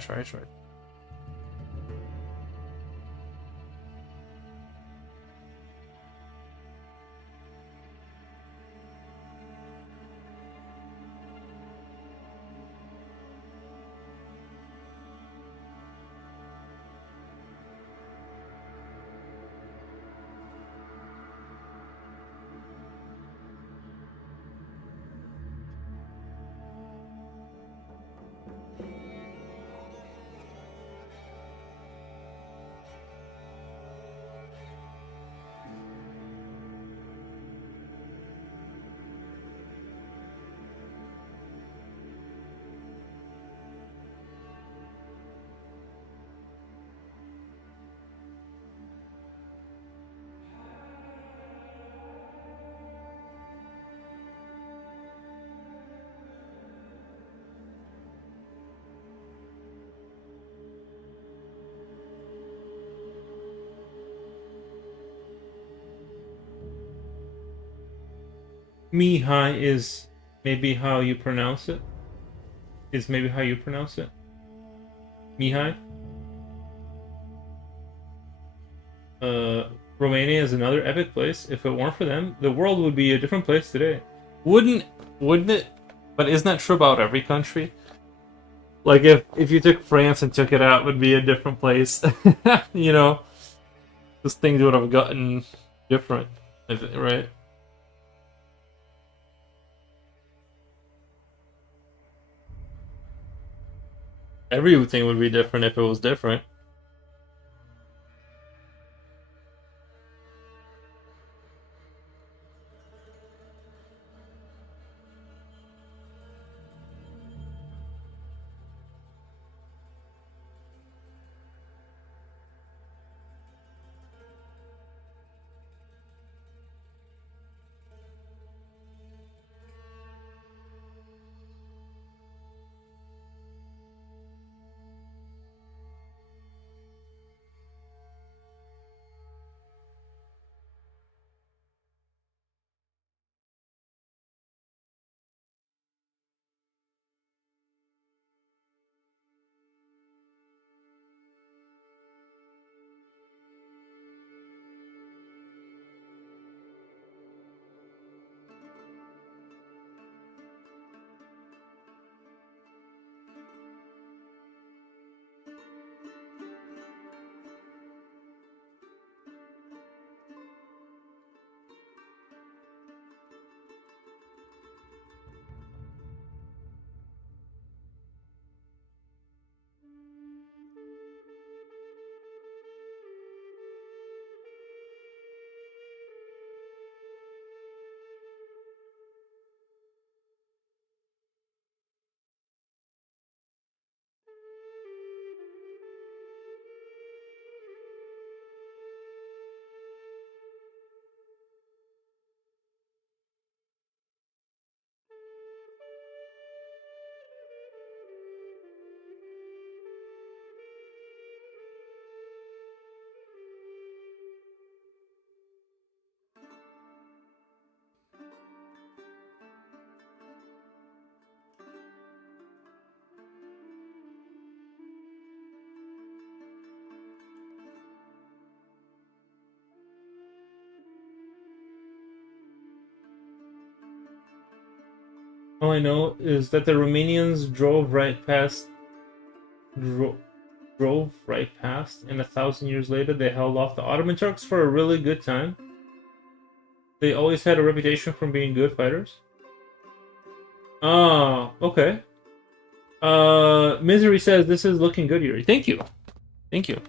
Mihai is maybe how you pronounce it. Is maybe how you pronounce it. Mihai. Romania is another epic place. If it weren't for them, the world would be a different place today. Wouldn't it? But isn't that true about every country? Like if you took France and took it out, it would be a different place. You know, those things would have gotten different, right? Everything would be different if it was different. All I know is that the Romanians dro- drove right past, and 1,000 years later they held off the Ottoman Turks for a really good time. They always had a reputation for being good fighters. Oh, okay. Misery says this is looking good, Yuri. Thank you. Thank you.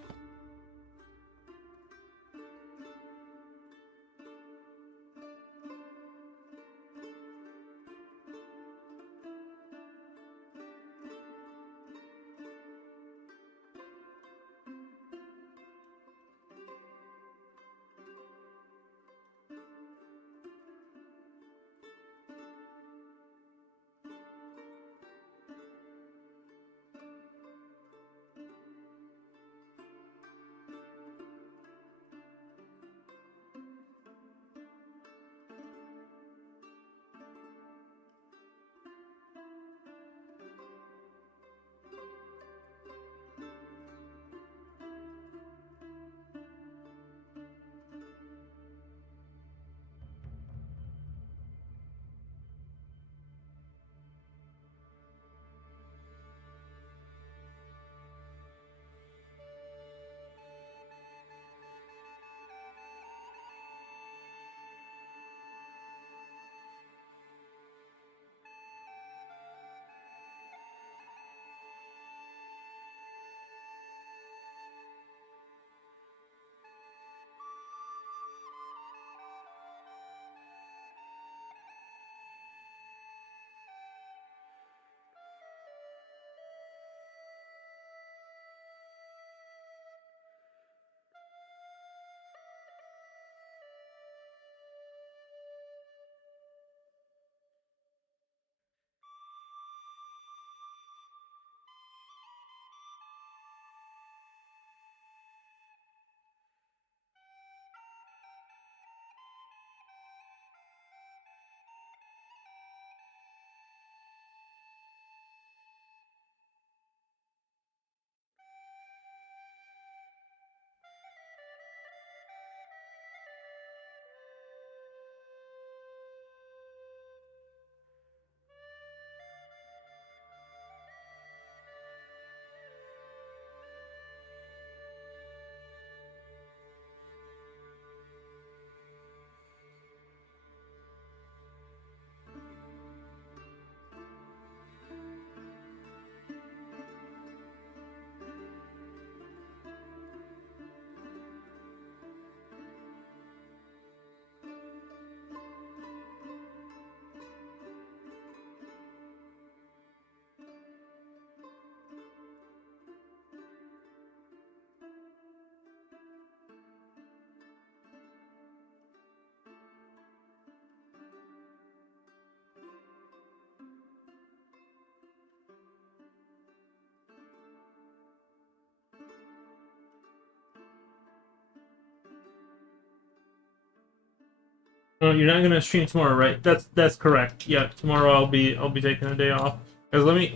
Oh, you're not gonna stream tomorrow, right? That's correct. Yeah, tomorrow I'll be taking a day off. Guys, let me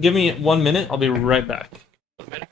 give me 1 minute. I'll be right back. 1 minute.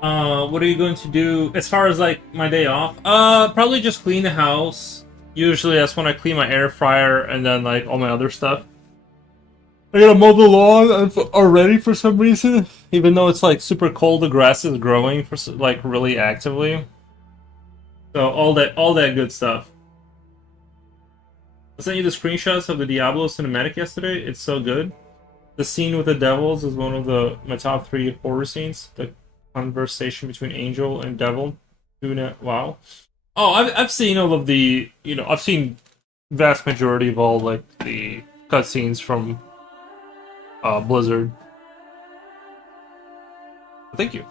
What are you going to do as far as like my day off? Probably just clean the house. Usually that's when I clean my air fryer and then like all my other stuff. I gotta mow the lawn already for some reason, even though it's like super cold. The grass is growing for like really actively. So all that good stuff. I sent you the screenshots of the Diablo cinematic yesterday. It's so good. The scene with the devils is one of my top three horror scenes. The conversation between angel and devil. Doing it, wow. Oh, I've seen all of the I've seen vast majority of all like the cutscenes from Blizzard. Thank you.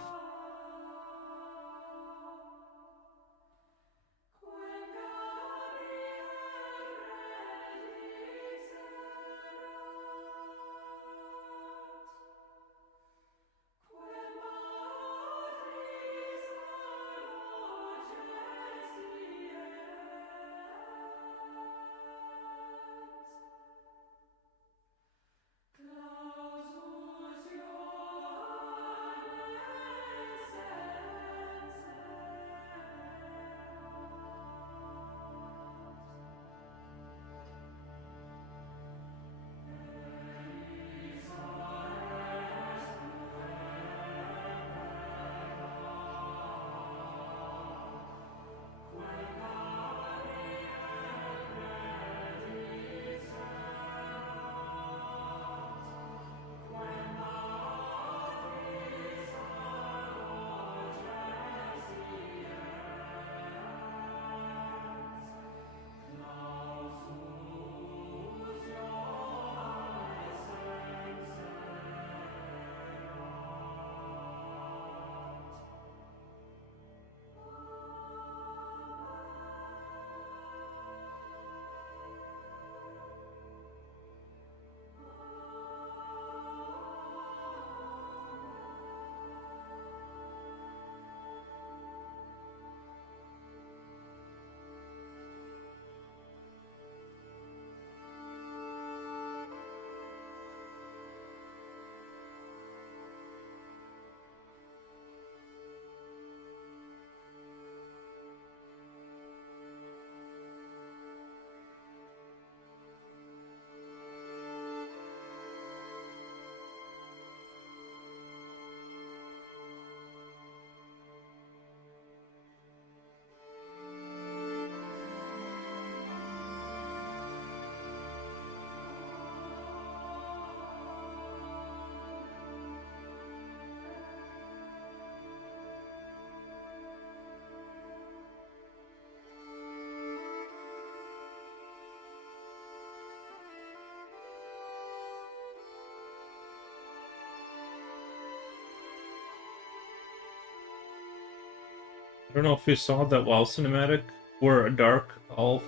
I don't know if you saw that WoW cinematic where a dark elf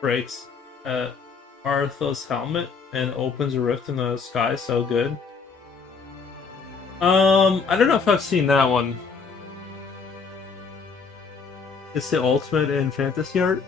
breaks Artha's helmet and opens a rift in the sky. So good. I don't know if I've seen that one. It's the ultimate in fantasy art.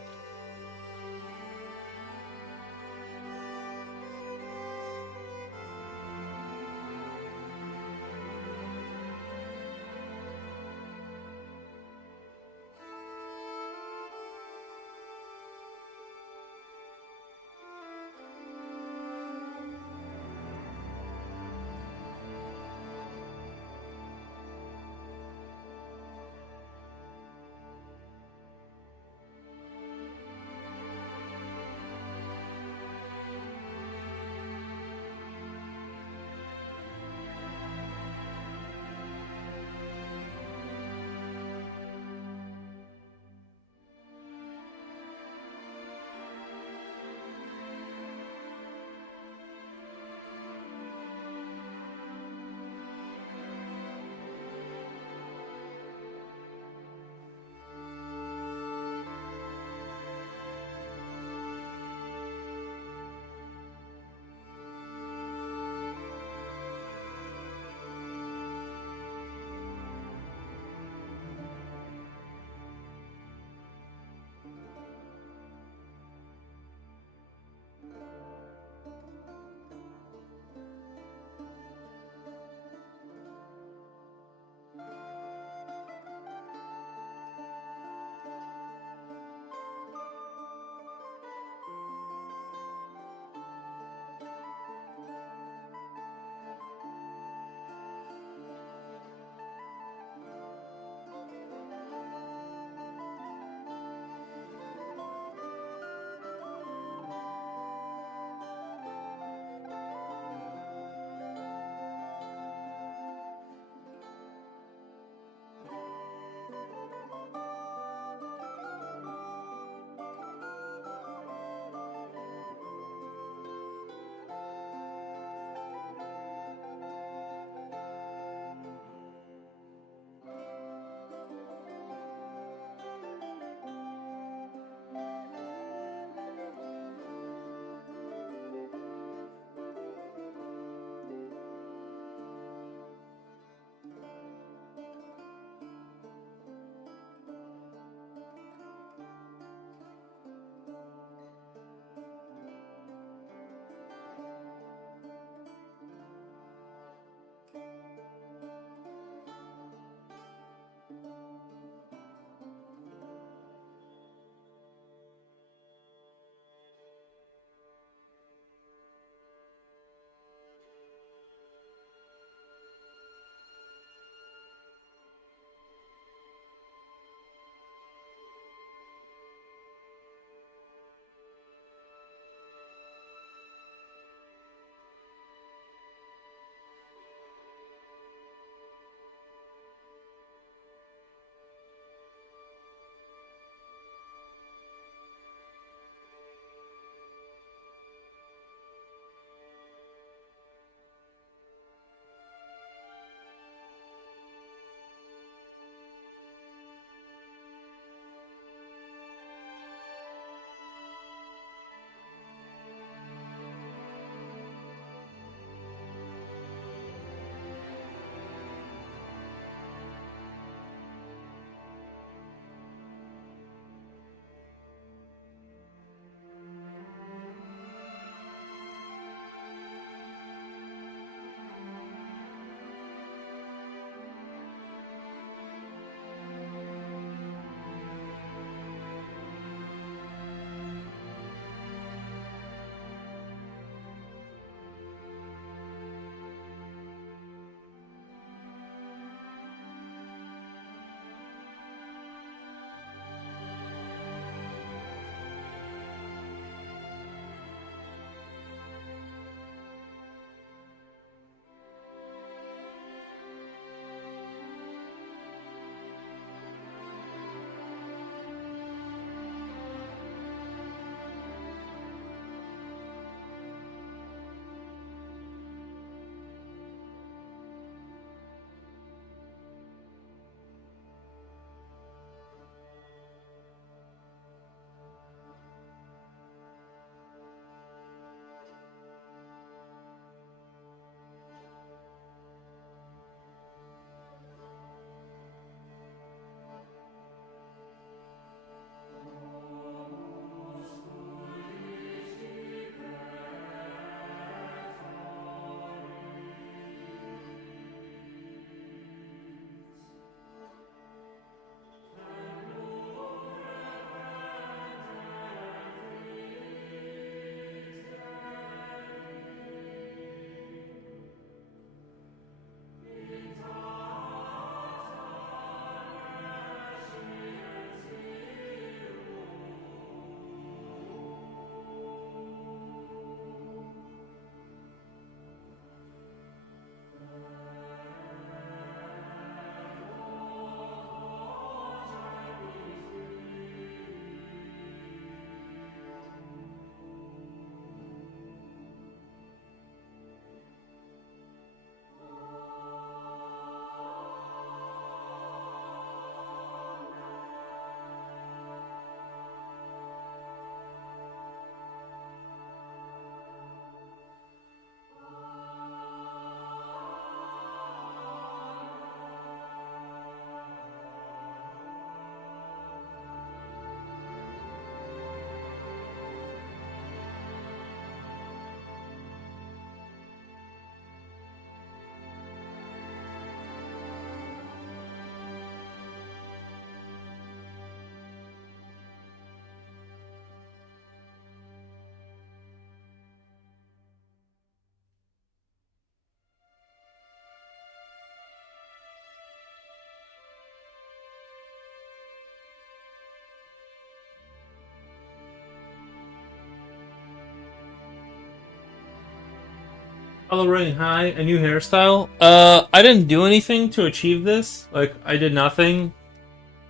Hello, Ring. Hi, a new hairstyle. I didn't do anything to achieve this. Like, I did nothing,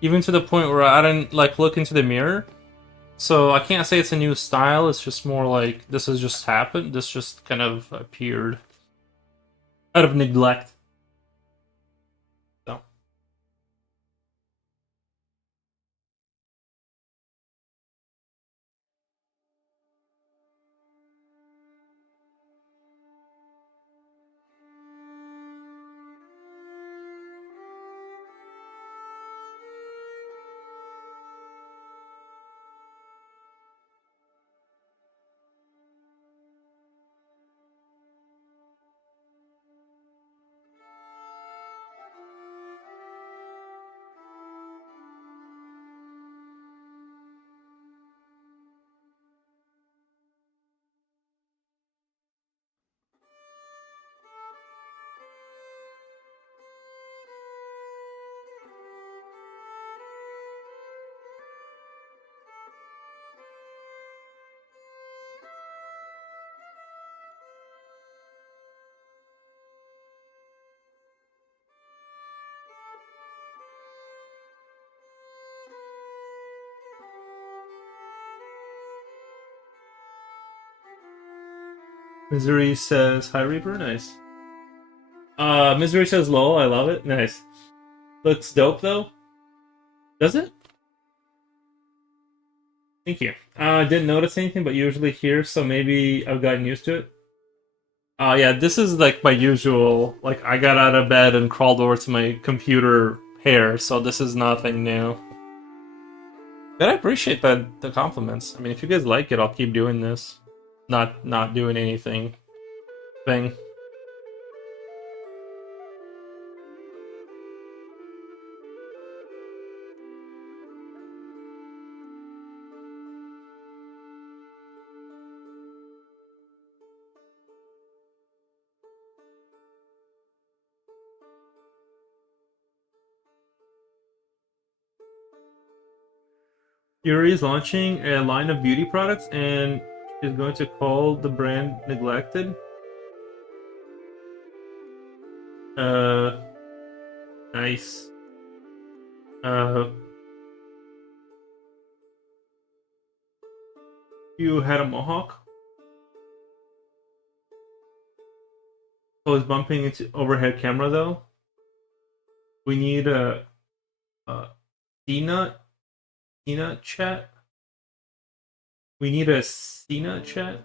even to the point where I didn't like look into the mirror. So I can't say it's a new style. It's just more like this has just happened. This just kind of appeared out of neglect. So Misery says hi, Reaper. Nice. Misery says lol. I love it. Nice. Looks dope though. Does it? Thank you. Didn't notice anything, but usually here, so maybe I've gotten used to it. Yeah, this is like my usual. Like, I got out of bed and crawled over to my computer hair, so this is nothing new. But I appreciate the compliments. I mean, if you guys like it, I'll keep doing this. Not doing anything thing. Yuri is launching a line of beauty products and is going to call the brand Neglected. Uh, nice. Uh, you had a mohawk. I was bumping into overhead camera though. We need a CNUT chat. We need a CNUT chat.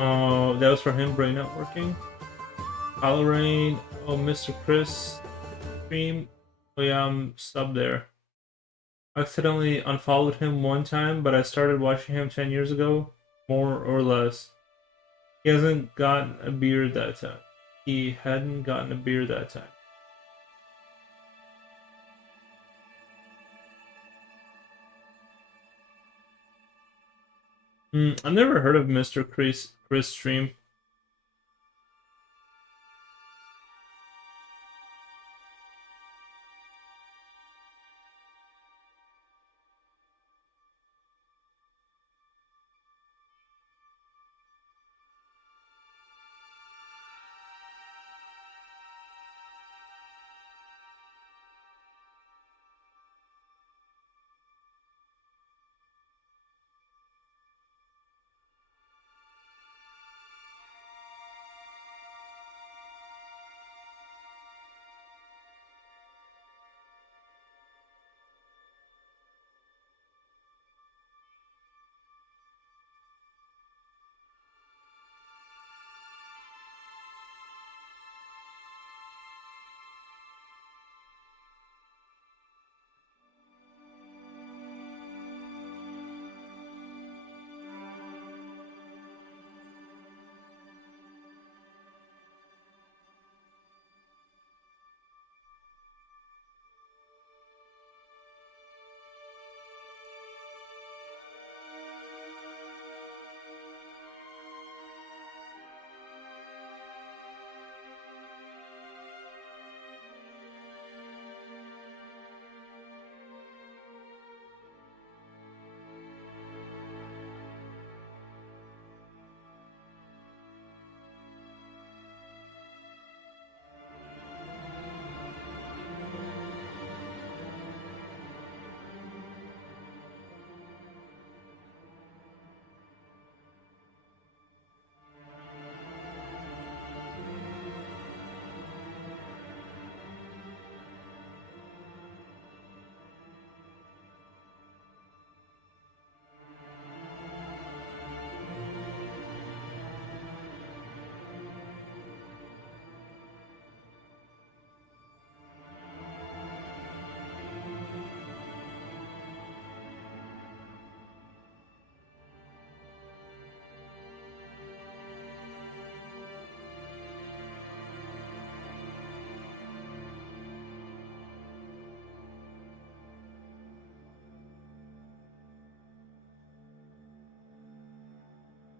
Oh, that was for him. Brain not working. Rain. Oh, Mr. Chris. Stream. Oh yeah, I'm sub there. I accidentally unfollowed him one time, but I started watching him 10 years ago, more or less. He hasn't gotten a beard that time. He hadn't gotten a beard that time. I've never heard of Mr. Chris stream.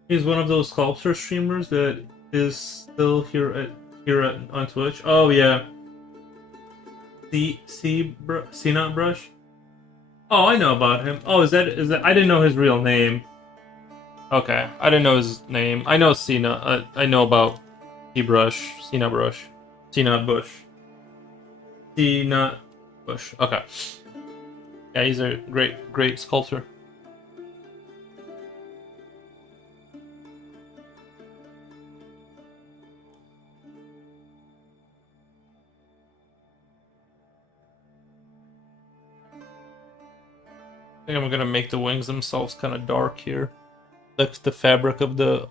He's one of those sculpture streamers that is still here on Twitch. Oh yeah, C Nut Brush. Oh, I know about him. Oh, is that? I didn't know his real name. Okay, I didn't know his name. I know C Nut. I know about C Nut Brush, C Nut Bush, C Nut Bush. Okay, yeah, he's a great sculptor. I think I'm gonna make the wings themselves kind of dark here. That's the fabric of the.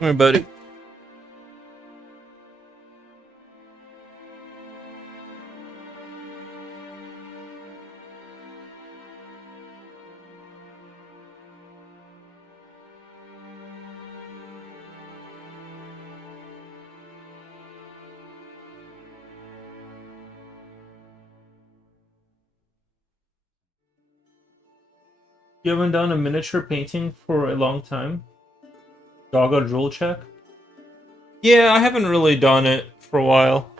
Come here, buddy. You haven't done a miniature painting for a long time? Doggo drool check? Yeah, I haven't really done it for a while.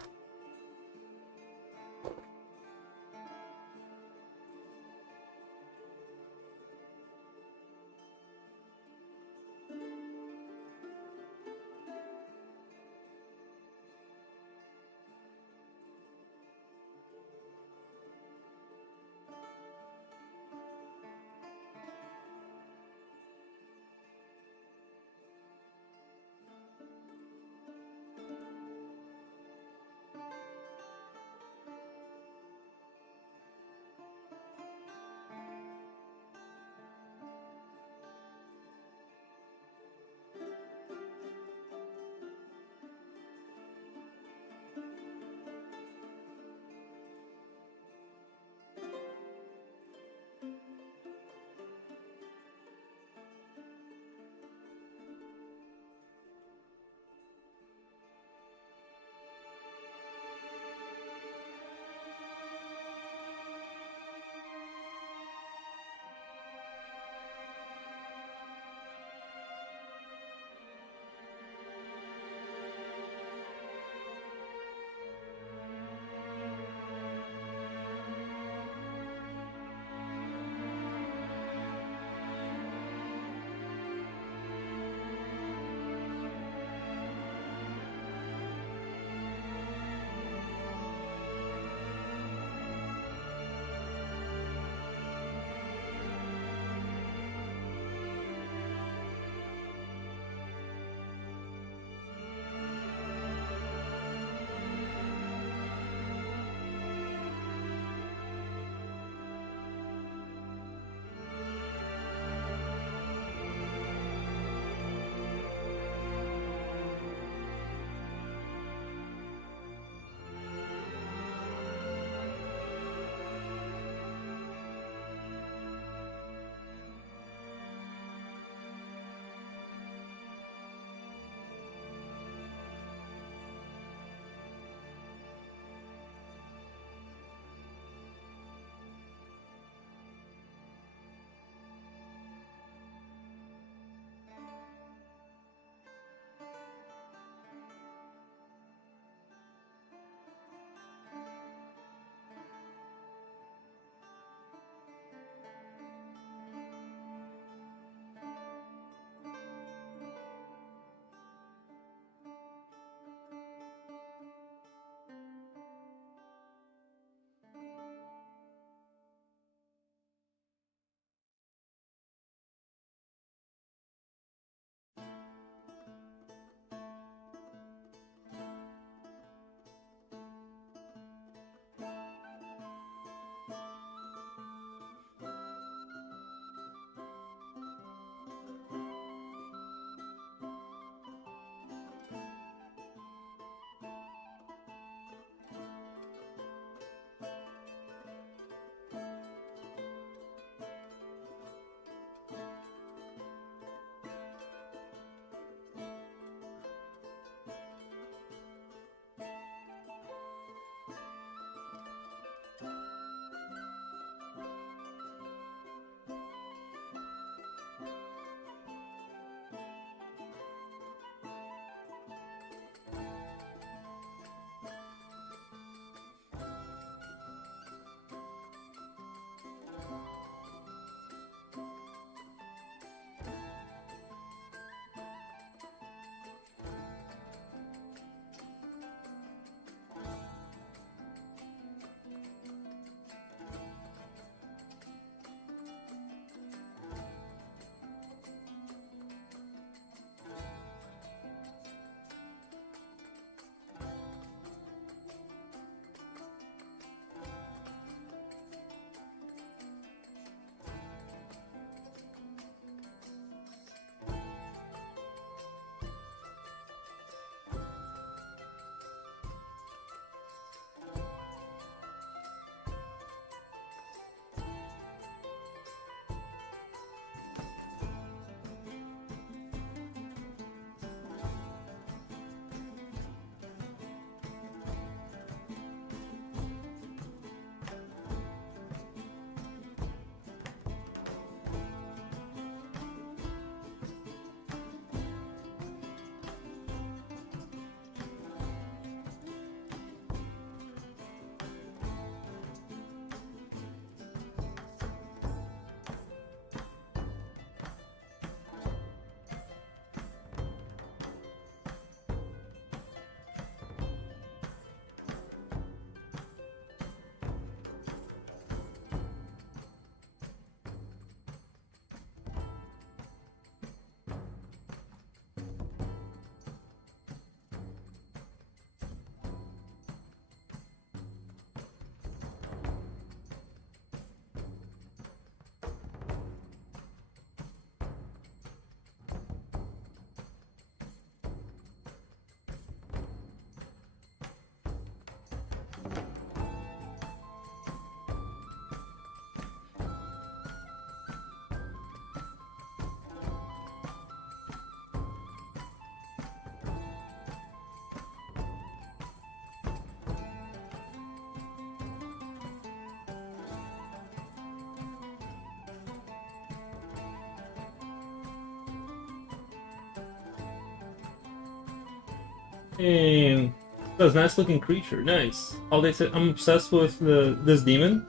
And that's a nice looking creature. Nice. All they said, I'm obsessed with this demon.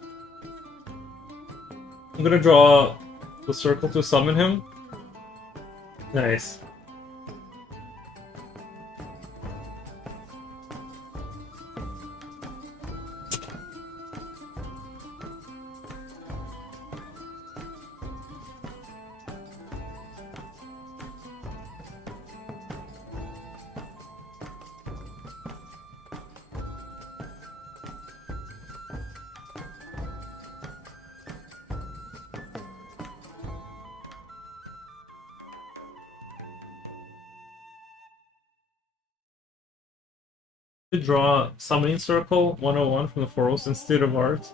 I'm gonna draw the circle to summon him. Nice. To draw Summoning Circle 101 from the Forest Institute of Art.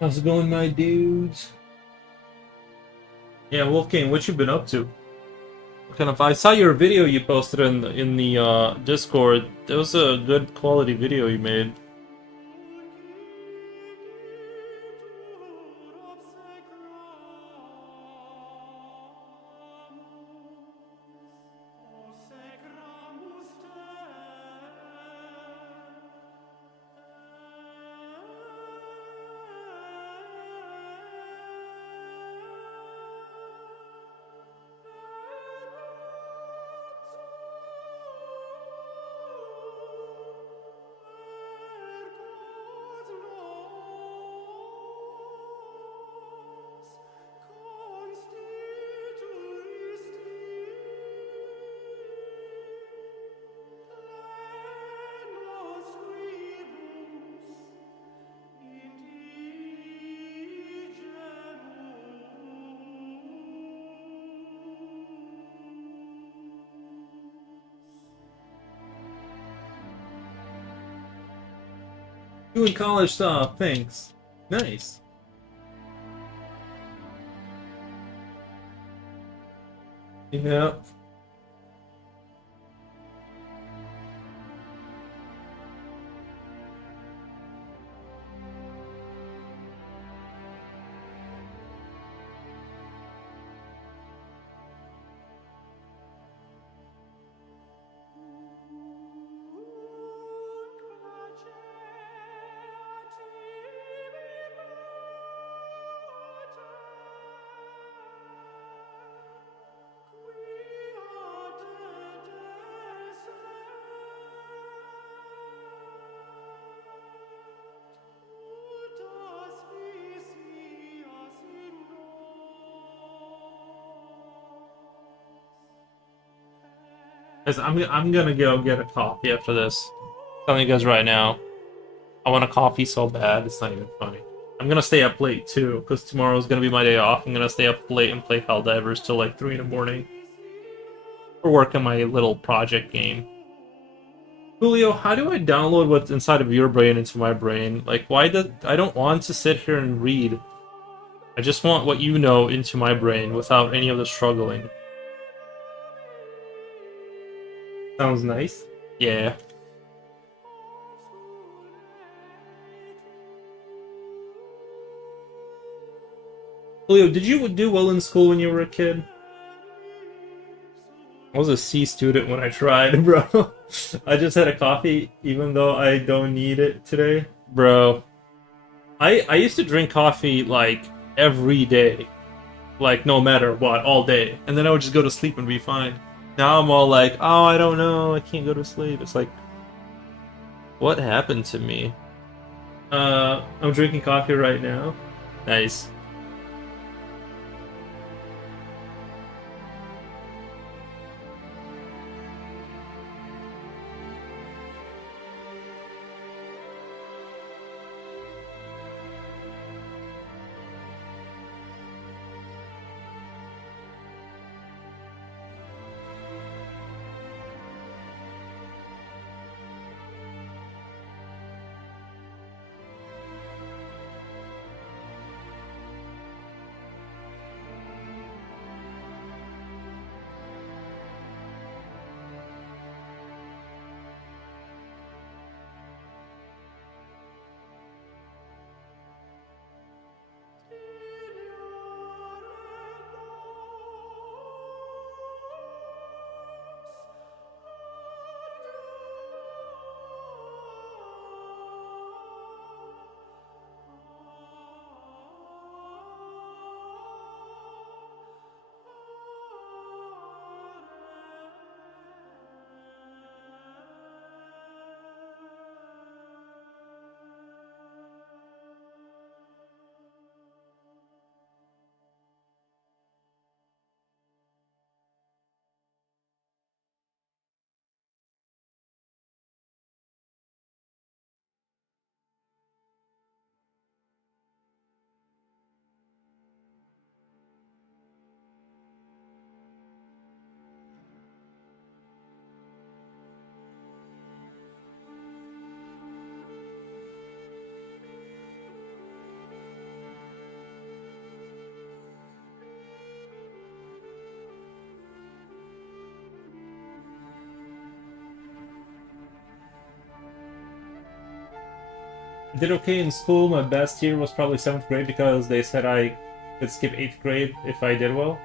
How's it going, my dudes? Yeah, Wolfgang, what you been up to? What kind of? I saw your video you posted in the Discord. That was a good quality video you made. Doing college stuff, thanks. Nice. Yeah. Guys, I'm gonna go get a coffee after this. I'm telling you guys right now, I want a coffee so bad it's not even funny. I'm gonna stay up late too, because tomorrow's gonna be my day off. I'm gonna stay up late and play Helldivers till like 3 in the morning. Or work on my little project game. Julio, how do I download what's inside of your brain into my brain? Like, why did I don't want to sit here and read. I just want what you know into my brain without any of the struggling. Sounds nice. Yeah. Julio, did you do well in school when you were a kid? I was a C student when I tried, bro. I just had a coffee, even though I don't need it today. Bro, I used to drink coffee, like, every day. Like, no matter what, all day. And then I would just go to sleep and be fine. Now I'm all like, oh, I don't know, I can't go to sleep. It's like, what happened to me? I'm drinking coffee right now. Nice. did okay in school. My best year was probably 7th grade because they said I could skip 8th grade if I did well.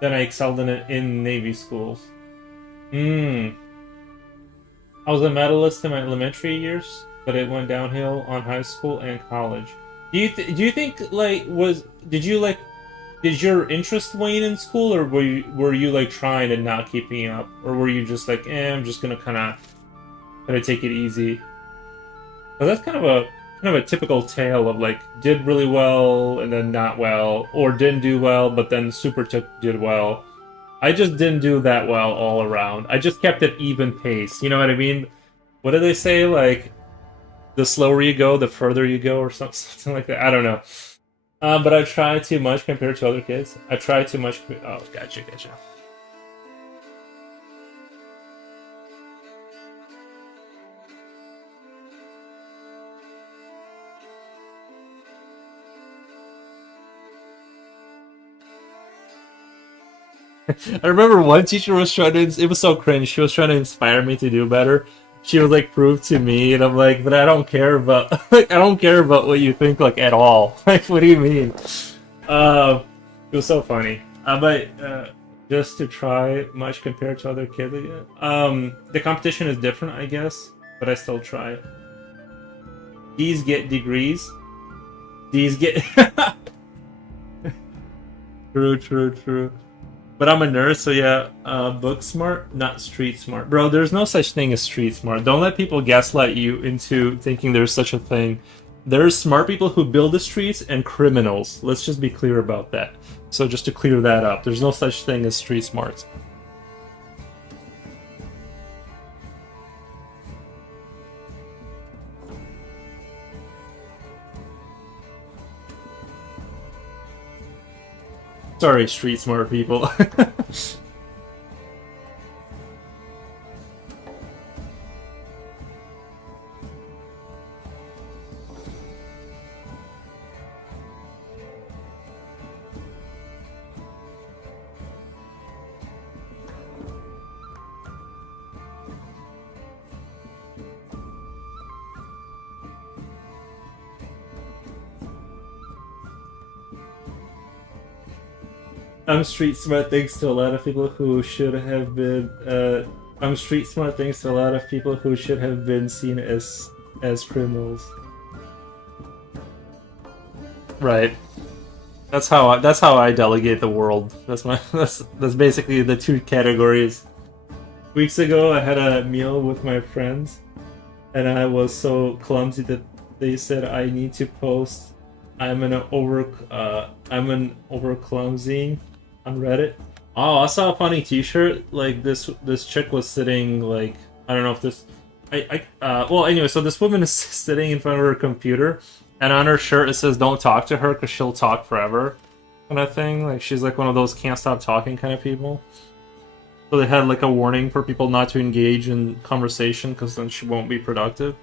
Then I excelled in Navy schools. Hmm. I was a medalist in my elementary years, but it went downhill on high school and college. Do you think like was did you like did your interest wane in school, or were you like trying and not keeping up, or were you just like, I'm just gonna kind of take it easy? Well, that's kind of a typical tale of like did really well and then not well, or didn't do well but then super did well. I just didn't do that well all around. I just kept it even pace. You know what I mean? What do they say? Like the slower you go, the further you go, or something, something like that. I don't know. But I try too much compared to other kids. I try too much. Oh, gotcha, gotcha. I remember one teacher was trying to. It was so cringe. She was trying to inspire me to do better. She was like, "Prove to me," and I'm like, "But I don't care about. Like, I don't care about what you think, like at all. Like, what do you mean?" It was so funny. But just to try much compared to other kids. The competition is different, I guess, but I still try it. These get degrees. These get. True, true, true. But I'm a nerd, so yeah, book smart, not street smart. Bro, there's no such thing as street smart. Don't let people gaslight you into thinking there's such a thing. There's smart people who build the streets and criminals. Let's just be clear about that. So just to clear that up, there's no such thing as street smarts. Sorry, street smart people. I'm street smart thanks to a lot of people who should have been. I'm street smart thanks to a lot of people who should have been seen as criminals. Right. That's how I delegate the world. That's my that's basically the two categories. Weeks ago, I had a meal with my friends, and I was so clumsy that they said I need to post. I'm an over clumsy on Reddit. Oh, I saw a funny T-shirt. Like this chick was sitting like I don't know if this. Well anyway, so this woman is sitting in front of her computer, and on her shirt it says "Don't talk to her because she'll talk forever," kind of thing. Like she's like one of those can't stop talking kind of people. So they had like a warning for people not to engage in conversation because then she won't be productive.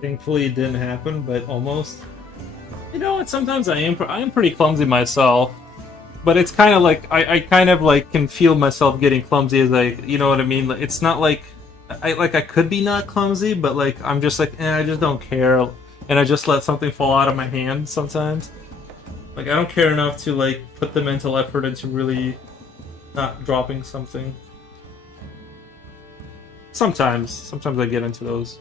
Thankfully, it didn't happen, but almost. You know what? Sometimes I am pretty clumsy myself, but it's kind of like I kind of like can feel myself getting clumsy as you know what I mean. Like, it's not like I could be not clumsy, but like I'm just like I just don't care, and I just let something fall out of my hand sometimes. Like I don't care enough to like put the mental effort into really not dropping something. Sometimes I get into those.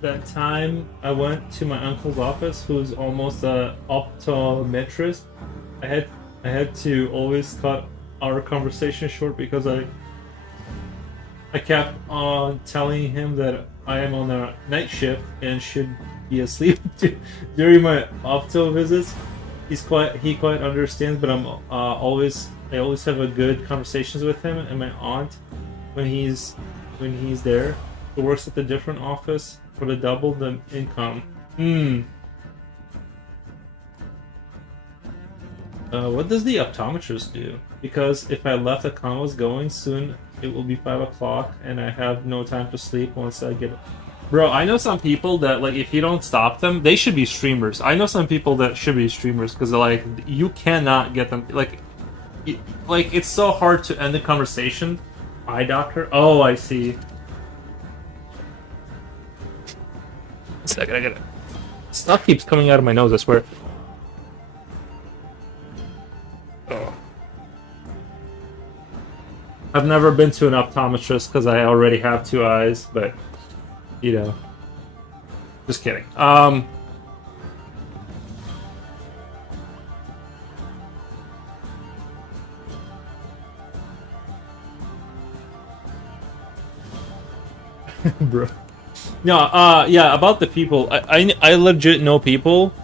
That time I went to my uncle's office, who's almost a optometrist. I had I had to always cut our conversation short because I kept on telling him that I am on a night shift and should be asleep during my opto visits. He quite understands, but I always have a good conversations with him and my aunt when he's there. He works at a different office for the double the income. What does the optometrist do? Because if I left the combos going soon, it will be 5 o'clock and I have no time to sleep once I get. Bro, I know some people that like if you don't stop them, they should be streamers. I know some people that should be streamers because like you cannot get them like it's so hard to end the conversation. Eye doctor? Oh, I see. One second, I gotta. Stuff keeps coming out of my nose, I swear. Oh. I've never been to an optometrist because I already have 2 eyes, but you know, just kidding. Bro. No, yeah, about the people. I legit know people.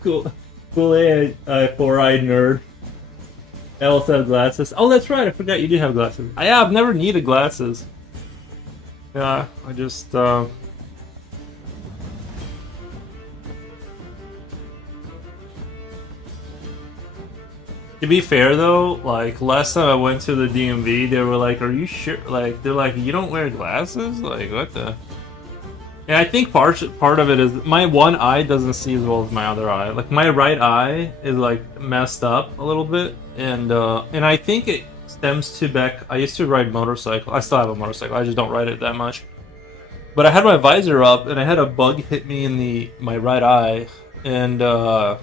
Cool. Cool A, 4-eyed nerd. I also have glasses. Oh, that's right. I forgot you do have glasses. I've never needed glasses. Yeah, I just, To be fair though, like last time I went to the DMV, they were like, "Are you sure?" Like they're like, "You don't wear glasses?" Like what the? And I think part of it is my one eye doesn't see as well as my other eye. Like my right eye is like messed up a little bit, and I think it stems to back. I used to ride motorcycle. I still have a motorcycle. I just don't ride it that much. But I had my visor up, and I had a bug hit me in my right eye, and I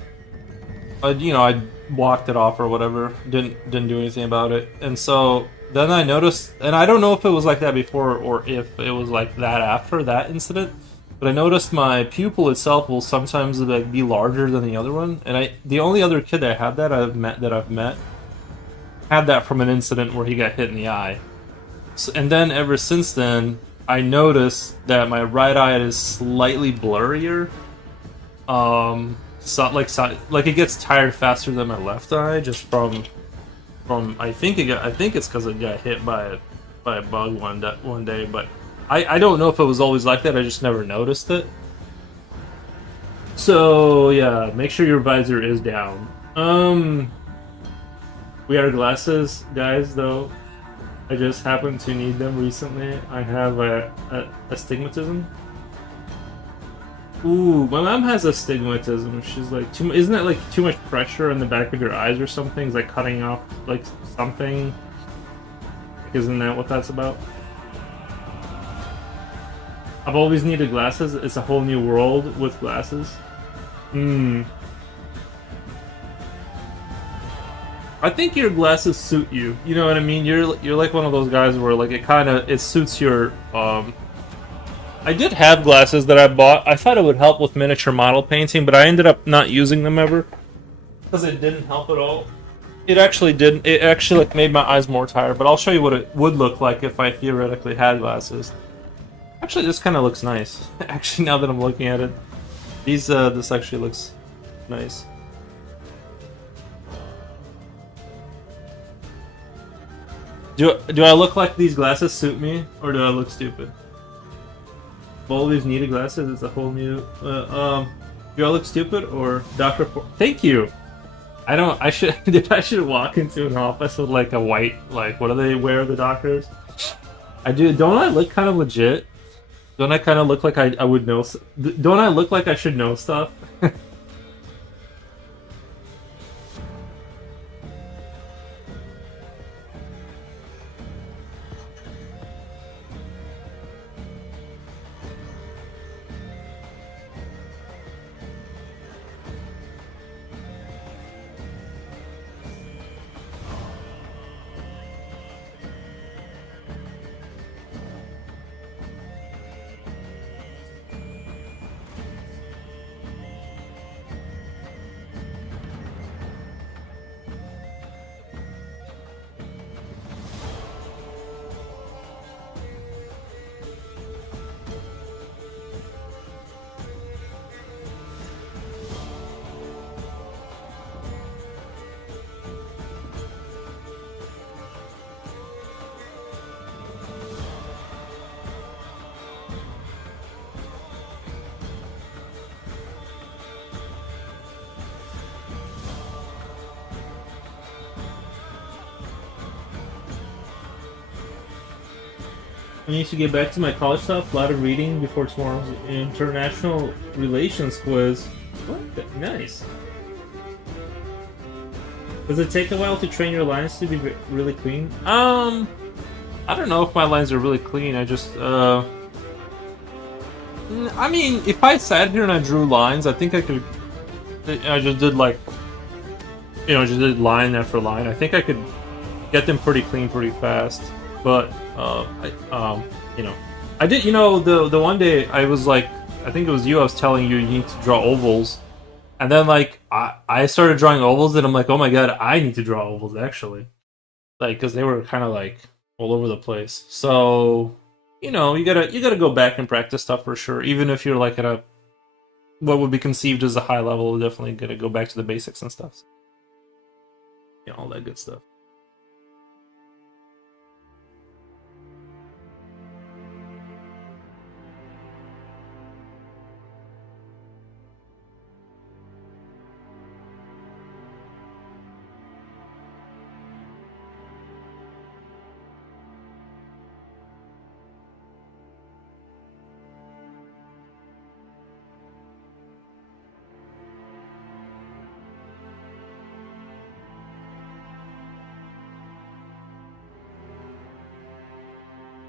walked it off or whatever. Didn't do anything about it. And so then I noticed, and I don't know if it was like that before or if it was like that after that incident, but I noticed my pupil itself will sometimes like be larger than the other one. And the only other kid that had that I've met had that from an incident where he got hit in the eye. So, and then ever since then, I noticed that my right eye is slightly blurrier. like it gets tired faster than my left eye just from I think it's because it got hit by a bug one day, but I don't know if it was always like that. I just never noticed it. So yeah, make sure your visor is down. We are glasses guys though. I just happen to need them recently. I have astigmatism. Ooh, my mom has astigmatism. She's like, isn't that like too much pressure in the back of your eyes or something? It's like cutting off like something. Isn't that what that's about? I've always needed glasses. It's a whole new world with glasses. I think your glasses suit you. You know what I mean? You're like one of those guys where like it suits your I did have glasses that I bought. I thought it would help with miniature model painting, but I ended up not using them ever because it didn't help at all. It actually didn't. It actually like made my eyes more tired. But I'll show you what it would look like if I theoretically had glasses. Actually, this kind of looks nice. Actually, now that I'm looking at it, this actually looks nice. Do I look like these glasses suit me, or do I look stupid? Always needed glasses. It's a whole new. Do I look stupid or Doctor? Thank you. I don't. I should. I should walk into an office with like a white. Like, what do they wear? The doctors. I do. Don't I look kind of legit? Don't I kind of look like I would know? Don't I look like I should know stuff? I need to get back to my college stuff. A lot of reading before tomorrow's international relations quiz. What? Nice. Does it take a while to train your lines to be really clean? I don't know if my lines are really clean. I just, I mean, if I sat here and I drew lines, I think I could. I just did like, just did line after line. I think I could get them pretty clean pretty fast. But I did. The one day I was like, I think it was you. I was telling you need to draw ovals, and then like I started drawing ovals, and I'm like, oh my god, I need to draw ovals actually, like because they were kind of like all over the place. So you gotta go back and practice stuff for sure. Even if you're like at a what would be conceived as a high level, definitely gotta go back to the basics and stuff. All that good stuff.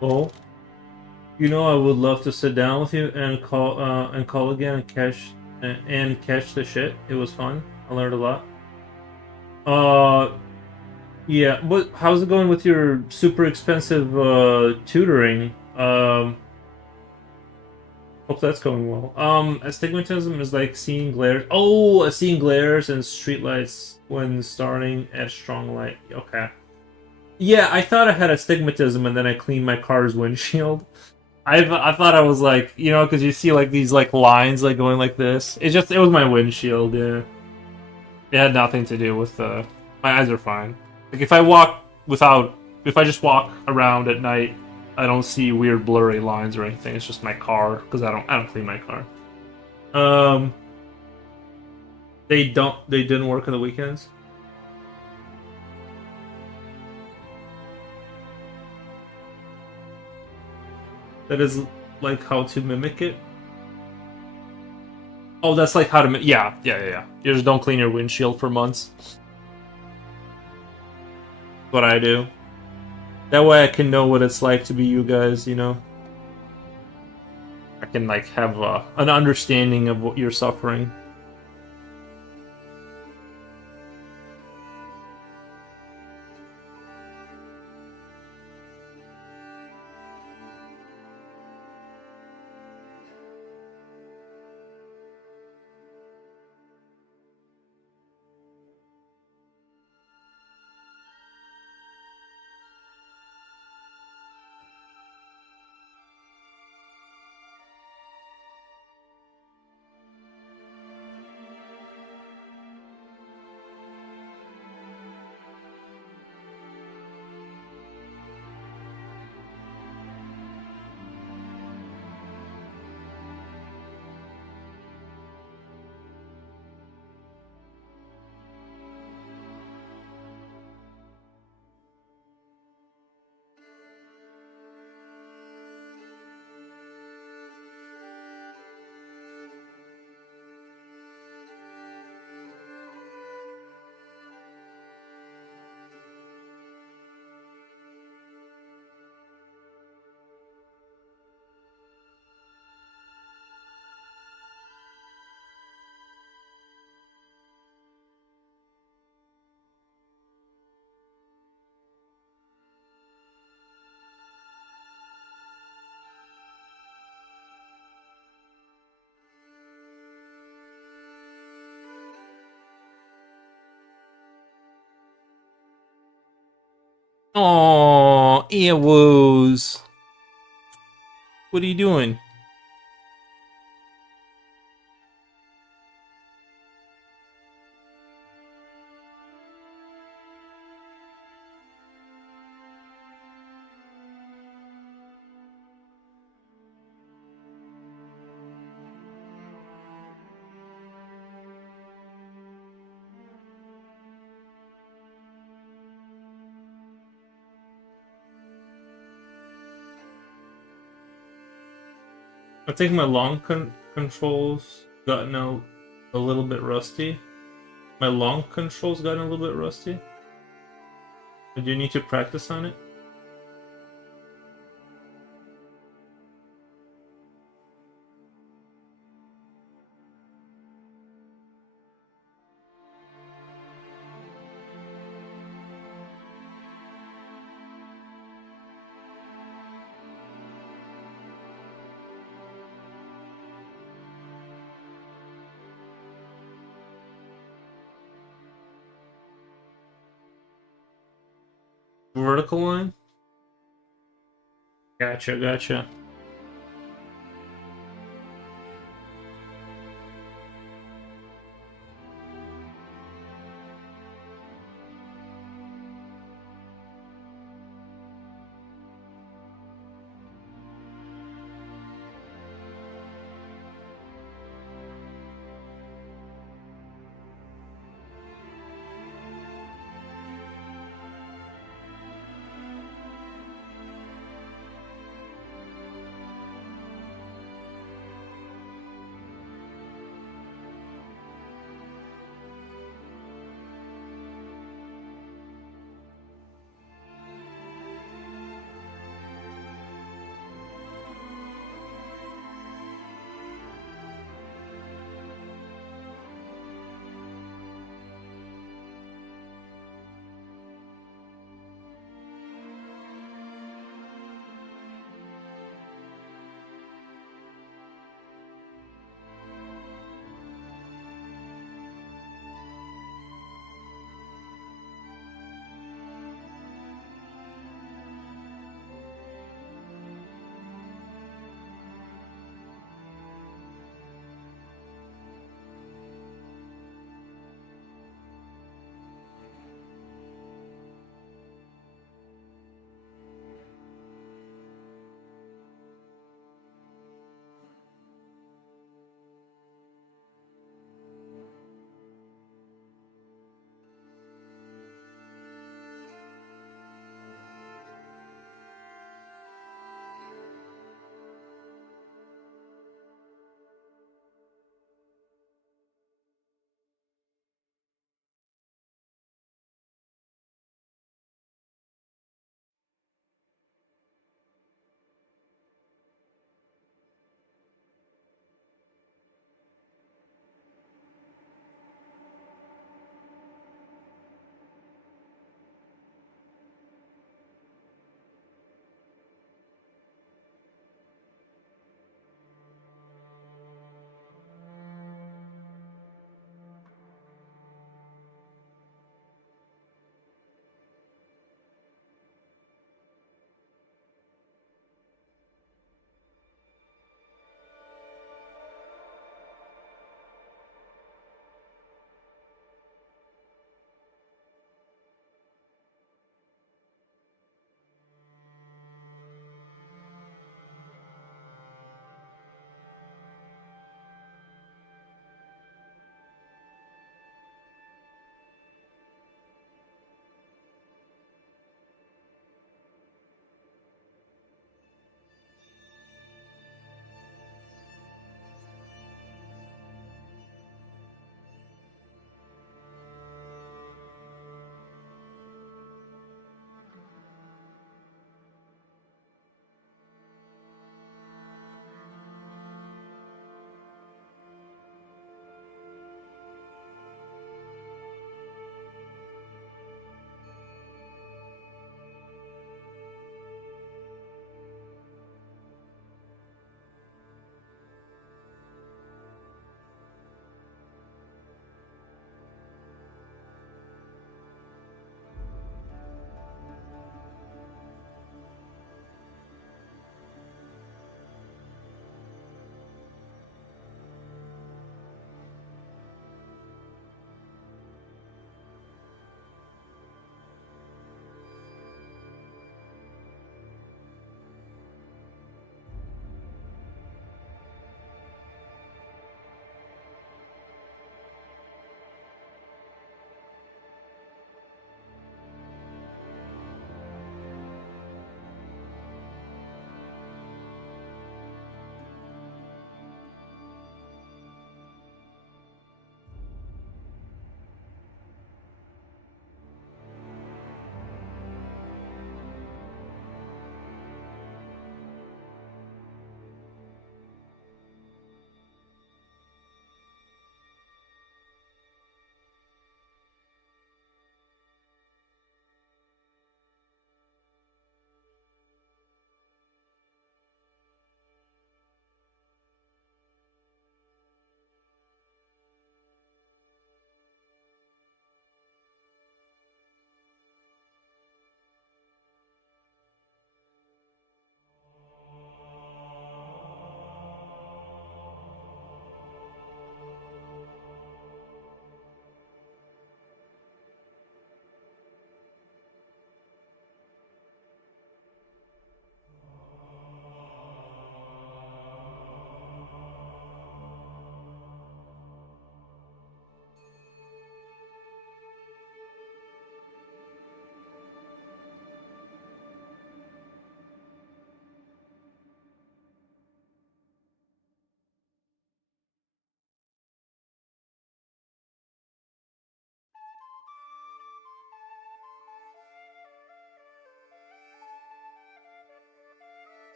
Oh, I would love to sit down with you and call again and catch the shit. It was fun. I learned a lot. Uh, yeah. How's it going with your super expensive tutoring? Hope that's going well. Astigmatism is like seeing glares. Oh, seeing glares and streetlights when starting at strong light. Okay. Yeah, I thought I had astigmatism and then I cleaned my car's windshield. I thought I was like, you know, because you see like these like lines like going like this. It was my windshield. Yeah, it had nothing to do with my eyes are fine. Like if I just walk around at night, I don't see weird blurry lines or anything. It's just my car because I don't clean my car. Um, they didn't work on the weekends. That is like how to mimic it. Oh, that's like how to yeah. You just don't clean your windshield for months. That's what I do. That way I can know what it's like to be you guys, you know? I can, like, have an understanding of what you're suffering. Oh, earwoos. What are you doing? I think my controls gotten a little bit rusty. My long controls gotten a little bit rusty. Do you need to practice on it? Vertical line? Gotcha, gotcha.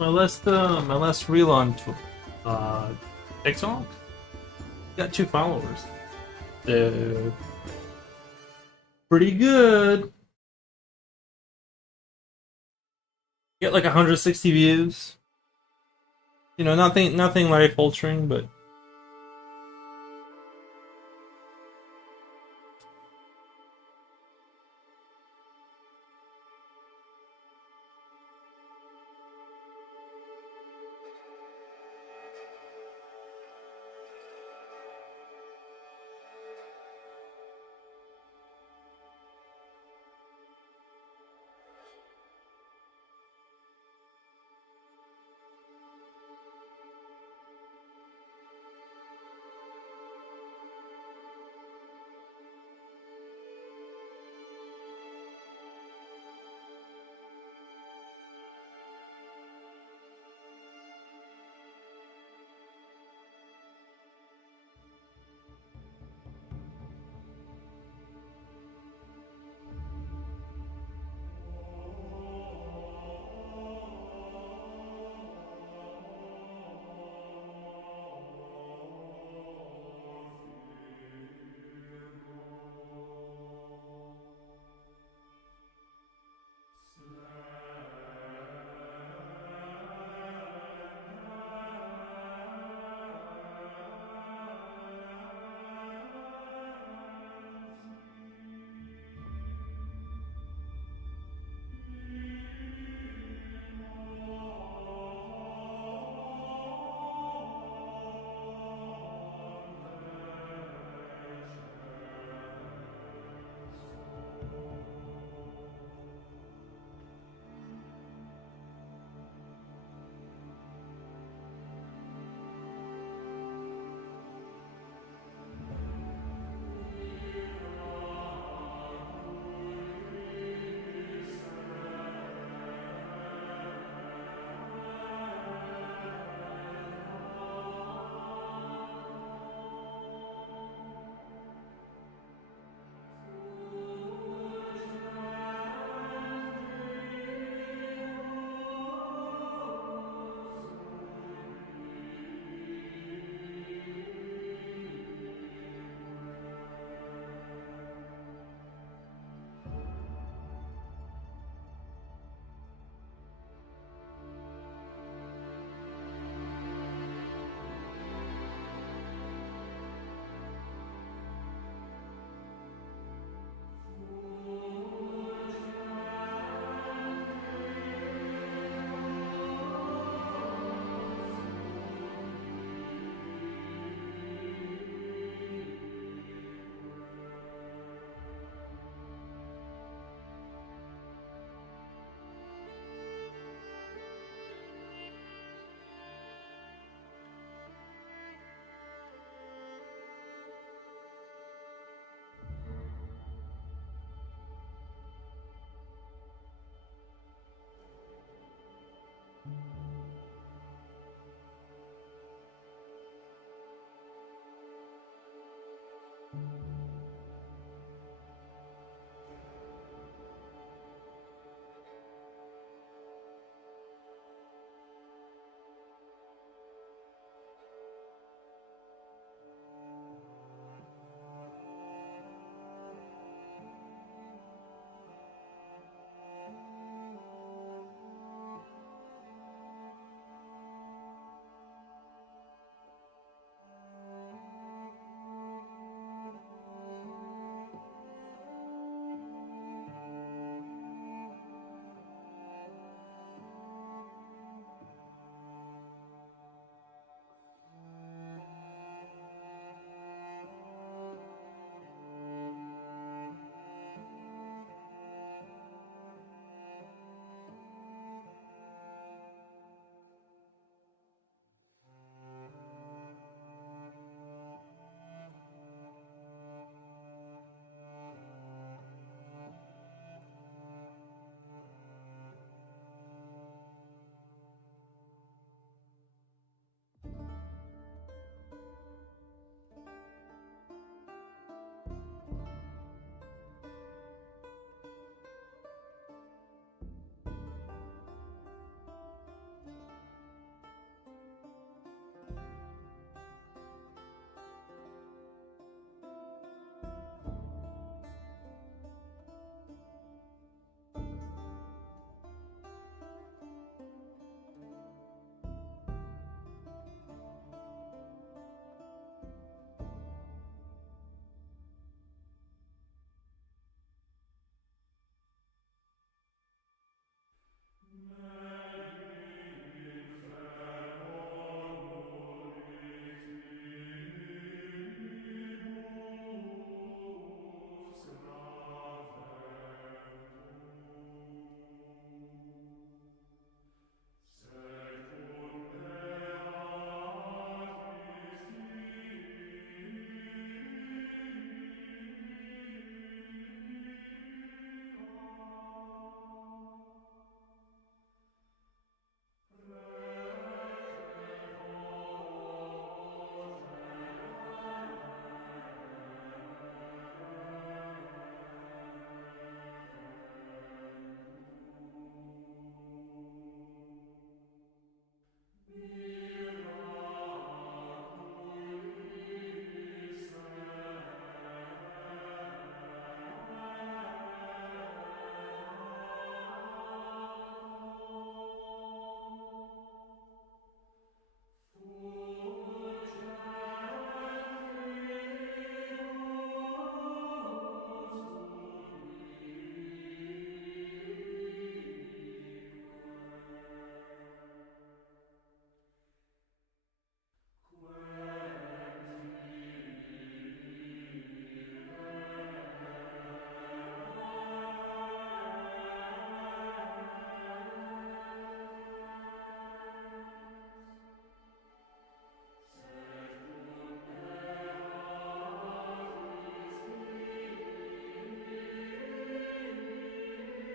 My last reel on TikTok got 2 followers. So pretty good. Get like 160 views. You know, nothing life altering, but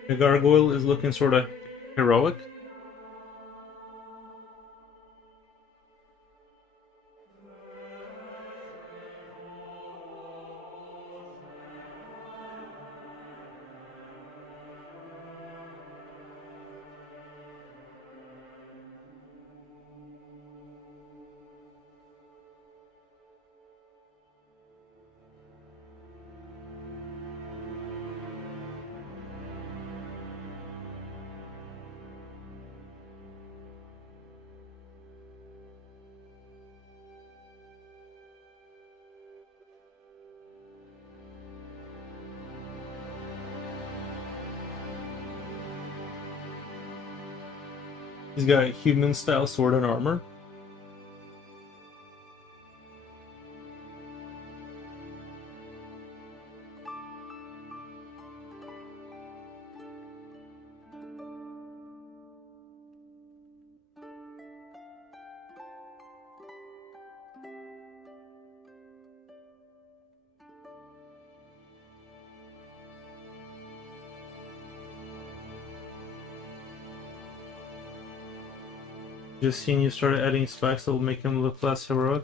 The gargoyle is looking sort of heroic. He's got human style sword and armor. Just seen you started adding spikes that will make him look less heroic.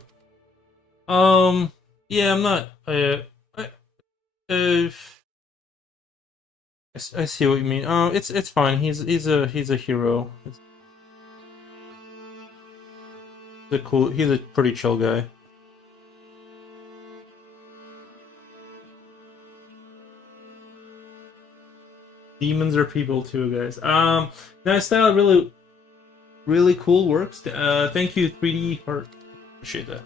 Yeah, I'm not. Uh, I see what you mean. It's fine. He's a hero. He's a pretty chill guy. Demons are people too, guys. That style really cool works. Thank you, 3D Heart. Appreciate that.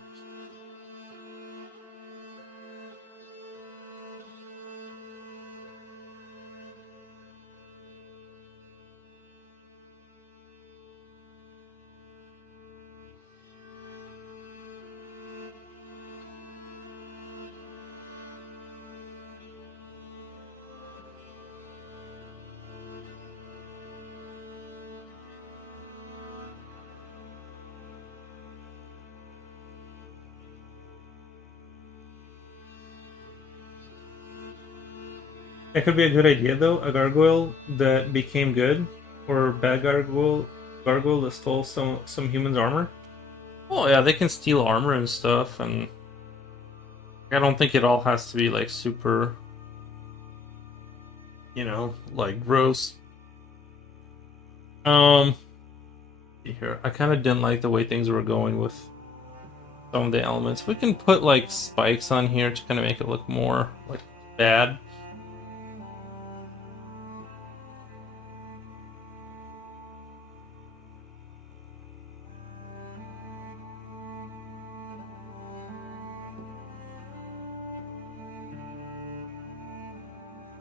That could be a good idea, though. A gargoyle that became good, or a bad gargoyle that stole some humans' armor. Oh yeah, they can steal armor and stuff, and I don't think it all has to be like super, like gross. Here, I kind of didn't like the way things were going with some of the elements. We can put like spikes on here to kind of make it look more like bad.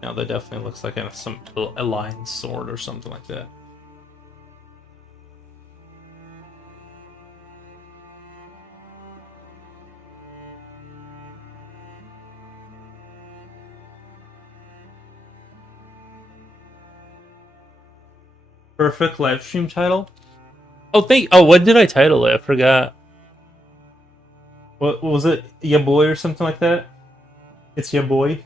Now that definitely looks like a lion sword or something like that. Perfect live stream title. Oh, what did I title it? I forgot. What was it? Ya boy or something like that? It's ya boy.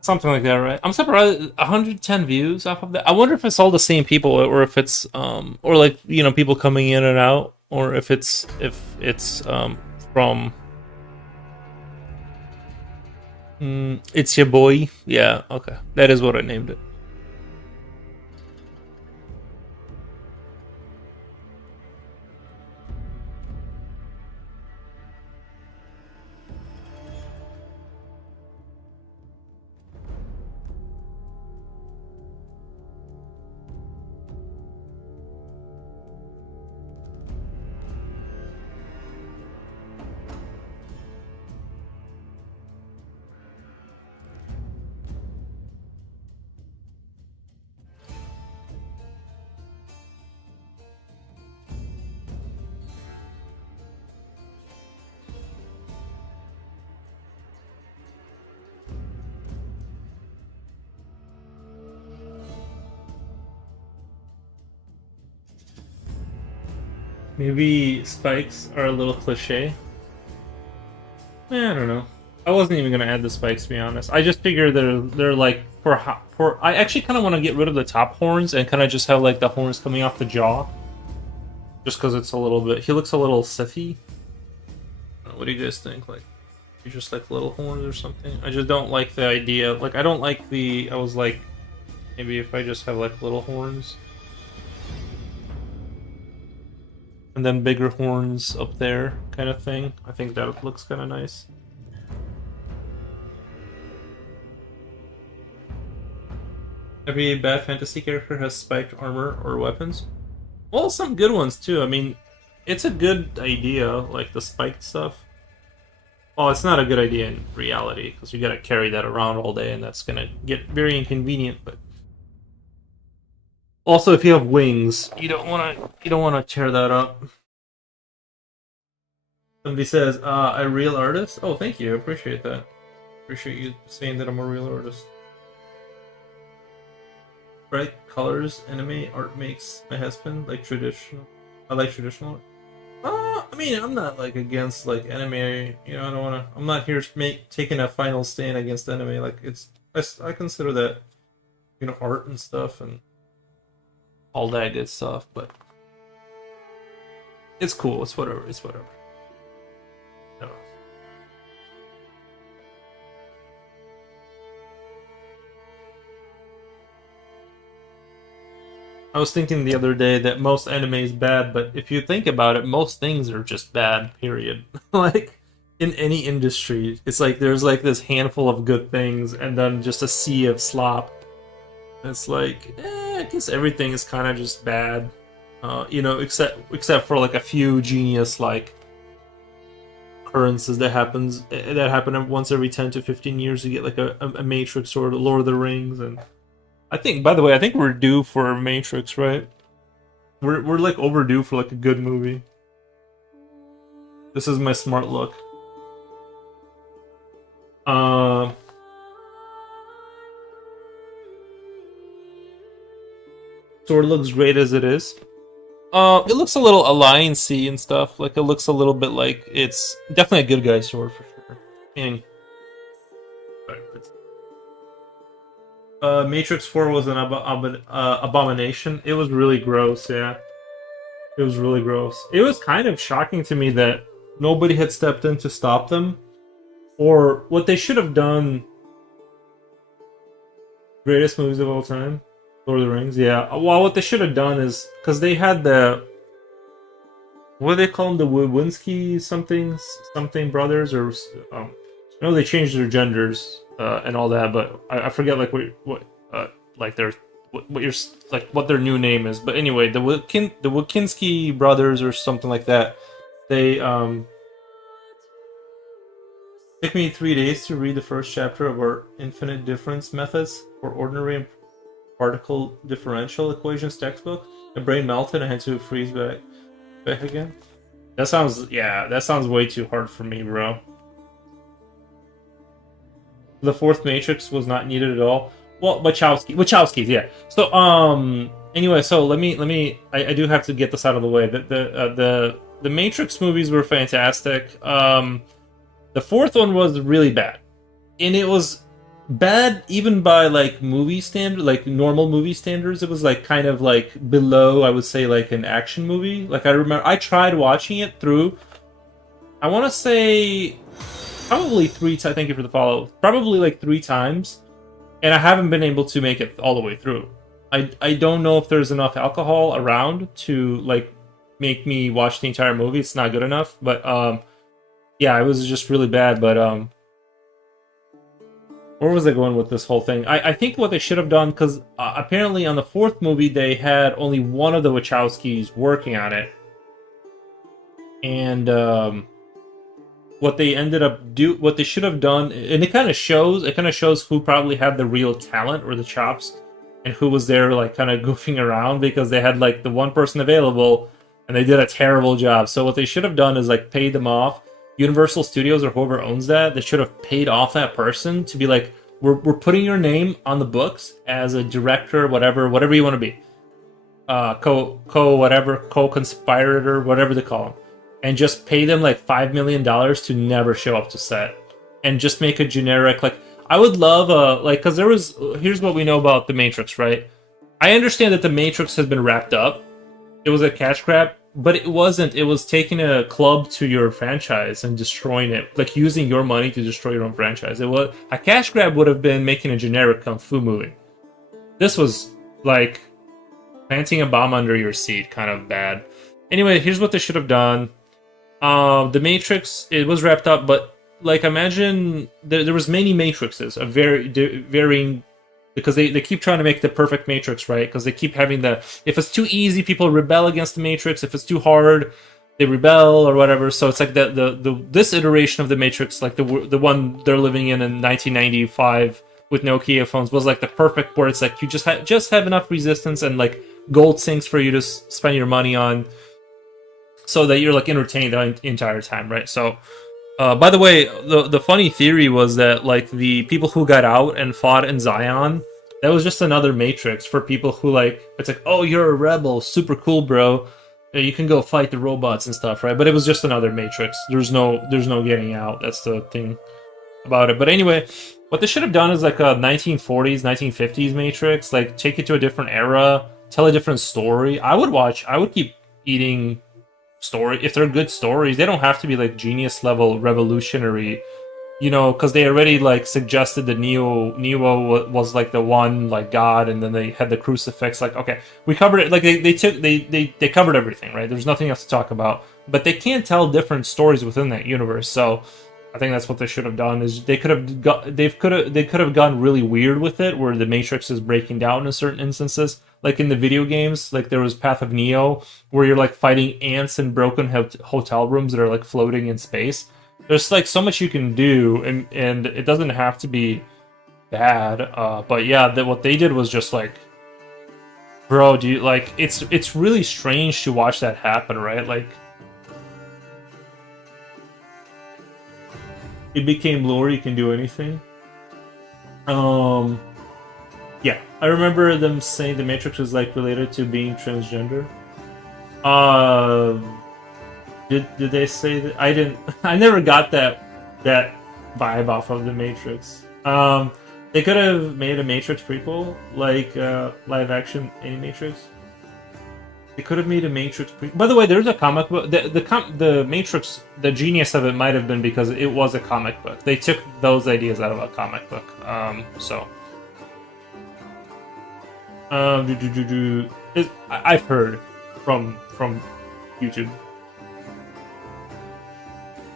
Something like that, right? I'm surprised 110 views off of that. I wonder if it's all the same people, or if it's or like people coming in and out, or if it's from it's your boy. Yeah, okay, that is what I named it. Maybe spikes are a little cliche. I don't know. I wasn't even gonna add the spikes, to be honest. I just figure they're like for I actually kind of want to get rid of the top horns and kind of just have like the horns coming off the jaw, just because it's a little bit. He looks a little Sithy. What do you guys think? Like, you just like little horns or something? I just don't like the idea. Like, I don't like the. I was like, maybe if I just have like little horns. And then bigger horns up there, kind of thing. I think that looks kind of nice. Every bad fantasy character has spiked armor or weapons. Well, some good ones too. I mean, it's a good idea, like the spiked stuff. Well, it's not a good idea in reality because you gotta carry that around all day, and that's gonna get very inconvenient. But also, if you have wings, you don't wanna tear that up. Somebody says, "A real artist." Oh, thank you. I appreciate that. Appreciate you saying that I'm a real artist. Bright colors, anime art makes my husband like traditional. I like traditional art. I mean, I'm not like against like anime. You know, I don't wanna. I'm not here taking a final stand against anime. Like I consider that, you know, art and stuff and all that good stuff. But it's cool. It's whatever. It's whatever. No. I was thinking the other day that most anime is bad, but if you think about it, most things are just bad, period. Like, in any industry, it's like there's like this handful of good things and then just a sea of slop. It's like, I guess everything is kind of just bad. You know, except for like a few genius like occurrences that happen once every 10 to 15 years. You get like a Matrix or Lord of the Rings, and I think, by the way, I think we're due for Matrix, right? We're like overdue for like a good movie. This is my smart look. Sword looks great as it is. It looks a little alliance-y and stuff. Like, it looks a little bit like it's definitely a good guy sword for sure. And Matrix 4 was an abomination. It was really gross, yeah. It was really gross. It was kind of shocking to me that nobody had stepped in to stop them. Or what they should have done... Greatest movies of all time? Lord of the Rings, yeah. Well, what they should have done is... Because they had the... What do they call them? The Wawinski something brothers? Or... I know they changed their genders and all that, but I forget like what like their what your like what their new name is. But anyway, the Wawinski brothers or something like that. They took me 3 days to read the first chapter of our infinite difference methods for ordinary and particle differential equations textbook. My brain melted. I had to freeze back again. That sounds way too hard for me, bro. The fourth Matrix was not needed at all. Well, Wachowskis, yeah. So, anyway, so let me. I do have to get this out of the way. The Matrix movies were fantastic. The fourth one was really bad, and it was bad even by like movie standard, like normal movie standards. It was like kind of like below, I would say, like an action movie. Like I remember, I tried watching it through. I want to say. Probably 3 times. Thank you for the follow. Probably like 3 times, and I haven't been able to make it all the way through. I don't know if there's enough alcohol around to like make me watch the entire movie. It's not good enough, but yeah, it was just really bad. But where was I going with this whole thing? I think what they should have done, because apparently on the fourth movie they had only one of the Wachowskis working on it, and what they what they should have done, and it kind of shows who probably had the real talent or the chops, and who was there like kind of goofing around, because they had like the one person available, and they did a terrible job. So what they should have done is like paid them off. Universal Studios or whoever owns that, they should have paid off that person to be like, we're putting your name on the books as a director, whatever you want to be. co-conspirator, whatever they call them, and just pay them like $5 million to never show up to set, and just make a generic like. I would love because there was. Here's what we know about the Matrix, right? I understand that the Matrix has been wrapped up. It was a cash grab, but it wasn't. It was taking a club to your franchise and destroying it, like using your money to destroy your own franchise. It was a cash grab would have been making a generic kung fu movie. This was like planting a bomb under your seat, kind of bad. Anyway, here's what they should have done. The Matrix, it was wrapped up, but like imagine there was many Matrixes, a varying, because they keep trying to make the perfect Matrix, right? Because they keep having if it's too easy, people rebel against the Matrix. If it's too hard, they rebel or whatever. So it's like this iteration of the Matrix, like the one they're living in 1995 with Nokia phones, was like the perfect where it's like you just have enough resistance and like gold sinks for you to spend your money on, so that you're like entertained the entire time, right? So. By the way, the funny theory was that like the people who got out and fought in Zion, that was just another Matrix for people who like, it's like, oh, you're a rebel, super cool, bro. You can go fight the robots and stuff, right? But it was just another Matrix. There's no getting out. That's the thing about it. But anyway, what they should have done is like a 1940s, 1950s Matrix, like take it to a different era, tell a different story. I would keep eating story if they're good stories. They don't have to be like genius level revolutionary, because they already like suggested that Neo was like the one like God, and then they had the crucifix. Like, okay, we covered it. Like they covered everything, right? There's nothing else to talk about, but they can't tell different stories within that universe. So I think that's what they should have done. Is they could have gone really weird with it, where the Matrix is breaking down in certain instances. Like in the video games, like there was Path of Neo, where you're like fighting ants in broken hotel rooms that are like floating in space. There's like so much you can do, and it doesn't have to be bad. But yeah, what they did was just like, bro, do you like? It's really strange to watch that happen, right? Like, it became lore. You can do anything. Yeah, I remember them saying the Matrix was like related to being transgender. Did they say that? I didn't. I never got that vibe off of the Matrix. They could have made a Matrix prequel, like live action Animatrix. They could have made a Matrix prequel. By the way, there's a comic book. The Matrix, the genius of it might have been because it was a comic book. They took those ideas out of a comic book. I've heard from YouTube.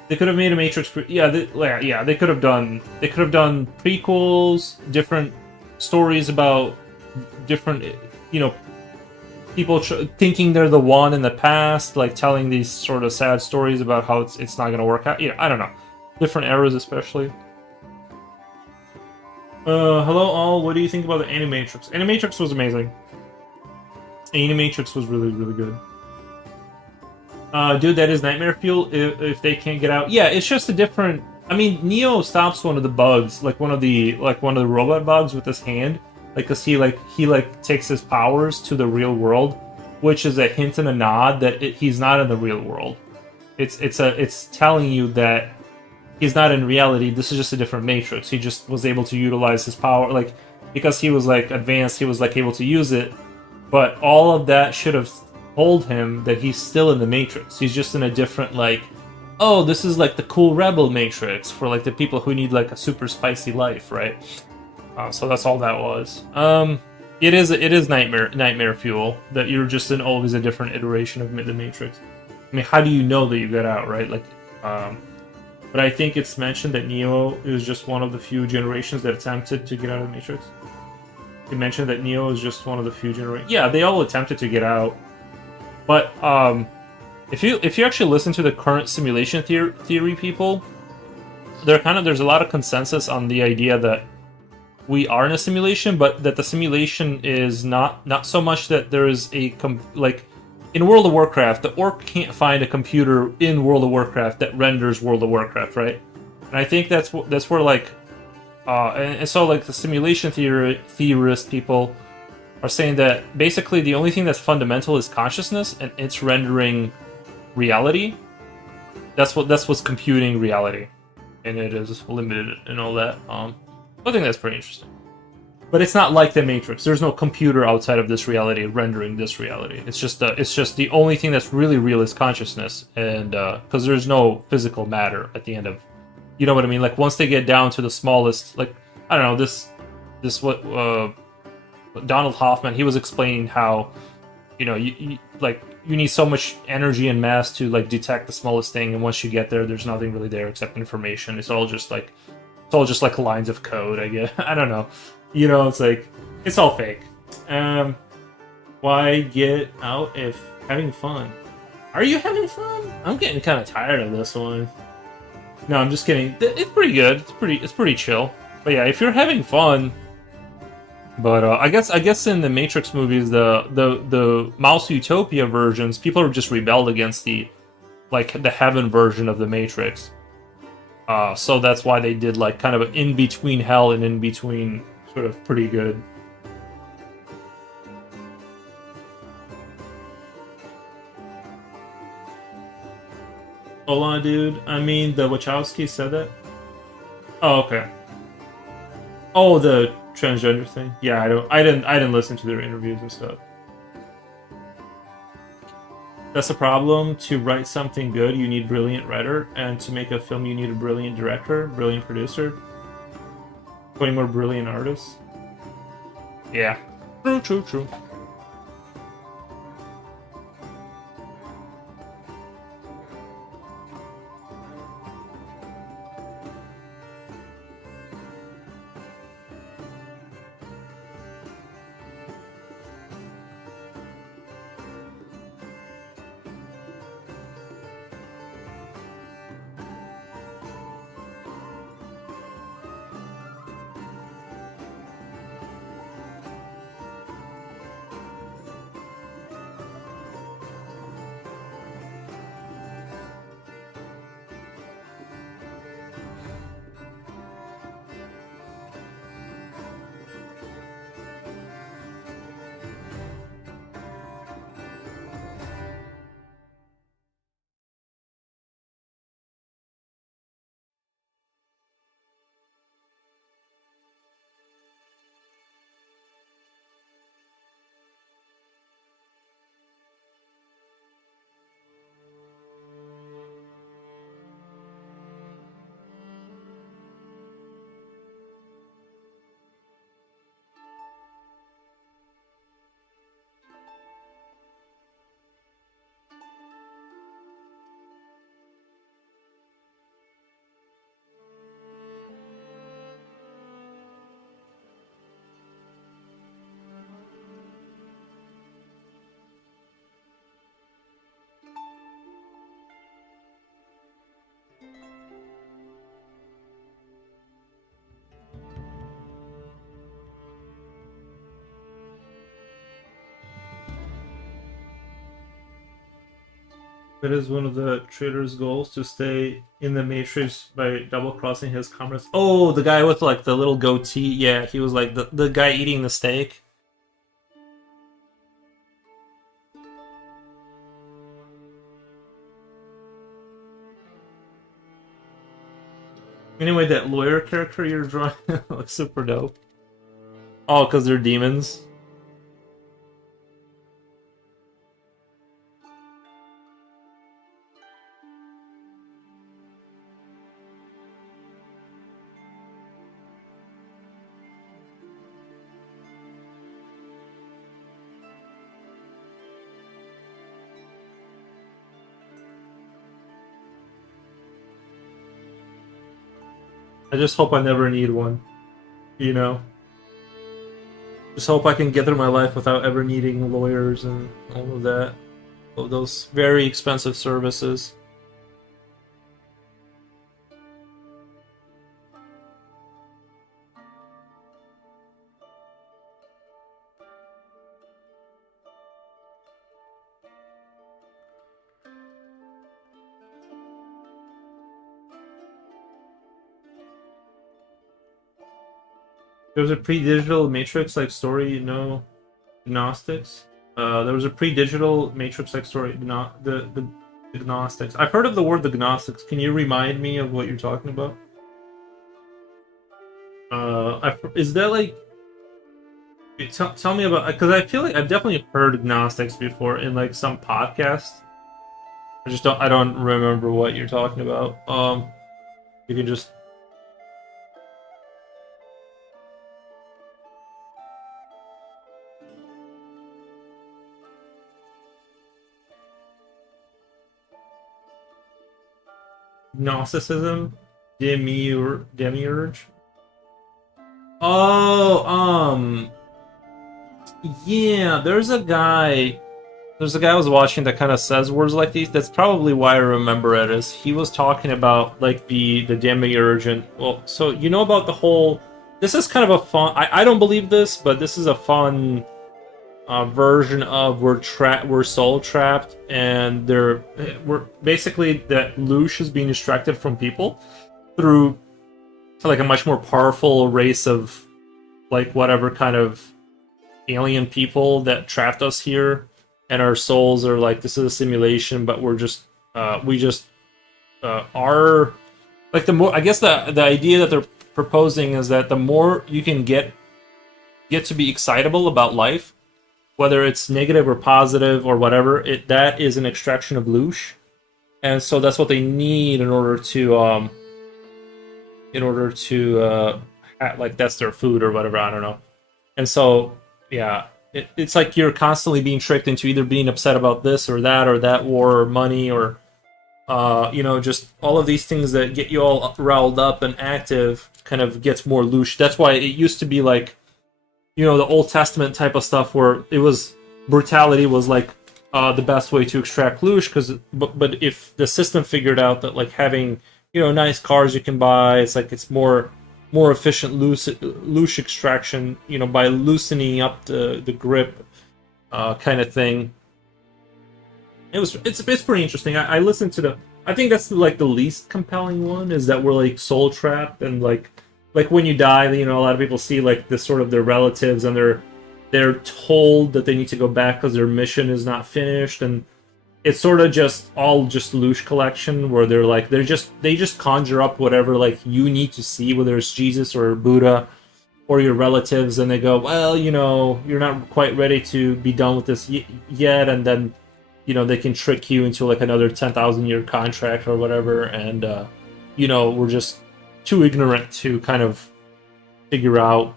They could have made a Matrix. They could have done prequels, different stories about different, people thinking they're the one in the past, like telling these sort of sad stories about how it's not going to work out. I don't know, different eras especially. Hello all, what do you think about the Animatrix? Animatrix was amazing. Animatrix was really, really good. Dude, that is nightmare fuel if they can't get out. Yeah, it's just a different... I mean, Neo stops one of the bugs, like one of the robot bugs with his hand. Like, cause he takes his powers to the real world, which is a hint and a nod that he's not in the real world. It's telling you that he's not in reality. This is just a different Matrix. He just was able to utilize his power, like, because he was like advanced. He was like able to use it, but all of that should have told him that he's still in the Matrix. He's just in a different, like, oh, this is like the cool rebel Matrix for like the people who need like a super spicy life, right? So that's all that was. It is nightmare fuel that you're just in always a different iteration of the Matrix. I mean, how do you know that you get out, right? Like, but I think it's mentioned that Neo is just one of the few generations that attempted to get out of the Matrix. It mentioned that Neo is just one of the few generations. Yeah, they all attempted to get out, but if you actually listen to the current simulation theory people, there's a lot of consensus on the idea that we are in a simulation, but that the simulation is not so much that there is like in World of Warcraft, the orc can't find a computer in World of Warcraft that renders World of Warcraft, right? And I think that's where like and so like the simulation theorist people are saying that basically the only thing that's fundamental is consciousness, and it's rendering reality. That's what's computing reality, and it is limited and all that. I think that's pretty interesting. But it's not like the Matrix. There's no computer outside of this reality rendering this reality. It's just the only thing that's really real is consciousness, and because there's no physical matter at the end of, you know what I mean? Like once they get down to the smallest, like I don't know this what Donald Hoffman, he was explaining how, you like you need so much energy and mass to like detect the smallest thing, and once you get there, there's nothing really there except information. It's all just like lines of code, I guess. I don't know. It's like it's all fake. Why get out if having fun? Are you having fun? I'm getting kind of tired of this one. No, I'm just kidding. It's pretty good. It's pretty chill. But yeah, if you're having fun. But I guess in the Matrix movies, the Mouse Utopia versions, people are just rebelled against the heaven version of the Matrix. So that's why they did like kind of an in between hell and in between sort of pretty good. Hold on, dude. I mean, the Wachowski said that. Oh, okay. Oh, the transgender thing. Yeah, I didn't listen to their interviews and stuff. That's the problem. To write something good, you need brilliant writer, and to make a film, you need a brilliant director, brilliant producer, way more brilliant artists. Yeah. True, true, true. It is one of the traitor's goals to stay in the Matrix by double crossing his comrades. Oh, the guy with like the little goatee. Yeah, he was like the guy eating the steak. Anyway, that lawyer character you're drawing looks super dope. Oh, because they're demons. I just hope I never need one. You know? Just hope I can get through my life without ever needing lawyers and all of that. All of those very expensive services. There's a pre-digital Matrix like story, you know. Gnostics. There was a pre-digital Matrix-like story. The Gnostics. I've heard of the word the Gnostics. Can you remind me of what you're talking about? Is that like? Tell me about, because I feel like I've definitely heard Gnostics before in like some podcast. I don't remember what you're talking about. You can just Gnosticism, demiurge. Oh, yeah. There's a guy I was watching that kind of says words like these. That's probably why I remember it. Is he was talking about like the demiurge and well, so you know about the whole. This is kind of a fun. I don't believe this, but this is a fun version of we're soul trapped, and we're basically that Lush is being extracted from people through like a much more powerful race of like whatever kind of alien people that trapped us here, and our souls are like this is a simulation, but we just are like the more I guess the idea that they're proposing is that the more you can get to be excitable about life, whether it's negative or positive or whatever, that is an extraction of Lush, and so that's what they need in order to like that's their food or whatever. I don't know. And so yeah, it's like you're constantly being tricked into either being upset about this or that war or money or just all of these things that get you all riled up and active kind of gets more Lush. That's why it used to be like the Old Testament type of stuff where it was brutality was like the best way to extract Lush, but if the system figured out that like having nice cars you can buy, it's like it's more efficient Lush extraction, by loosening up the grip kind of thing. It's pretty interesting. I listened to I think that's like the least compelling one, is that we're like soul trapped, and like when you die, a lot of people see like this sort of their relatives, and they're told that they need to go back because their mission is not finished, and it's sort of just Lush collection where they just conjure up whatever like you need to see, whether it's Jesus or Buddha or your relatives, and they go, well, you're not quite ready to be done with this yet, and then they can trick you into like another 10,000 year contract or whatever, and we're just too ignorant to kind of figure out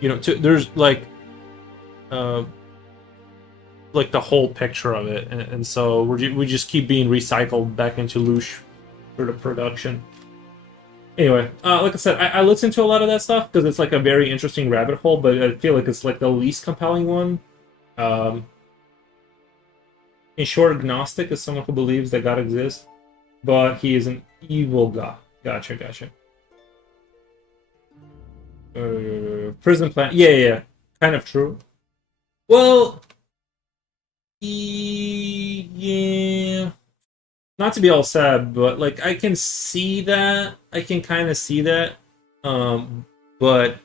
there's like the whole picture of it, and so we just keep being recycled back into Lush sort of production. Anyway, like I said, I listen to a lot of that stuff because it's like a very interesting rabbit hole, but I feel like it's like the least compelling one. In short, agnostic is someone who believes that God exists, but he is an evil God. Gotcha. Prison plan. Yeah. Kind of true. Well, yeah. Not to be all sad, but like I can see that. I can kind of see that. But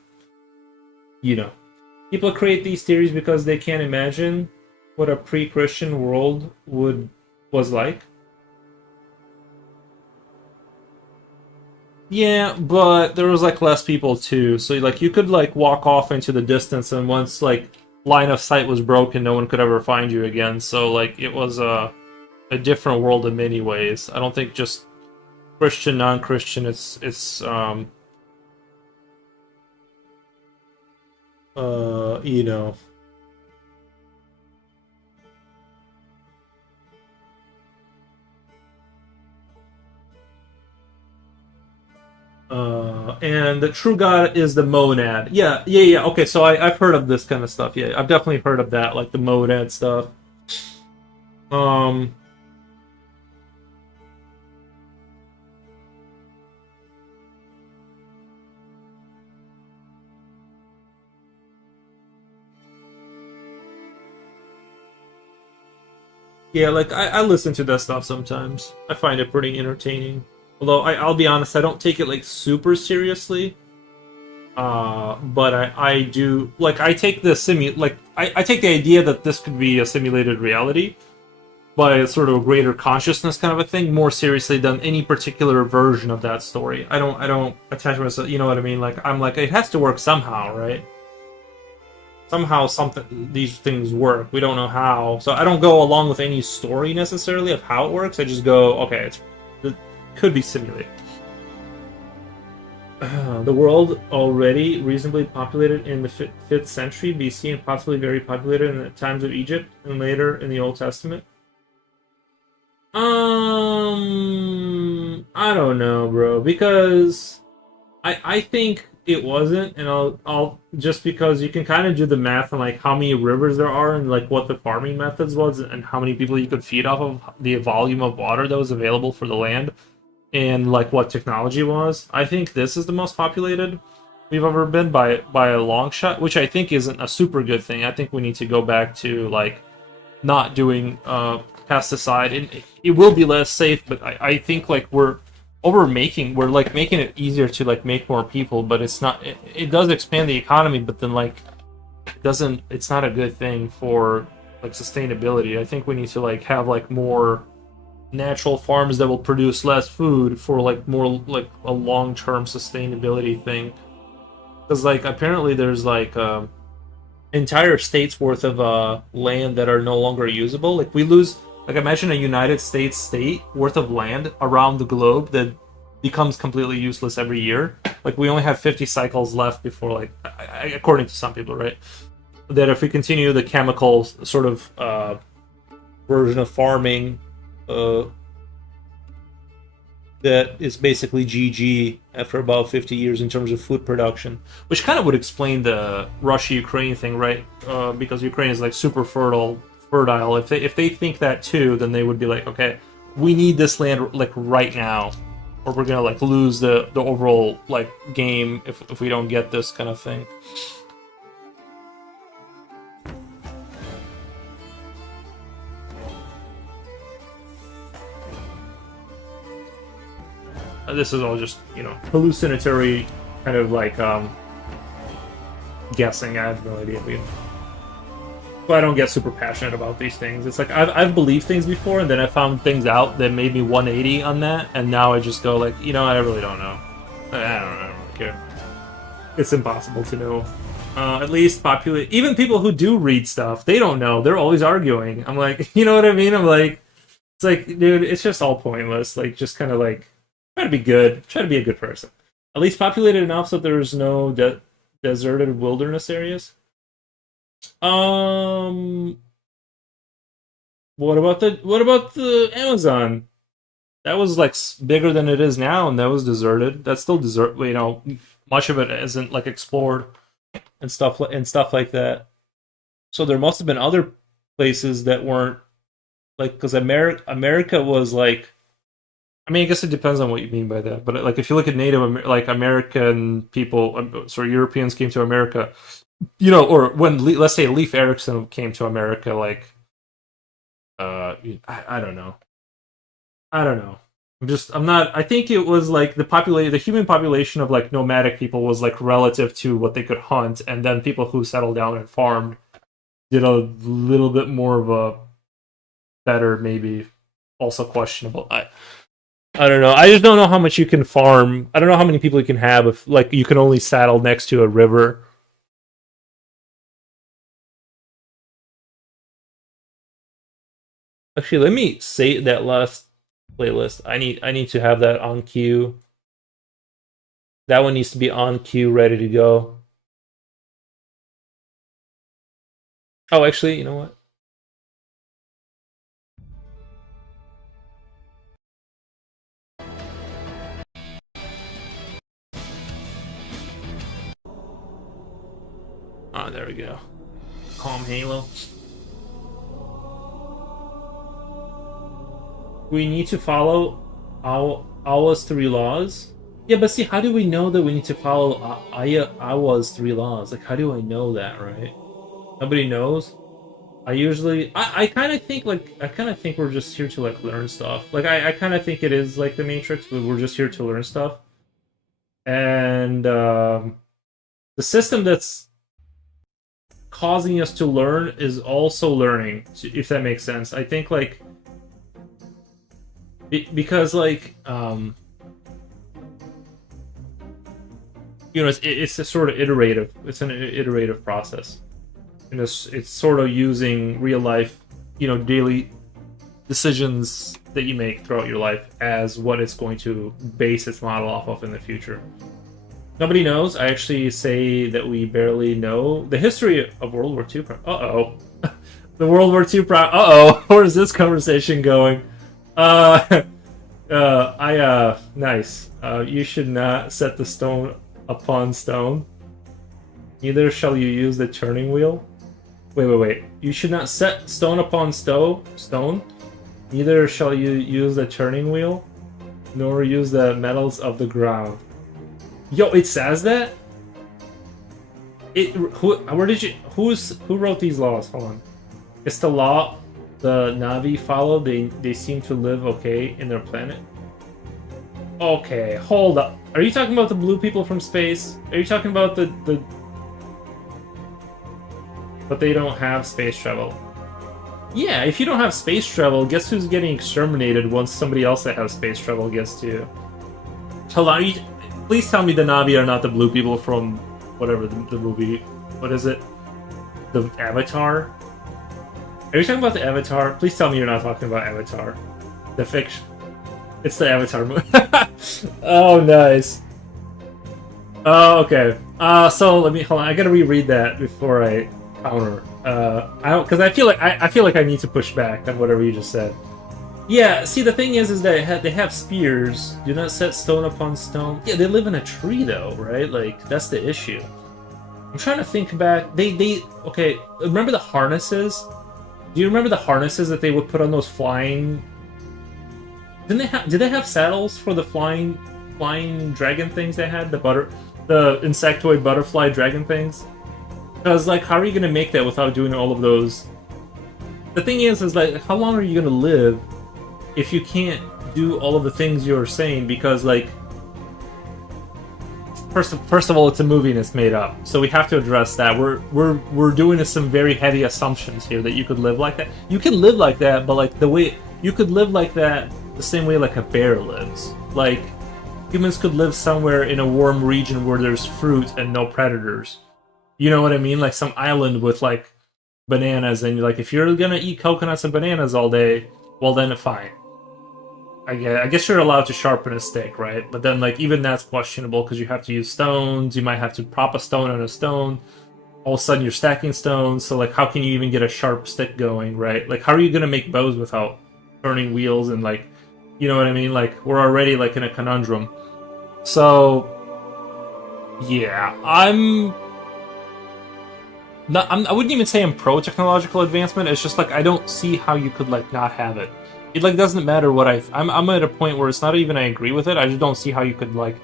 people create these theories because they can't imagine what a pre-Christian world was like. Yeah, but there was like less people too, so like you could like walk off into the distance, and once like line of sight was broken, no one could ever find you again. So like it was a different world in many ways. I don't think just Christian, non-Christian. It's and the true God is the monad. Yeah. Okay, so I've heard of this kind of stuff. Yeah, I've definitely heard of that, like the monad stuff. Yeah, like I listen to that stuff sometimes. I find it pretty entertaining. Although I'll be honest, I don't take it like super seriously. But I do like I take the I take the idea that this could be a simulated reality by a sort of a greater consciousness kind of a thing more seriously than any particular version of that story. I don't attach myself, you know what I mean? Like I'm like it has to work somehow, right? Somehow something these things work. We don't know how. So I don't go along with any story necessarily of how it works. I just go, okay, it could be simulated. The world already reasonably populated in the 5th century BC and possibly very populated in the times of Egypt and later in the Old Testament. I don't know, bro, because I think it wasn't, and I'll just because you can kind of do the math on like how many rivers there are and like what the farming methods was and how many people you could feed off of the volume of water that was available for the land and like what technology was. I think this is the most populated we've ever been by a long shot, which I think isn't a super good thing. I think we need to go back to like not doing pesticide, and it will be less safe. But I think like we're like making it easier to like make more people, but it's not. It does expand the economy, but then like it doesn't. It's not a good thing for like sustainability. I think we need to like have like more natural farms that will produce less food for like more like a long-term sustainability thing, because like apparently there's like entire states worth of land that are no longer usable. Like we lose, like imagine a United States state worth of land around the globe that becomes completely useless every year. Like we only have 50 cycles left before, like according to some people, right? That if we continue the chemical sort of version of farming, uh, that is basically GG after about 50 years in terms of food production, which kind of would explain the Russia-Ukraine thing, right? Because Ukraine is like super fertile. If they think that too, then they would be like, okay, we need this land like right now, or we're gonna like lose the overall like game if we don't get this kind of thing. This is all just hallucinatory kind of like guessing. I have no idea. So I don't get super passionate about these things. It's like I've believed things before, and then I found things out that made me 180 on that, and now I just go like, I really don't know. I don't really care. It's impossible to know. At least populate. Even people who do read stuff, they don't know. They're always arguing. I'm like, you know what I mean? I'm like, it's like, dude, it's just all pointless. Like, just kind of like try to be good. Try to be a good person. At least populated enough so there's no deserted wilderness areas. Um, what about the Amazon? That was like bigger than it is now, and that was deserted. That's still desert. Much of it isn't like explored and stuff like that. So there must have been other places that weren't like because America was like. I mean, I guess it depends on what you mean by that. But like, if you look at like American people, sorry, Europeans came to America, or when let's say Leif Erikson came to America, like, I don't know, I don't know. I'm not. I think it was like the human population of like nomadic people was like relative to what they could hunt, and then people who settled down and farmed did a little bit more of a better, maybe also questionable. I don't know. I just don't know how much you can farm. I don't know how many people you can have if like you can only saddle next to a river. Actually, let me say that last playlist. I need to have that on queue. That one needs to be on queue, ready to go. Oh, actually, you know what? Ah, there we go. Calm Halo. We need to follow Awa's 3 laws. Yeah, but see, how do we know that we need to follow Awa's 3 laws? Like, how do I know that, right? Nobody knows. I kind of think we're just here to like learn stuff. Like I kind of think it is like the Matrix, but we're just here to learn stuff. And the system that's causing us to learn is also learning, if that makes sense. I think like because like you know, it's a sort of iterative. It's an iterative process, and it's sort of using real life, you know, daily decisions that you make throughout your life as what it's going to base its model off of in the future. Nobody knows. I actually say that we barely know the history of World War II. Uh-oh. The World War II uh-oh. Where's this conversation going? Nice. You should not set the stone upon stone. Neither shall you use the turning wheel. Wait. You should not set stone upon stone. Neither shall you use the turning wheel, nor use the metals of the ground. Yo, it says that? Who wrote these laws? Hold on. It's the law the Na'vi follow. They seem to live okay in their planet. Okay, hold up. Are you talking about the blue people from space? Are you talking about the but they don't have space travel? Yeah, if you don't have space travel, guess who's getting exterminated once somebody else that has space travel gets to you? Hold on, please tell me the Na'vi are not the blue people from whatever the movie. What is it? The Avatar? Are you talking about the Avatar? Please tell me you're not talking about Avatar. The fiction. It's the Avatar movie. Oh, nice. Oh, okay. So let me hold on. I gotta reread that before I counter. Because I feel like I need to push back on whatever you just said. Yeah. See, the thing is that they have spears. Do not set stone upon stone. Yeah, they live in a tree though, right? Like that's the issue. I'm trying to think back. Okay. Remember the harnesses? Do you remember the harnesses that they would put on those flying? Did they have saddles for the flying dragon things they had? The insectoid butterfly dragon things? Because, like, how are you going to make that without doing all of those? The thing is like, how long are you going to live if you can't do all of the things you're saying? Because, like, first of all, it's a movie and it's made up, so we have to address that. We're doing some very heavy assumptions here that you could live like that. You can live like that, but like the way you could live like that, the same way like a bear lives. Like humans could live somewhere in a warm region where there's fruit and no predators. You know what I mean? Like some island with like bananas, and like if you're gonna eat coconuts and bananas all day, well then fine. I guess you're allowed to sharpen a stick, right? But then like even that's questionable because you have to use stones. You might have to prop a stone on a stone. All of a sudden you're stacking stones, so like how can you even get a sharp stick going, right? Like how are you gonna make bows without turning wheels and like, you know what I mean? Like we're already like in a conundrum. So yeah, I wouldn't even say I'm pro technological advancement. It's just like I don't see how you could like not have it. It like doesn't matter what I'm at a point where it's not even I agree with it. I just don't see how you could like.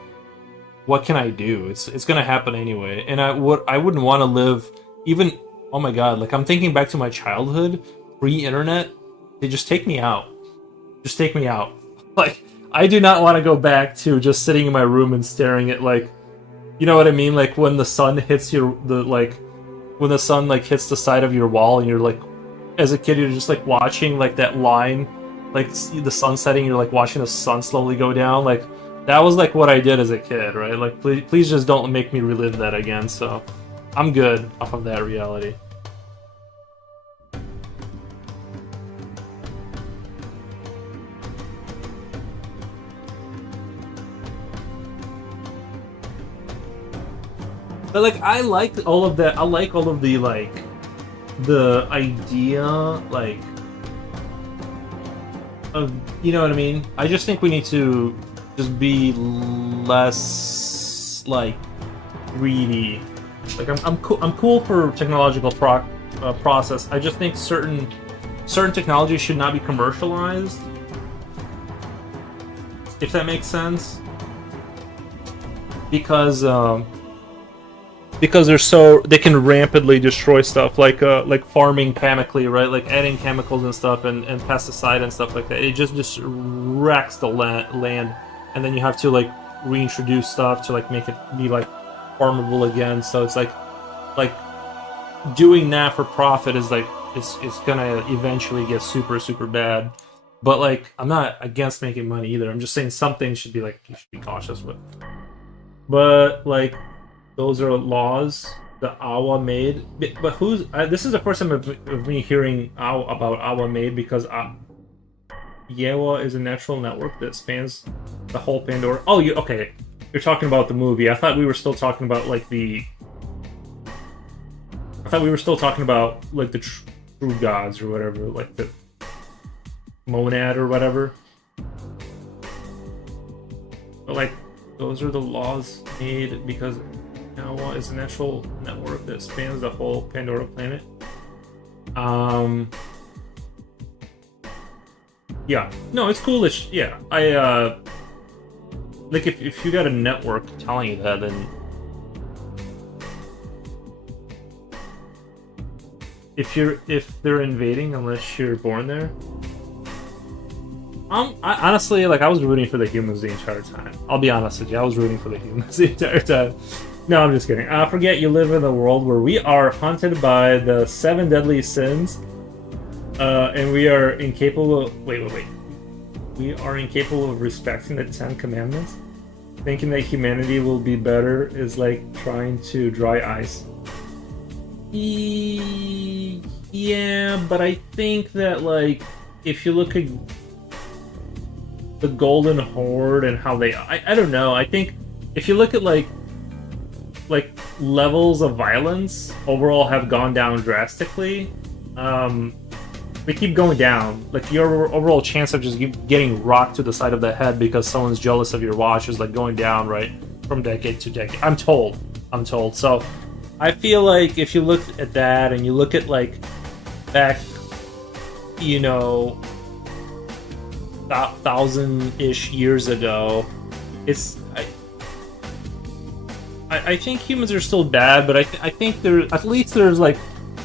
What can I do? It's gonna happen anyway, and I wouldn't want to live even. Oh my god! Like I'm thinking back to my childhood, pre-internet. They just take me out. Just take me out. Like I do not want to go back to just sitting in my room and staring at like, you know what I mean? Like when the sun hits when the sun like hits the side of your wall and you're like, as a kid you're just like watching like that line, like the sun setting. You're like watching the sun slowly go down. Like that was like what I did as a kid, right? Like please just don't make me relive that again. So I'm good off of that reality. But like I like all of that. I like all of the like the idea like of, you know what I mean? I just think we need to just be less like greedy. Like I'm cool for technological process. I just think certain technology should not be commercialized. If that makes sense. Because they can rampantly destroy stuff like farming chemically, right? Like adding chemicals and stuff and pesticide and stuff like that. It just wrecks the land, and then you have to like reintroduce stuff to like make it be like farmable again. So it's like doing that for profit is like it's gonna eventually get super bad. But like I'm not against making money either. I'm just saying some things should be like you should be cautious with. But like those are laws that AWA made. But who's this is the first time of me hearing about AWA made because Yewa is a natural network that spans the whole Pandora. Oh, okay? You're talking about the movie. I thought we were still talking about like the. I thought we were still talking about like the true gods or whatever, like the monad or whatever. But like those are the laws made because Yawa is a natural network that spans the whole Pandora planet. Yeah, no, it's coolish. Yeah, like if you got a network telling you that, then if they're invading unless you're born there. I honestly, like, I was rooting for the humans the entire time. I'll be honest with you, I was rooting for the humans the entire time. No, I'm just kidding. Forget you live in a world where we are haunted by the 7 deadly sins, and we are incapable of... Wait. We are incapable of respecting the 10 commandments? Thinking that humanity will be better is like trying to dry ice. Yeah, but I think that, like, if you look at the Golden Horde and how they... I don't know, I think if you look at, like levels of violence overall have gone down drastically. They keep going down. Like, your overall chance of just getting rocked to the side of the head because someone's jealous of your watch is, like, going down, right? From decade to decade. I'm told. So, I feel like if you look at that and you look at, like, back, you know, 1,000-ish years ago, it's... I think humans are still bad, but I think at least there's, like,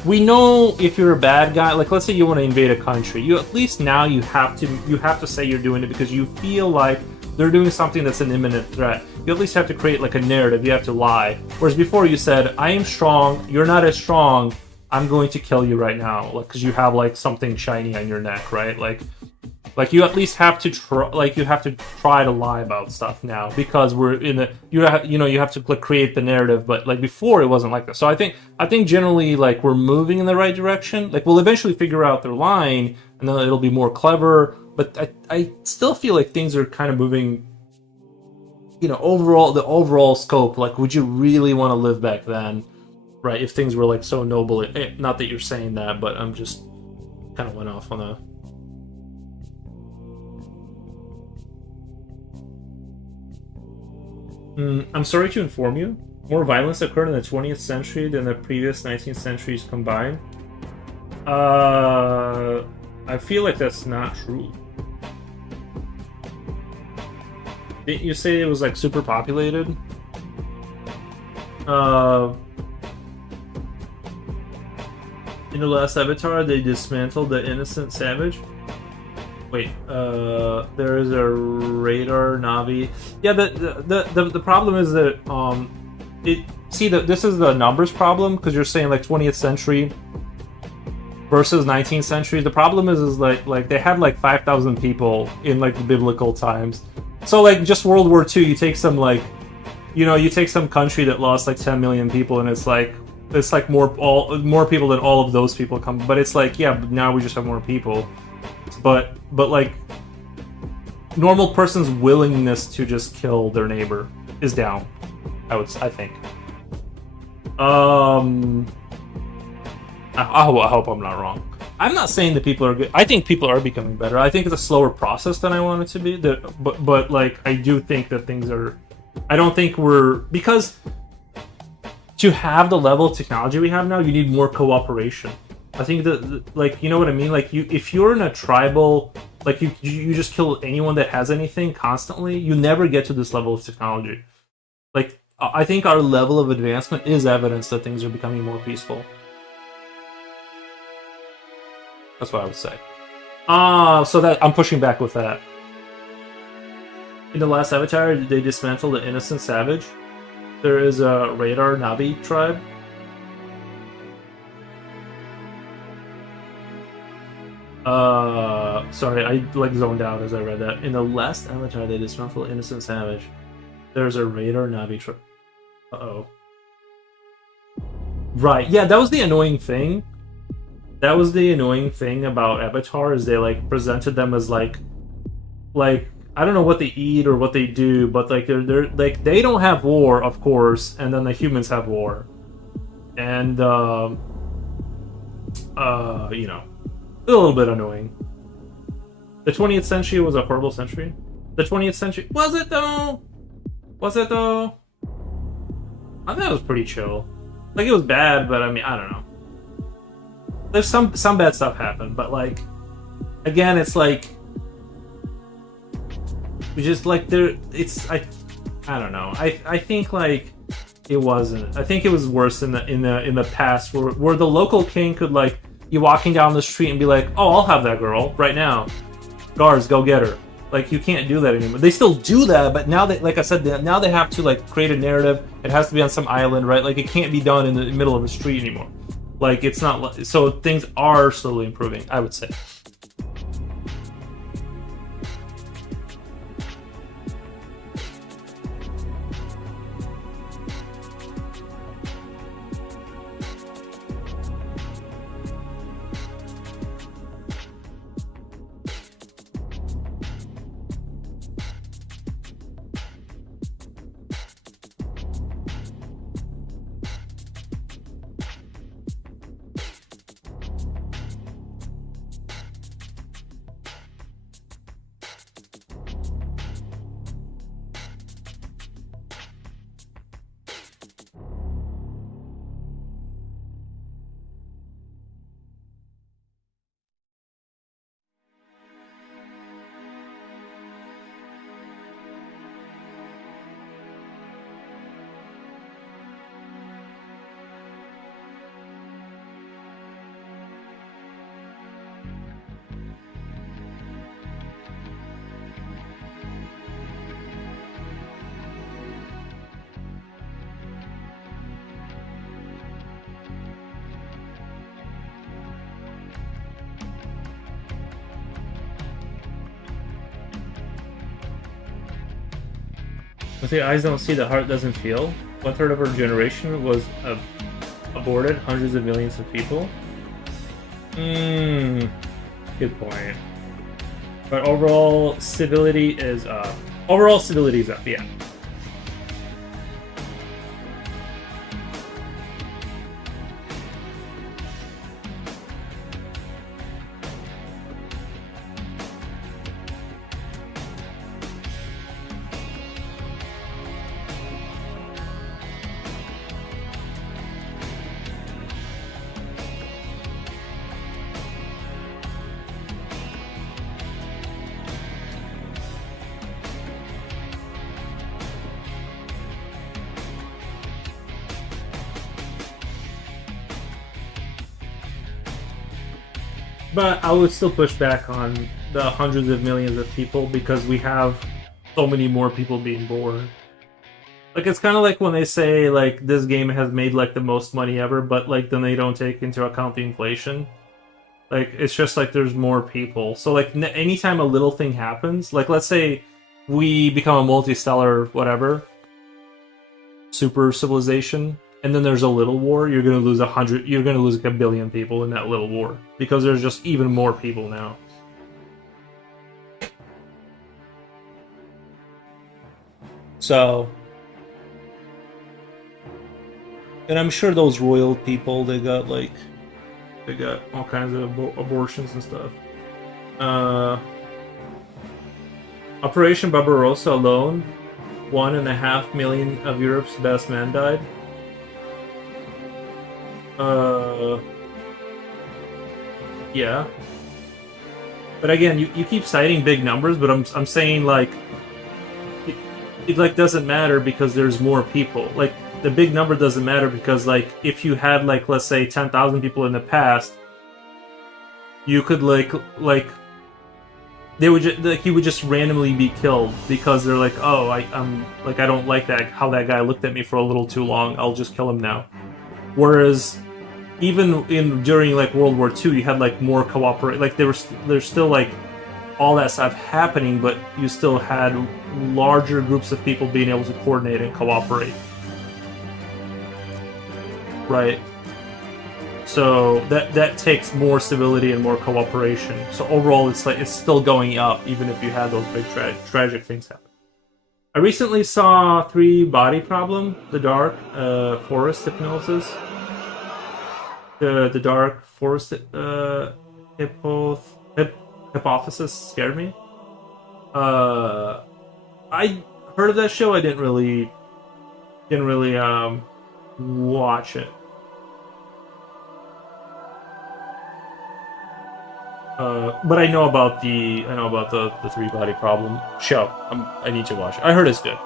we know if you're a bad guy. Like, let's say you want to invade a country, you at least now you have to say you're doing it because you feel like they're doing something that's an imminent threat. You at least have to create, like, a narrative. You have to lie. Whereas before you said, I am strong, you're not as strong, I'm going to kill you right now, like, because you have, like, something shiny on your neck, right? Like you at least have to try to lie about stuff now because we're in the you have to, like, create the narrative, but, like, before it wasn't like that. So I think generally, like, we're moving in the right direction. Like, we'll eventually figure out they're lying and then it'll be more clever, but I still feel like things are kind of moving, you know, the overall scope. Like, would you really want to live back then, right? If things were, like, so noble. Not that you're saying that, but I'm just kind of went off on a... I'm sorry to inform you, more violence occurred in the 20th century than the previous 19th centuries combined. I feel like that's not true. Didn't you say it was, like, super populated? In the last Avatar, they dismantled the innocent savage. Wait, there is a radar Navi. Yeah, the problem is that this is the numbers problem, because you're saying, like, 20th century versus 19th century. The problem is like they had, like, 5,000 people in, like, the biblical times. So, like, just World War II, you take some, like, you take some country that lost, like, 10 million people, and it's like more people than all of those people come. But it's like, yeah, but now we just have more people. But like, normal person's willingness to just kill their neighbor is down. I think. I hope I'm not wrong. I'm not saying that people are good. I think people are becoming better. I think it's a slower process than I want it to be. But like, I do think that things are... I don't think because to have the level of technology we have now, you need more cooperation. I think that, like, you know what I mean? Like, if you're in a tribal, like, you just kill anyone that has anything constantly, you never get to this level of technology. Like, I think our level of advancement is evidence that things are becoming more peaceful. That's what I would say. So that I'm pushing back with that. In the last Avatar, did they dismantle the innocent savage? There is a Radar Navi tribe. Sorry, I like zoned out as I read that. In the last avatar, they dismantle innocent savage. There's a Radar Navi tribe. Uh-oh. Right, yeah, that was the annoying thing. That was the annoying thing about Avatar, is they like presented them as like I don't know what they eat or what they do, but like they're like they don't have war, of course, and then the humans have war, and you know, a little bit annoying. The 20th century was a horrible century. The 20th century, was it though? Was it though? I thought it was pretty chill. Like, it was bad, but I mean, I don't know. There's some bad stuff happened, but like, again, it's like, we just like there. It's I don't know. I think like it wasn't. I think it was worse in the past, where the local king could like, you walking down the street and be like, oh, I'll have that girl right now. Guards, go get her. Like, you can't do that anymore. They still do that, but now that, like I said, now they have to like create a narrative. It has to be on some island, right? Like, it can't be done in the middle of the street anymore. Like, it's not. So things are slowly improving, I would say. If the eyes don't see, the heart doesn't feel. 1/3 of our generation was aborted. Hundreds of millions of people. Good point. But overall civility is up. Overall civility is up. Yeah. But I would still push back on the hundreds of millions of people, because we have so many more people being born. Like, it's kind of like when they say like this game has made like the most money ever, but like then they don't take into account the inflation. Like, it's just like there's more people. So like anytime a little thing happens, like let's say we become a multi-stellar whatever super civilization, and then there's a little war, you're gonna lose 100. You're gonna lose like 1 billion people in that little war, because there's just even more people now. So, and I'm sure those royal people, they got all kinds of abortions and stuff. Operation Barbarossa alone, 1.5 million of Europe's best men died. Yeah. But again, you keep citing big numbers, but I'm saying like it like doesn't matter, because there's more people. Like, the big number doesn't matter, because like if you had like, let's say 10,000 people in the past, you could like they would like he would just randomly be killed because they're like, oh, I'm like I don't like that how that guy looked at me for a little too long. I'll just kill him now. Whereas even in during like World War II, you had like more cooperate. Like there's still like all that stuff happening, but you still had larger groups of people being able to coordinate and cooperate. Right. So that takes more stability and more cooperation. So overall, it's like it's still going up, even if you had those big tragic things happen. I recently saw Three Body Problem, the Dark Forest Hypnosis, the Dark Forest hypo, hypothesis scared me. I heard of that show. I didn't really watch it. But I know about the Three Body Problem show. I need to watch it. I heard it's good.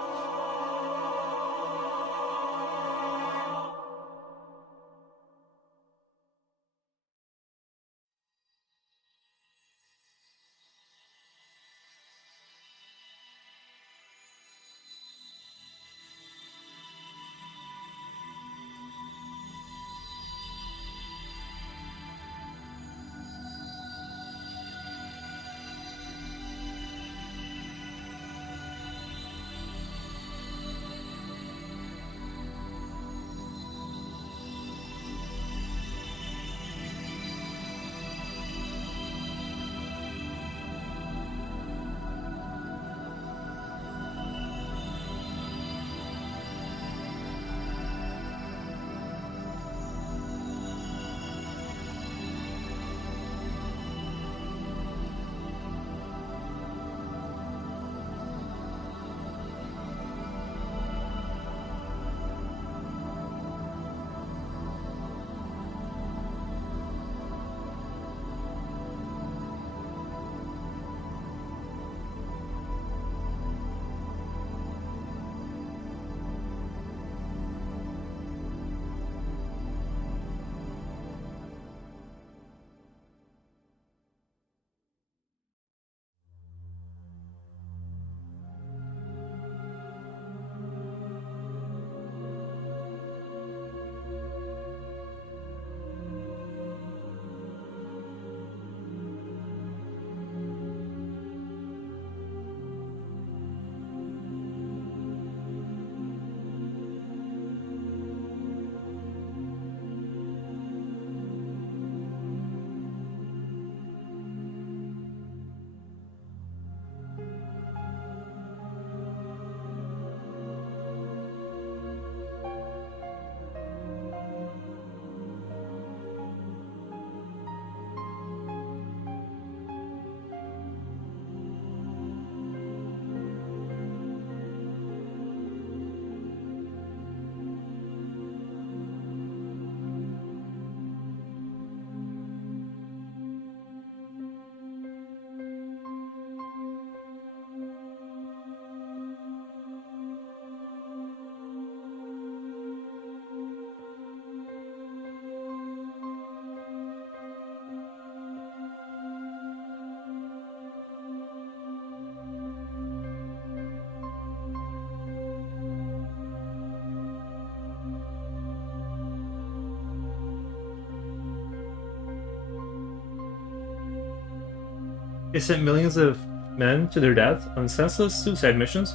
They sent millions of men to their death on senseless suicide missions,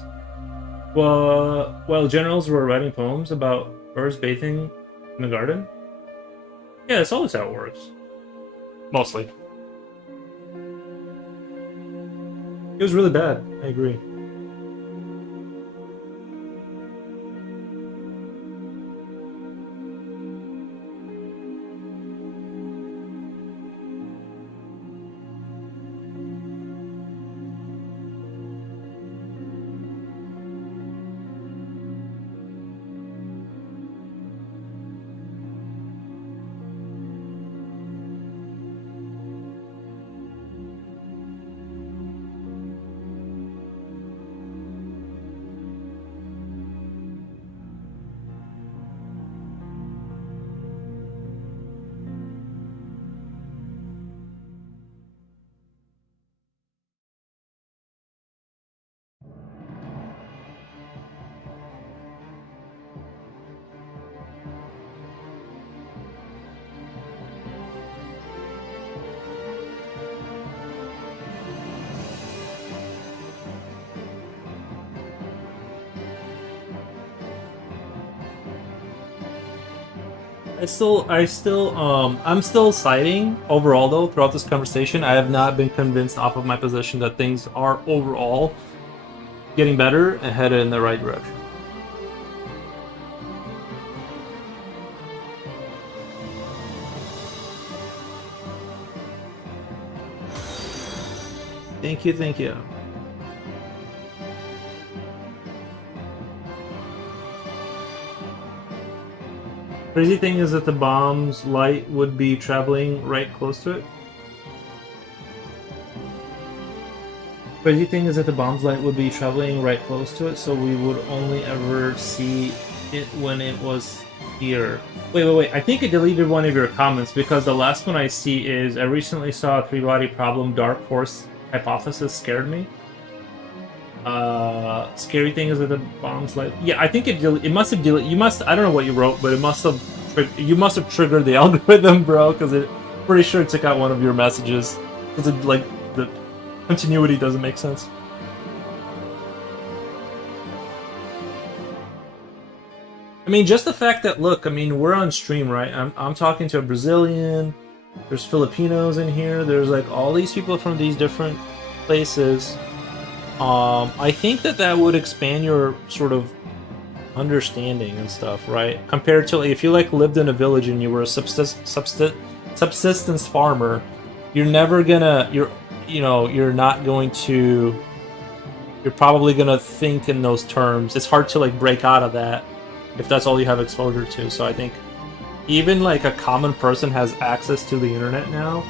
while generals were writing poems about birds bathing in the garden. Yeah, that's always how it works. Mostly. It was really bad. I agree. I'm still citing overall though throughout this conversation. I have not been convinced off of my position that things are overall getting better and headed in the right direction. Thank you, thank you. Crazy thing is that the bomb's light would be traveling right close to it. Crazy thing is that the bomb's light would be traveling right close to it, so we would only ever see it when it was here. Wait. I think I deleted one of your comments because the last one I see is I recently saw a three-body problem dark horse hypothesis scared me. Scary thing is that the bomb's light. Yeah, I think it must have deleted. You must. I don't know what you wrote, but it must have. You must have triggered the algorithm, bro, because it. Pretty sure it took out one of your messages. Because it like the continuity doesn't make sense. I mean, just the fact that look, I mean, we're on stream, right? I'm talking to a Brazilian. There's Filipinos in here. There's like all these people from these different places. I think that would expand your sort of understanding and stuff, right? Compared to like, if you like lived in a village and you were a subsistence farmer, you're never gonna you're not going to you're probably gonna think in those terms. It's hard to like break out of that if that's all you have exposure to. So I think even like a common person has access to the internet now.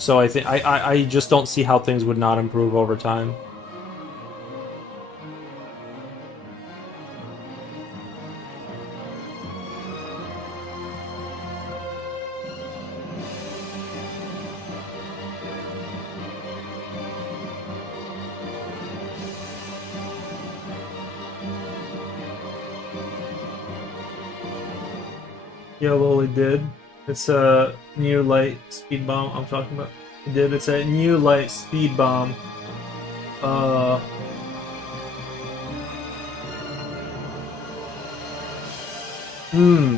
So I think I just don't see how things would not improve over time. Yeah, well, it did. It's a new light speed bomb I'm talking about. It did. It's a new light speed bomb. Uh. Hmm.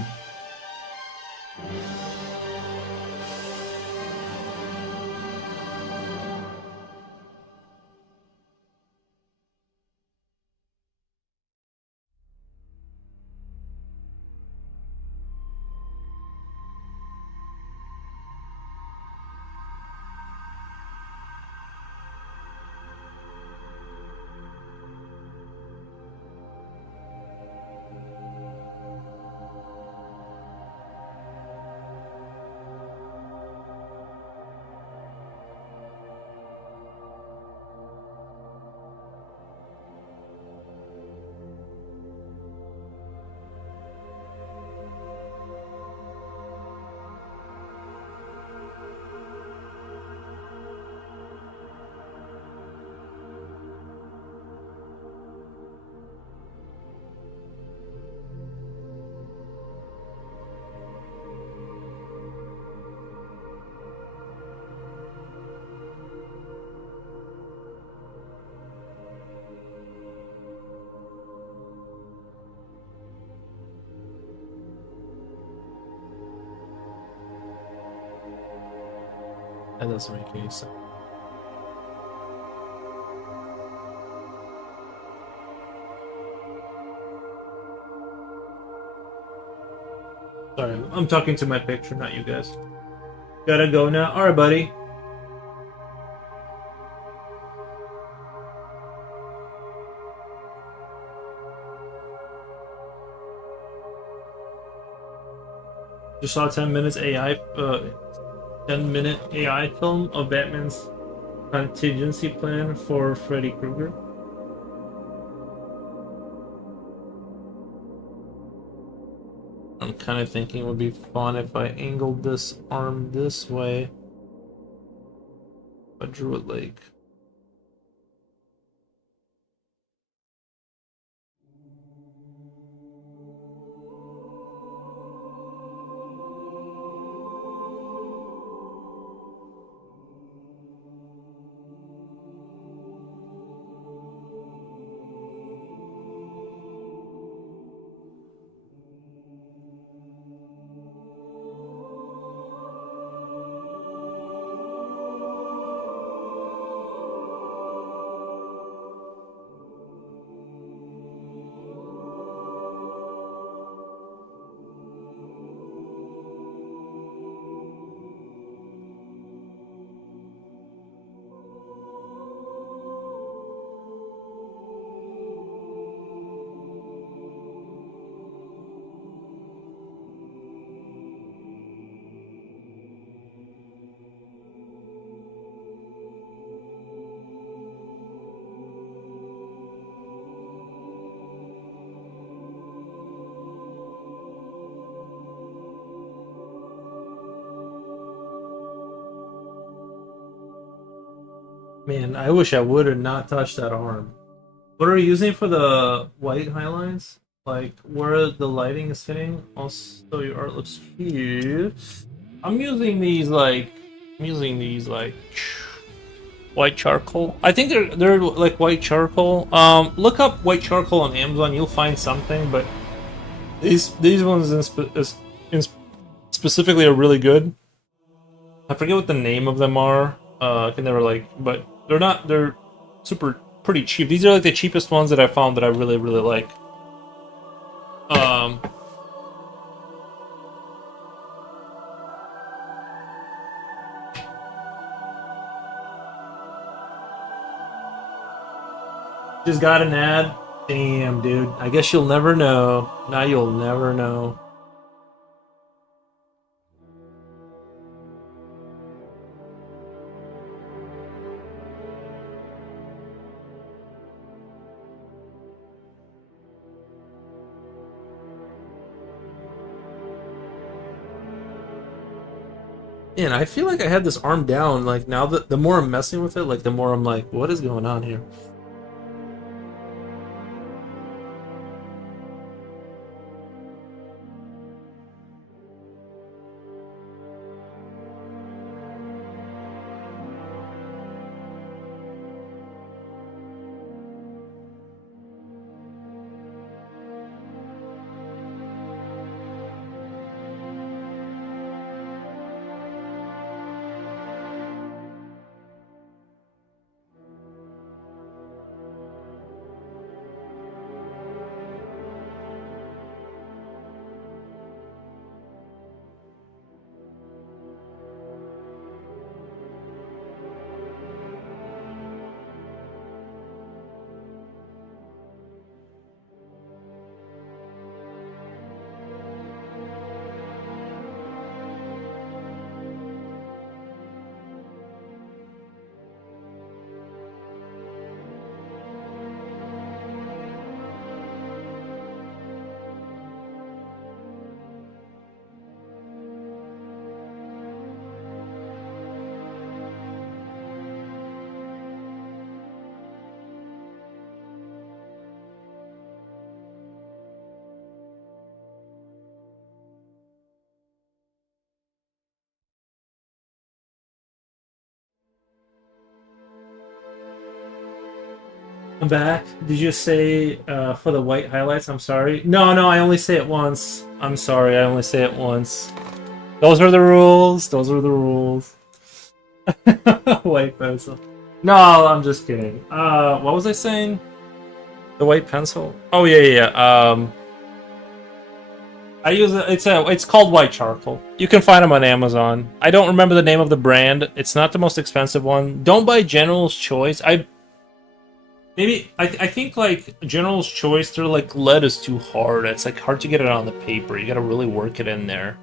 That doesn't make any sense. Sorry, I'm talking to my picture, not you guys. Gotta go now. Alright, buddy. Just saw 10 minutes AI, 10-minute AI film of Batman's contingency plan for Freddy Krueger. I'm kind of thinking it would be fun if I angled this arm this way. I drew it like. Man, I wish I would have not touched that arm. What are you using for the white highlights? Like where the lighting is hitting? Also, your art looks cute. I'm using these like white charcoal. I think they're like white charcoal. Look up white charcoal on Amazon. You'll find something, but these ones in specifically are really good. I forget what the name of them are. I can never like, but they're not. They're super pretty cheap. These are like the cheapest ones that I found that I really like. Um, just got an ad. Damn, dude. I guess you'll never know. Now you'll never know. Man, I feel like I had this arm down. Like now, the more I'm messing with it, like the more I'm like, what is going on here? I'm back. Did you say for the white highlights? I'm sorry. No, no, I only say it once. I'm sorry, I only say it once. Those are the rules. Those are the rules. White pencil. No, I'm just kidding. What was I saying? The white pencil? Oh yeah, yeah. I use it. It's called white charcoal. You can find them on Amazon. I don't remember the name of the brand. It's not the most expensive one. Don't buy General's Choice. I think like General's Choice, their like lead is too hard. It's like hard to get it on the paper. You got to really work it in there.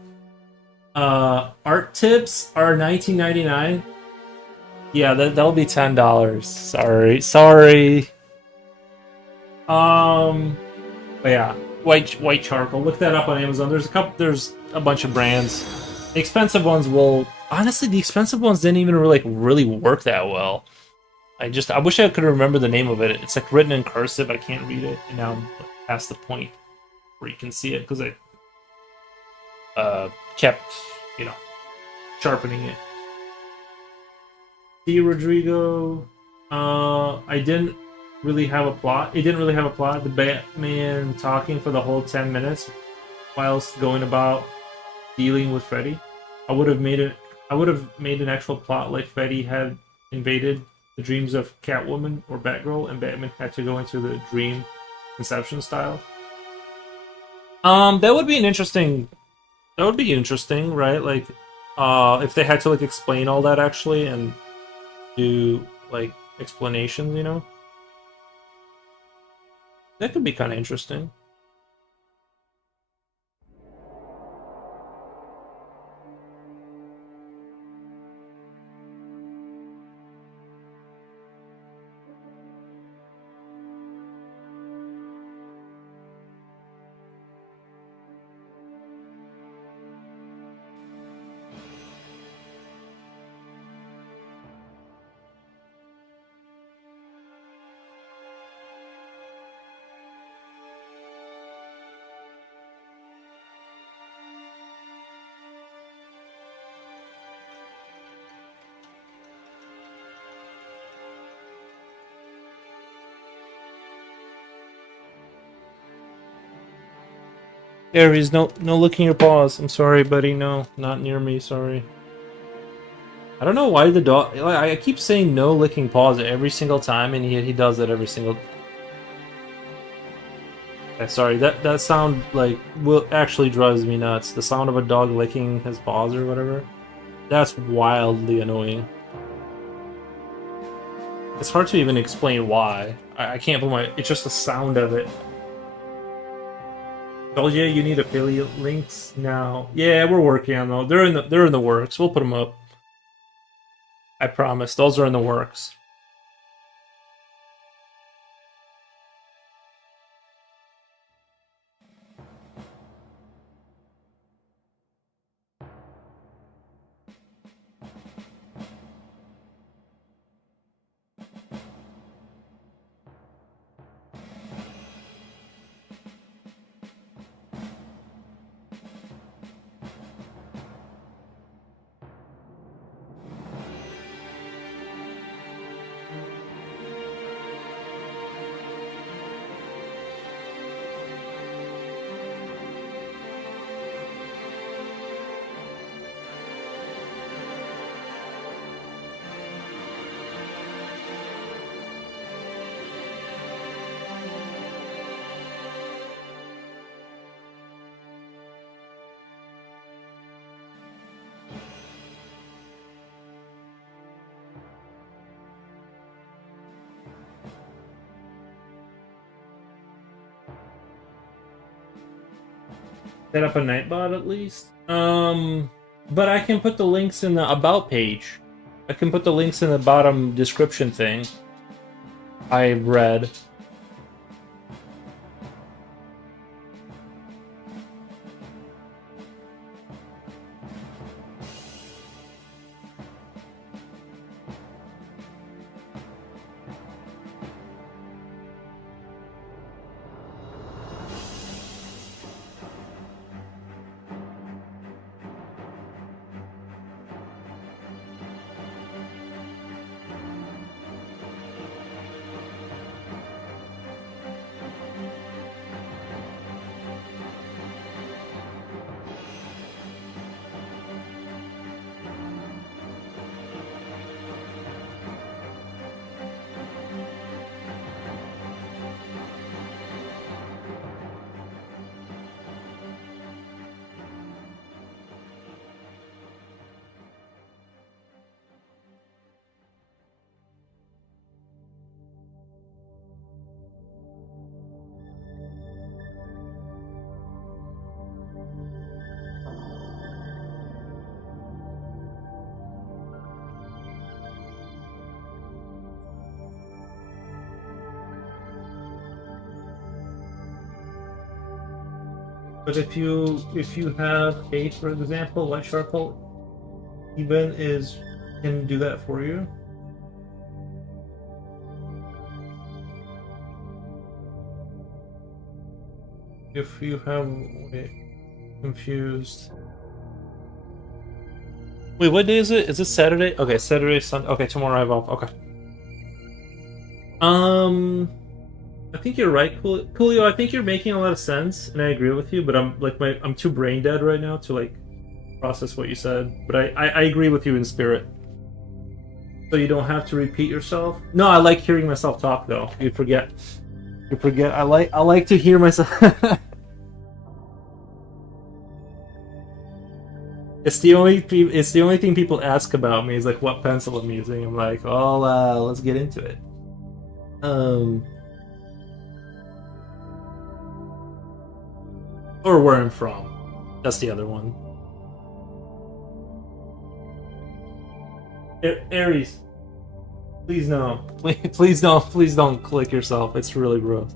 Art tips are 19.99. Yeah, that'll be $10. Sorry, sorry. Um, but yeah, white charcoal. Look that up on Amazon. There's a bunch of brands. The expensive ones will honestly. The expensive ones didn't even really work that well. I wish I could remember the name of it. It's like written in cursive. I can't read it, and now I'm past the point where you can see it because I kept you know sharpening it. See Rodrigo. I didn't really have a plot. It didn't really have a plot. The Batman talking for the whole 10 minutes whilst going about dealing with Freddy. I would have made it. I would have made an actual plot like Freddy had invaded the dreams of Catwoman or Batgirl, and Batman had to go into the dream conception style. That would be an interesting. That would be interesting, right? Like, if they had to like explain all that actually and do like explanations, that could be kind of interesting. Aries, no licking your paws. I'm sorry, buddy. No, not near me. Sorry. I don't know why the dog. Like, I keep saying no licking paws every single time, and he does it every single. Sorry, that sound like will actually drives me nuts. The sound of a dog licking his paws or whatever. That's wildly annoying. It's hard to even explain why. I can't put my. It's just the sound of it. Oh yeah, you need affiliate links now. Yeah, we're working on those. They're in the works. We'll put them up. I promise. Those are in the works. Set up a Nightbot at least. But I can put the links in the about page. I can put the links in the bottom description thing. I read. But if you have hate, for example, like Sharple, even is can do that for you. If you have wait, confused. Wait, what day is it? Is it Saturday? Okay, Saturday, Sunday. Okay, tomorrow I have off. Okay. I think you're right, Coolio. I think you're making a lot of sense, and I agree with you. But I'm too brain dead right now to like process what you said. But I agree with you in spirit. So you don't have to repeat yourself. No, I like hearing myself talk though. You forget. You forget. I like to hear myself. It's the only thing people ask about me is like what pencil I'm using. I'm like, oh, let's get into it. Or where I'm from. That's the other one. Aries, please no. Please don't click yourself. It's really gross.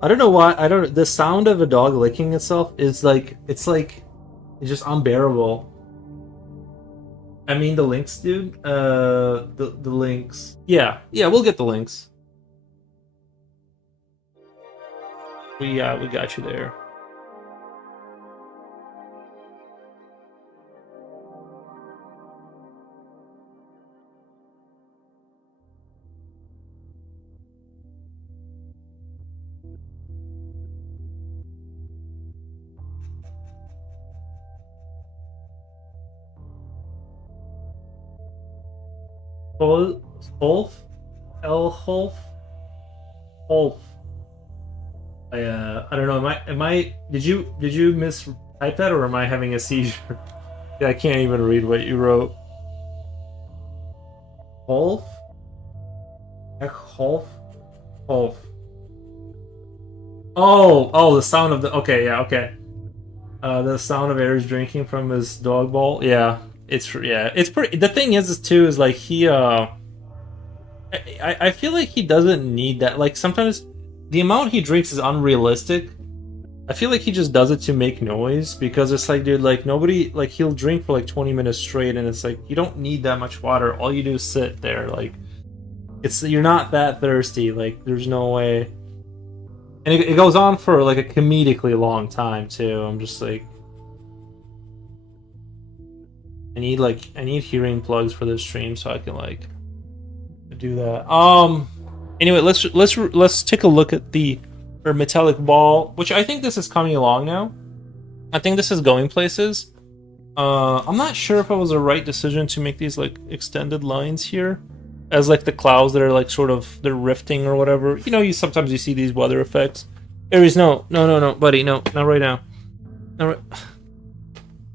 I don't know why. I don't. The sound of a dog licking itself is like it's just unbearable. I mean the links, dude. The links. Yeah, we'll get the links. We got you there. Holf? Elholf? Holf. I don't know. Did you mistype that, or am I having a seizure? Yeah, I can't even read what you wrote. Holf? Holf? Holf. Oh, the sound of the. Okay, yeah, okay. The sound of Aries drinking from his dog bowl. Yeah, it's pretty. The thing is too, is like I feel like he doesn't need that. Like sometimes the amount he drinks is unrealistic. I feel like he just does it to make noise because it's like, dude, like nobody, like he'll drink for like 20 minutes straight, and it's like you don't need that much water. All you do is sit there, like you're not that thirsty. Like there's no way. And it goes on for like a comedically long time too. I'm just like, I need hearing plugs for this stream so I can like do that. Anyway, let's take a look at the metallic ball, which I think this is coming along now. I think this is going places. I'm not sure if it was the right decision to make these like extended lines here, as like the clouds that are like sort of they're rifting or whatever. You know, you sometimes you see these weather effects. Aries, no, buddy, no, not right now. Not right.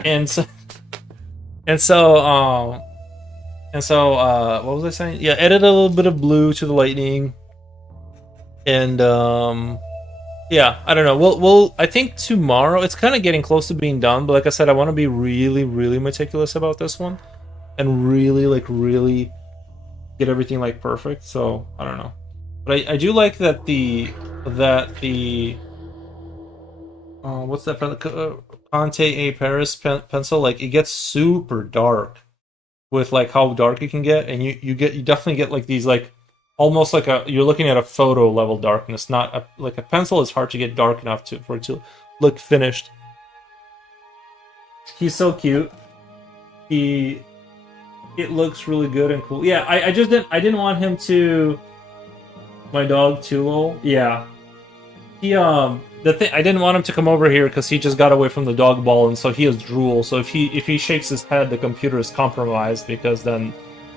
And so, what was I saying? Yeah, edit a little bit of blue to the lightning, and yeah, I don't know. We'll I think tomorrow. It's kind of getting close to being done, but like I said, I want to be really, really meticulous about this one, and really get everything like perfect. So I don't know, but I do like that the what's that Conte A Paris pencil, like it gets super dark with like how dark it can get, and you definitely get like these like almost like you're looking at a photo level darkness, not like a pencil is hard to get dark enough for it to look finished. He's so cute. It looks really good and cool. Yeah, I didn't want him to, my dog Tulo. Yeah, he I didn't want him to come over here because he just got away from the dog ball, and so he has drool. So if he shakes his head, the computer is compromised, because then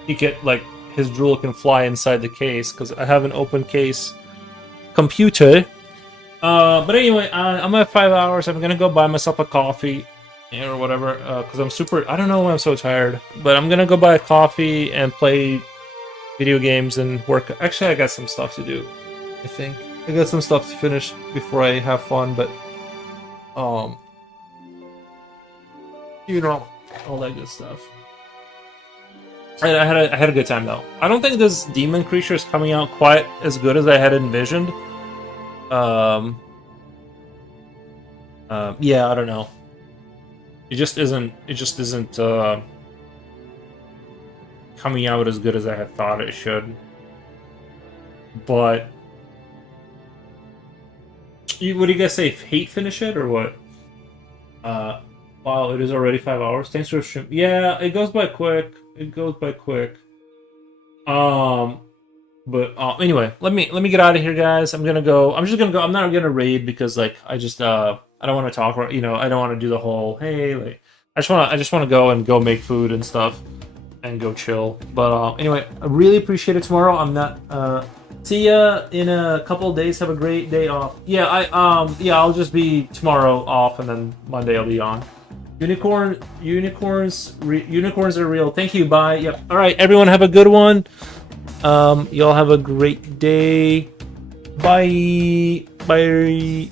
he get like his drool can fly inside the case, because I have an open case computer. But anyway, I'm at 5 hours. I'm gonna go buy myself a coffee or whatever, because I'm super. I don't know why I'm so tired, but I'm gonna go buy a coffee and play video games and work. Actually, I got some stuff to do. I think I got some stuff to finish before I have fun, but you know, all that good stuff. I had a good time though. I don't think this demon creature is coming out quite as good as I had envisioned. Yeah, I don't know. It just isn't coming out as good as I had thought it should. But what do you guys say? Hate finish it or what? Wow, it is already 5 hours. Thanks for stream. Yeah, it goes by quick. But anyway, let me get out of here, guys. I'm gonna go. I'm just gonna go. I'm not gonna raid because like I don't want to talk. I don't want to do the whole hey. Like I just want to go make food and stuff and go chill. But anyway, I really appreciate it. Tomorrow I'm not. See ya in a couple of days. Have a great day off. Yeah, I'll just be tomorrow off, and then Monday I'll be on. Unicorns are real. Thank you. Bye. Yep. All right, everyone, have a good one. Y'all have a great day. Bye. Bye.